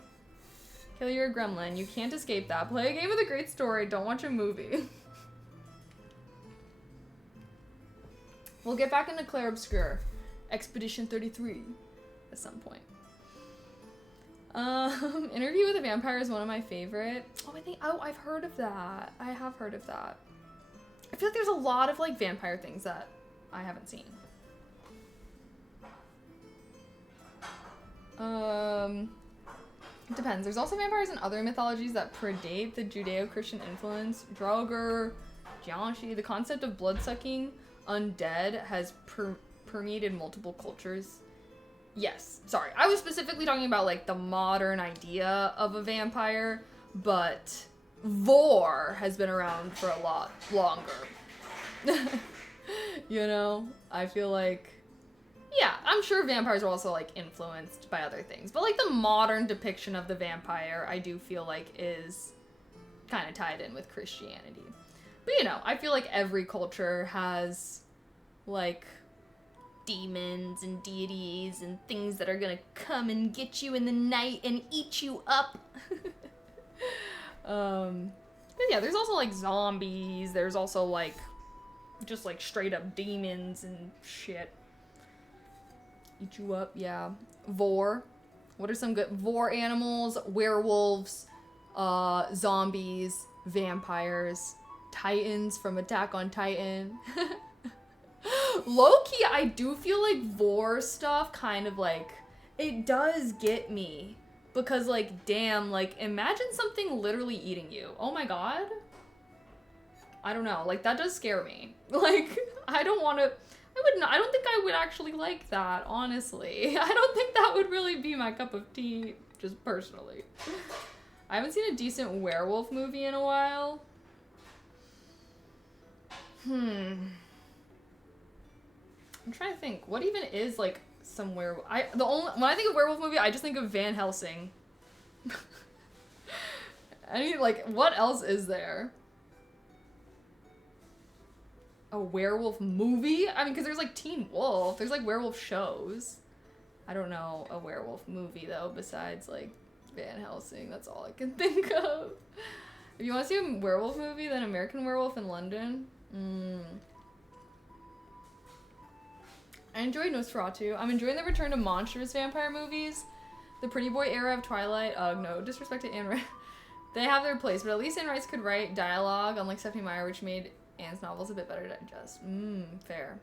Kill your gremlin. You can't escape that. Play a game with a great story. Don't watch a movie. We'll get back into Claire Obscure. Expedition 33 at some point. Interview with a Vampire is one of my favorite. I've heard of that. I have heard of that. I feel like there's a lot of like vampire things that I haven't seen. It depends. There's also vampires in other mythologies that predate the Judeo-Christian influence. Draugr, Jiangxi, the concept of blood-sucking undead has permeated multiple cultures. Yes, sorry. I was specifically talking about like the modern idea of a vampire, but vor has been around for a lot longer. You know, I feel like, yeah, I'm sure vampires are also like influenced by other things, but like the modern depiction of the vampire, I do feel like is kind of tied in with Christianity. But you know, I feel like every culture has like demons and deities and things that are gonna come and get you in the night and eat you up. But yeah, there's also like zombies, there's also like just like straight up demons and shit. Eat you up, yeah. Vor. What are some good vor animals? Werewolves, zombies, vampires, titans from Attack on Titan. Low-key, I do feel like vor stuff kind of like, it does get me. Because like, damn, like imagine something literally eating you. Oh my god. I don't know, like that does scare me. Like, I don't think I would actually like that, honestly. I don't think that would really be my cup of tea, just personally. I haven't seen a decent werewolf movie in a while. I'm trying to think, what even is like some werewolf? When I think of werewolf movie, I just think of Van Helsing. I mean, like, what else is there? A werewolf movie? I mean, because there's like Teen Wolf, there's like werewolf shows. I don't know a werewolf movie though, besides like Van Helsing. That's all I can think of. If you want to see a werewolf movie, then American Werewolf in London. I enjoyed Nosferatu. I'm enjoying the return to monstrous vampire movies. The Pretty Boy era of Twilight. No disrespect to Anne Rice. They have their place, but at least Anne Rice could write dialogue, unlike Stephenie Meyer, which made Anne's novel's a bit better to digest. Fair.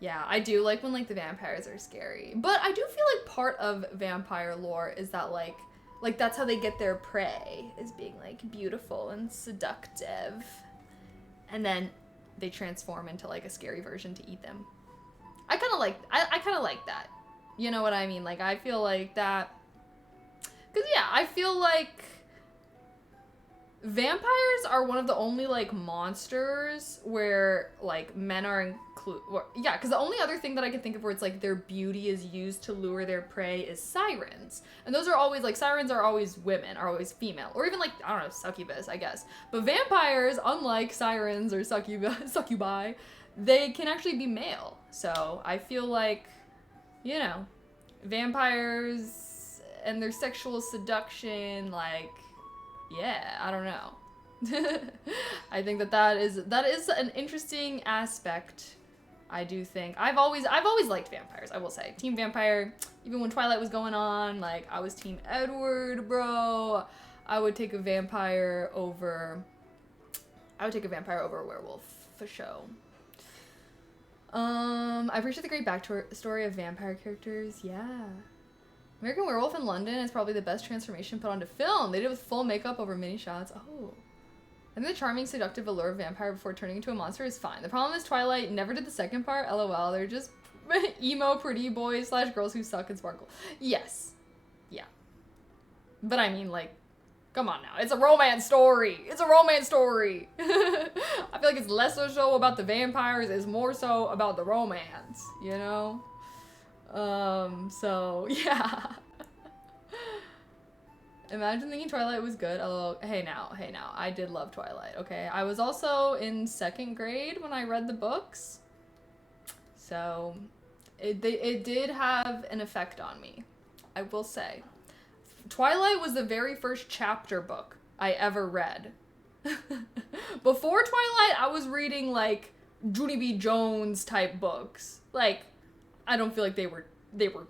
Yeah, I do like when, like, the vampires are scary. But I do feel like part of vampire lore is that, like that's how they get their prey, is being, like, beautiful and seductive. And then they transform into, like, a scary version to eat them. I kind of like that. You know what I mean? Like, I feel like that... Because, yeah, I feel like vampires are one of the only, like, monsters where, like, men are included. Yeah, because the only other thing that I can think of where it's, like, their beauty is used to lure their prey is sirens. And those are always, like, sirens are always women, are always female. Or even, like, I don't know, succubus, I guess. But vampires, unlike sirens or succubi, they can actually be male. So I feel like, you know, vampires and their sexual seduction, like... Yeah, I don't know. I think that is an interesting aspect. I do think I've always liked vampires. I will say, Team Vampire. Even when Twilight was going on, like, I was Team Edward, bro. I would take a vampire over a werewolf for sure. I appreciate the great backstory of vampire characters. Yeah. American Werewolf in London is probably the best transformation put onto film. They did it with full makeup over mini shots. Oh. I think the charming, seductive allure of vampire before turning into a monster is fine. The problem is Twilight never did the second part. LOL. They're just emo pretty boys / girls who suck and sparkle. Yes. Yeah. But I mean, like, come on now. It's a romance story. It's a romance story. I feel like it's less so about the vampires. It's more so about the romance, you know? So, yeah. Imagine thinking Twilight was good. Although, hey now, I did love Twilight, okay? I was also in 2nd grade when I read the books. So, it did have an effect on me, I will say. Twilight was the very first chapter book I ever read. Before Twilight, I was reading, like, Junie B. Jones type books. Like, I don't feel like they were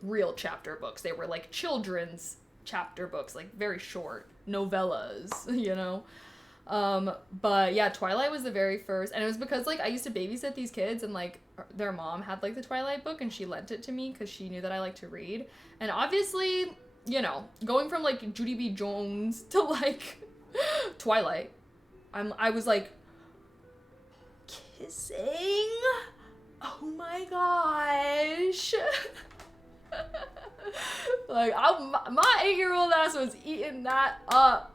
real chapter books. They were, like, children's chapter books, like, very short novellas, you know? But yeah, Twilight was the very first, and it was because, like, I used to babysit these kids, and, like, their mom had, like, the Twilight book, and she lent it to me because she knew that I liked to read. And obviously, you know, going from, like, Junie B. Jones to, like, Twilight, I was, like, kissing? Oh my gosh. Like, my 8-year-old ass was eating that up.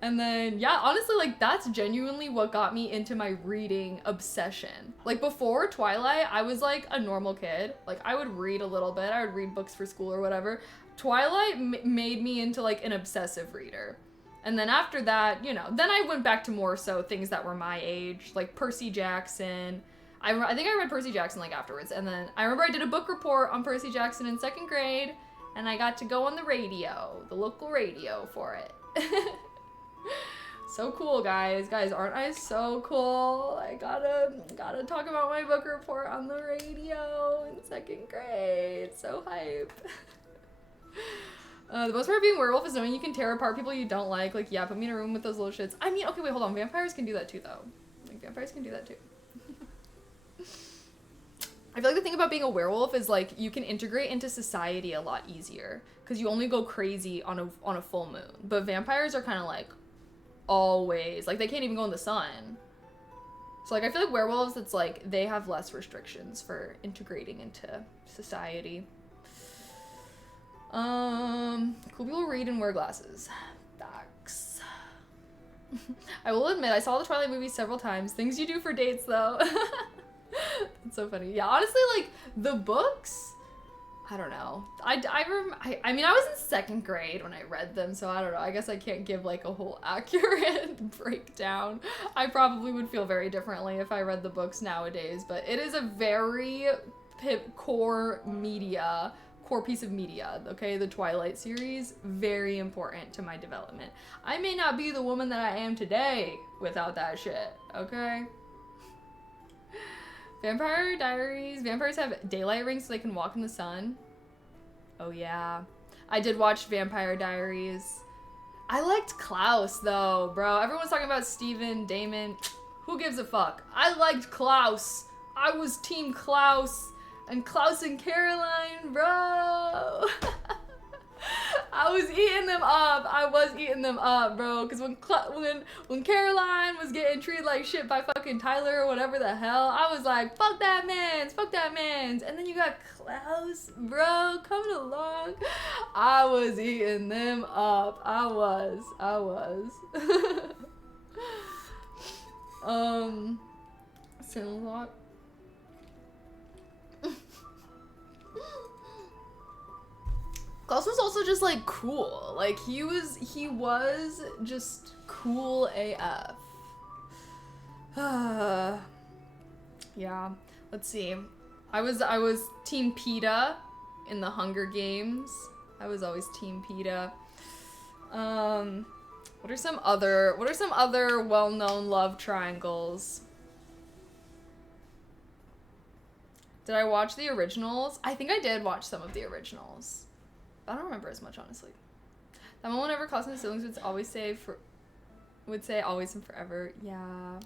And then, yeah, honestly, like, that's genuinely what got me into my reading obsession. Like, before Twilight, I was, like, a normal kid. Like, I would read a little bit. I would read books for school or whatever. Twilight made me into, like, an obsessive reader. And then after that, you know, then I went back to more so things that were my age, like Percy Jackson. I think I read Percy Jackson, like, afterwards. And then I remember I did a book report on Percy Jackson in 2nd grade, and I got to go on the radio, the local radio for it. So cool, guys. Guys, aren't I so cool? I gotta talk about my book report on the radio in 2nd grade. So hype. The most part of being a werewolf is knowing you can tear apart people you don't like, yeah, put me in a room with those little shits. I mean, okay, wait, hold on. Vampires can do that too, though. Like, vampires can do that too. I feel like the thing about being a werewolf is, like, you can integrate into society a lot easier because you only go crazy on a full moon. But vampires are kind of, like, always, like, they can't even go in the sun. So, like, I feel like werewolves, it's like they have less restrictions for integrating into society. Cool people read and wear glasses. Facts. I will admit, I saw the Twilight movie several times. Things you do for dates, though. That's so funny. Yeah, honestly, like, the books, I don't know. I mean, I was in 2nd grade when I read them, so I don't know. I guess I can't give, like, a whole accurate breakdown. I probably would feel very differently if I read the books nowadays, but it is a very core piece of media, okay? The Twilight series, very important to my development. I may not be the woman that I am today without that shit, okay? Vampire Diaries. Vampires have daylight rings so they can walk in the sun. Oh yeah. I did watch Vampire Diaries. I liked Klaus though, bro. Everyone's talking about Steven, Damon. Who gives a fuck? I liked Klaus. I was Team Klaus. And Klaus and Caroline, bro. I was eating them up. I was eating them up, bro. Because when Caroline was getting treated like shit by fucking Tyler or whatever the hell, I was like, fuck that mans, fuck that mans. And then you got Klaus, bro, coming along. I was eating them up. I was. Sandlot. Klaus was also just like cool. Like he was just cool AF. Yeah. Let's see. I was Team PETA in the Hunger Games. I was always Team PETA. What are some other well-known love triangles? Did I watch the originals? I think I did watch some of the originals. I don't remember as much, honestly. That one whenever Klaus and his siblings would say always and forever. Yeah.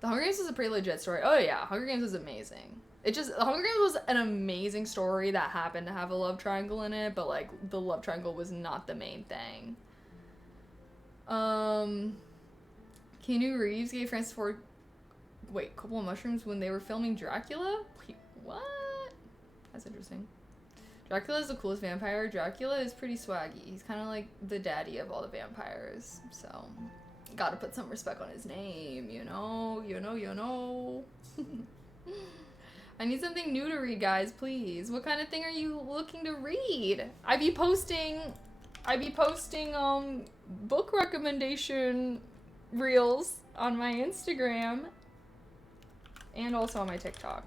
The Hunger Games was a pretty legit story. Oh yeah, Hunger Games was amazing. The Hunger Games was an amazing story that happened to have a love triangle in it, but like the love triangle was not the main thing. Keanu Reeves gave Francis Ford a couple of mushrooms when they were filming Dracula? Wait, what? That's interesting. Dracula is the coolest vampire. Dracula is pretty swaggy. He's kind of like the daddy of all the vampires. So, gotta put some respect on his name, you know. I need something new to read, guys, please. What kind of thing are you looking to read? I be posting book recommendation reels on my Instagram and also on my TikTok.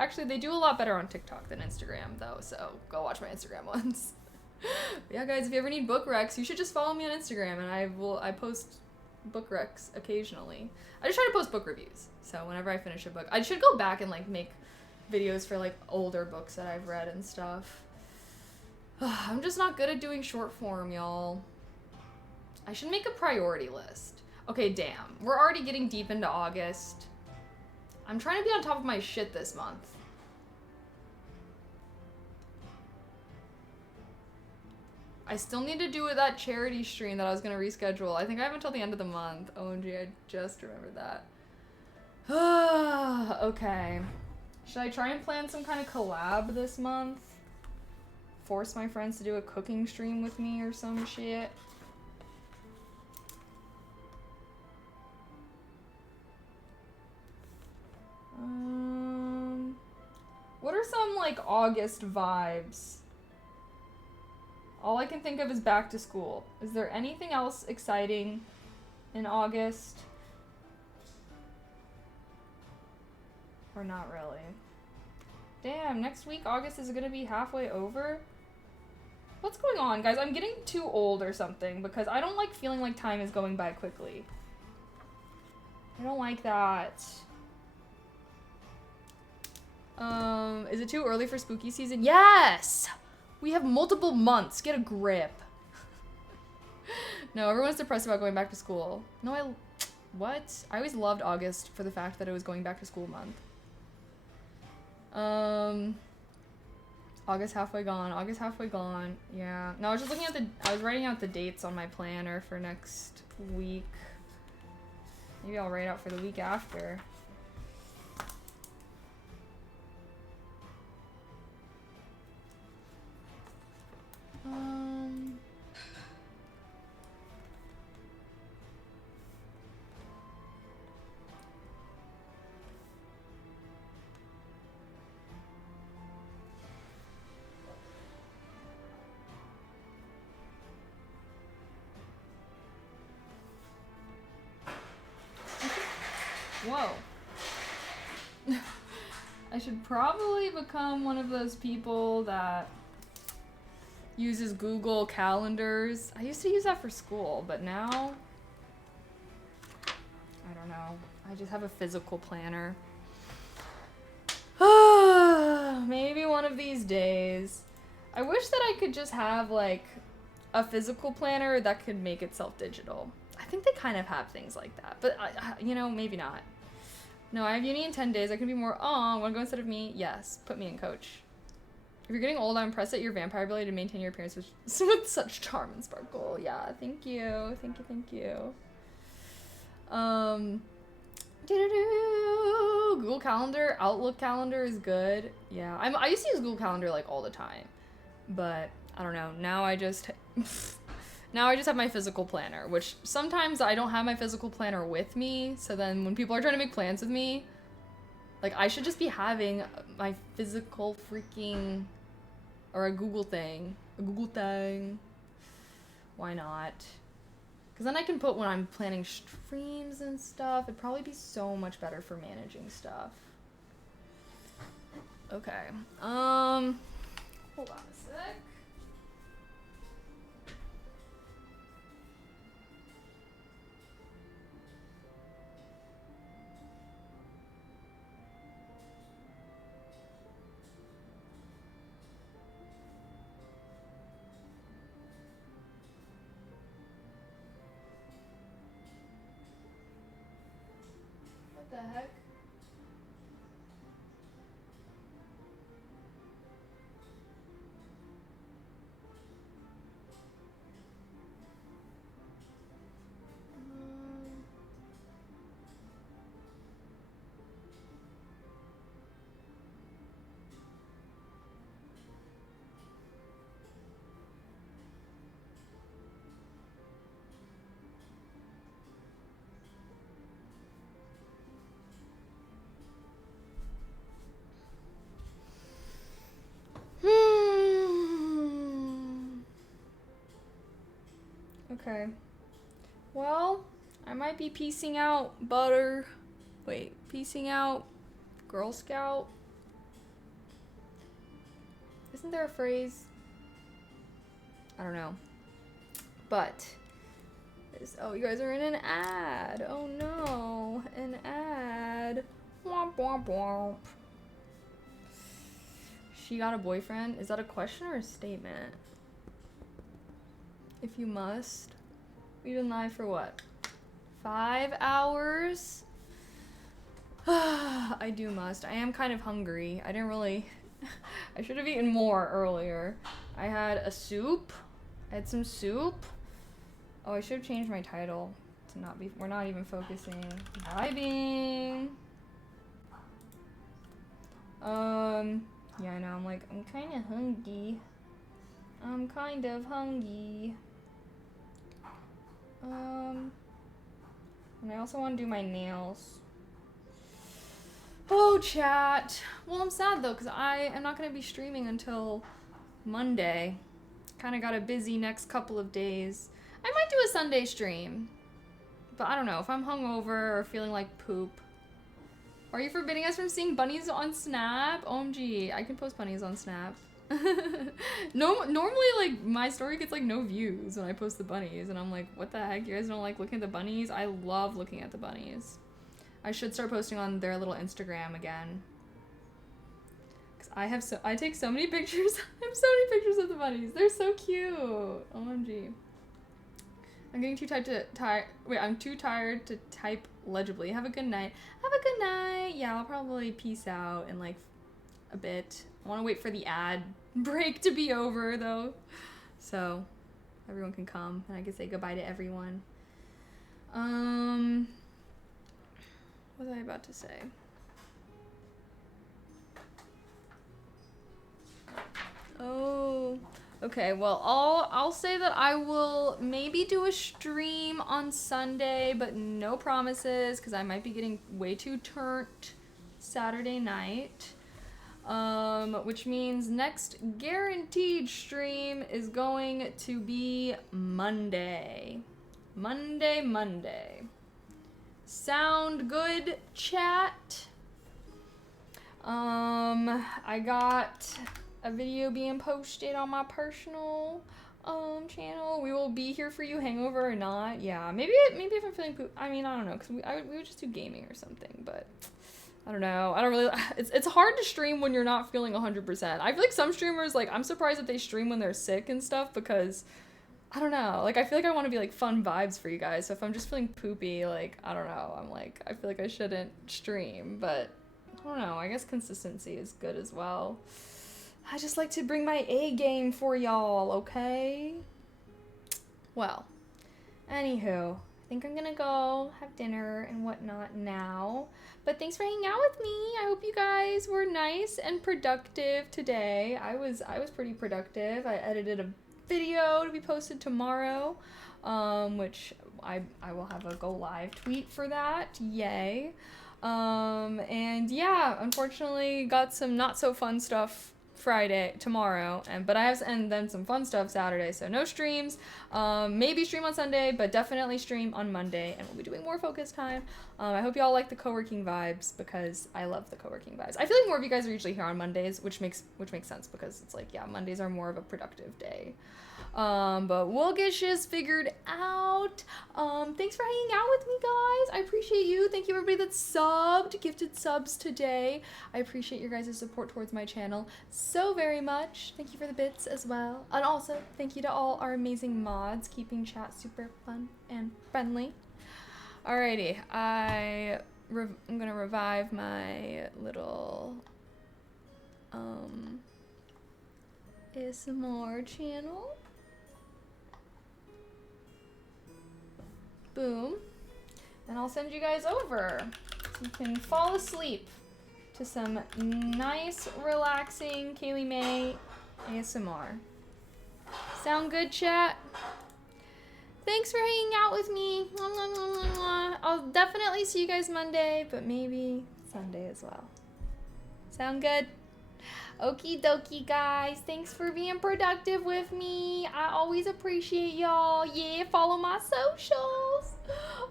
Actually, they do a lot better on TikTok than Instagram, though, so go watch my Instagram ones. Yeah, guys, if you ever need book recs, you should just follow me on Instagram, and I post book recs occasionally. I just try to post book reviews, so whenever I finish a book. I should go back and, like, make videos for, like, older books that I've read and stuff. I'm just not good at doing short form, y'all. I should make a priority list. Okay, damn. We're already getting deep into August. I'm trying to be on top of my shit this month. I still need to do that charity stream that I was going to reschedule. I think I have until the end of the month. OMG, I just remembered that. Okay. Should I try and plan some kind of collab this month? Force my friends to do a cooking stream with me or some shit? What are some, like, August vibes? All I can think of is back to school. Is there anything else exciting in August? Or not really? Damn, next week August is gonna be halfway over? What's going on, guys? I'm getting too old or something because I don't like feeling like time is going by quickly. I don't like that. Is it too early for spooky season? Yes! We have multiple months. Get a grip. No, everyone's depressed about going back to school. No, what? I always loved August for the fact that it was going back to school month. August halfway gone. August halfway gone. Yeah. No, I was just looking at I was writing out the dates on my planner for next week. Maybe I'll write out for the week after. Whoa. I should probably become one of those people that uses Google Calendars. I used to use that for school, but now, I don't know. I just have a physical planner. Maybe one of these days. I wish that I could just have, like, a physical planner that could make itself digital. I think they kind of have things like that, but you know, maybe not. No, I have uni in 10 days. I can be more, wanna go instead of me? Yes, put me in, coach. If you're getting old, I'm impressed at your vampire ability to maintain your appearance with such charm and sparkle. Yeah, thank you. Thank you. Google Calendar, Outlook Calendar is good. Yeah, I used to use Google Calendar like all the time, but I don't know. Now I just have my physical planner, which sometimes I don't have my physical planner with me. So then when people are trying to make plans with me, like I should just be having my physical freaking, or a Google thing. Why not? Because then I can put when I'm planning streams and stuff. It'd probably be so much better for managing stuff. Okay. Hold on a sec. What the heck? Okay. Well, I might be piecing out butter. Wait, piecing out Girl Scout? Isn't there a phrase? I don't know. But, oh, you guys are in an ad. Oh no, an ad. Womp womp womp. She got a boyfriend? Is that a question or a statement? If you must. We've been live for what? 5 hours? I do must. I am kind of hungry. I didn't really... I should have eaten more earlier. I had a soup. I had some soup. Oh, I should have changed my title to not be... We're not even focusing. Vibing. Yeah, I know. I'm like, I'm kind of hungry. And I also want to do my nails. Oh, chat. Well, I'm sad though, because I am not going to be streaming until Monday. Kind of got a busy next couple of days. I might do a Sunday stream. But I don't know. If I'm hungover or feeling like poop. Are you forbidding us from seeing bunnies on Snap? OMG, I can post bunnies on Snap. No, normally like my story gets like no views when I post the bunnies, and I'm like, what the heck? You guys don't like looking at the bunnies? I love looking at the bunnies. I should start posting on their little Instagram again. Cause I take so many pictures. I have so many pictures of the bunnies. They're so cute. OMG. I'm getting too I'm too tired to type legibly. Have a good night. Have a good night. Yeah, I'll probably peace out in like a bit. I want to wait for the ad break to be over though, so everyone can come and I can say goodbye to everyone. What was I about to say? Oh, okay. Well, I'll say that I will maybe do a stream on Sunday, but no promises because I might be getting way too turnt Saturday night. Which means next guaranteed stream is going to be Monday. Monday. Sound good, chat? I got a video being posted on my personal channel. We will be here for you, hangover or not. Yeah, maybe if I'm feeling poop. I mean, I don't know, because we would just do gaming or something, but I don't know. I don't really... It's hard to stream when you're not feeling 100%. I feel like some streamers, like, I'm surprised that they stream when they're sick and stuff because I don't know. Like, I feel like I want to be like fun vibes for you guys. So if I'm just feeling poopy, like, I don't know. I'm like, I feel like I shouldn't stream, but I don't know. I guess consistency is good as well. I just like to bring my A game for y'all, okay? Well, anywho, I think I'm gonna go have dinner and whatnot now. But thanks for hanging out with me. I hope you guys were nice and productive today. I was pretty productive. I edited a video to be posted tomorrow, which I will have a go live tweet for that. Yay. And yeah, unfortunately got some not so fun stuff tomorrow, and then some fun stuff Saturday, so no streams. Maybe stream on Sunday, but definitely stream on Monday, and we'll be doing more focus time. I hope y'all like the co-working vibes, because I love the co-working vibes. I feel like more of you guys are usually here on Mondays, which makes sense, because it's like, yeah, Mondays are more of a productive day. But we'll get shiz figured out. Thanks for hanging out with me, guys. I appreciate you. Thank you, everybody that subbed, gifted subs today. I appreciate your guys' support towards my channel so very much. Thank you for the bits as well. And also, thank you to all our amazing mods, keeping chat super fun and friendly. Alrighty, I'm gonna revive my little, ASMR channel. Boom. And I'll send you guys over so you can fall asleep to some nice, relaxing Kaylee May ASMR. Sound good, chat? Thanks for hanging out with me. I'll definitely see you guys Monday, but maybe Sunday as well. Sound good? Okie dokie, guys. Thanks for being productive with me. I always appreciate y'all. Yeah, follow my socials.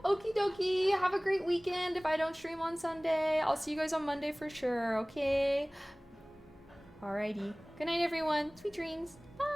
Okie dokie. Have a great weekend. If I don't stream on Sunday, I'll see you guys on Monday for sure, okay? Alrighty. Good night, everyone. Sweet dreams. Bye.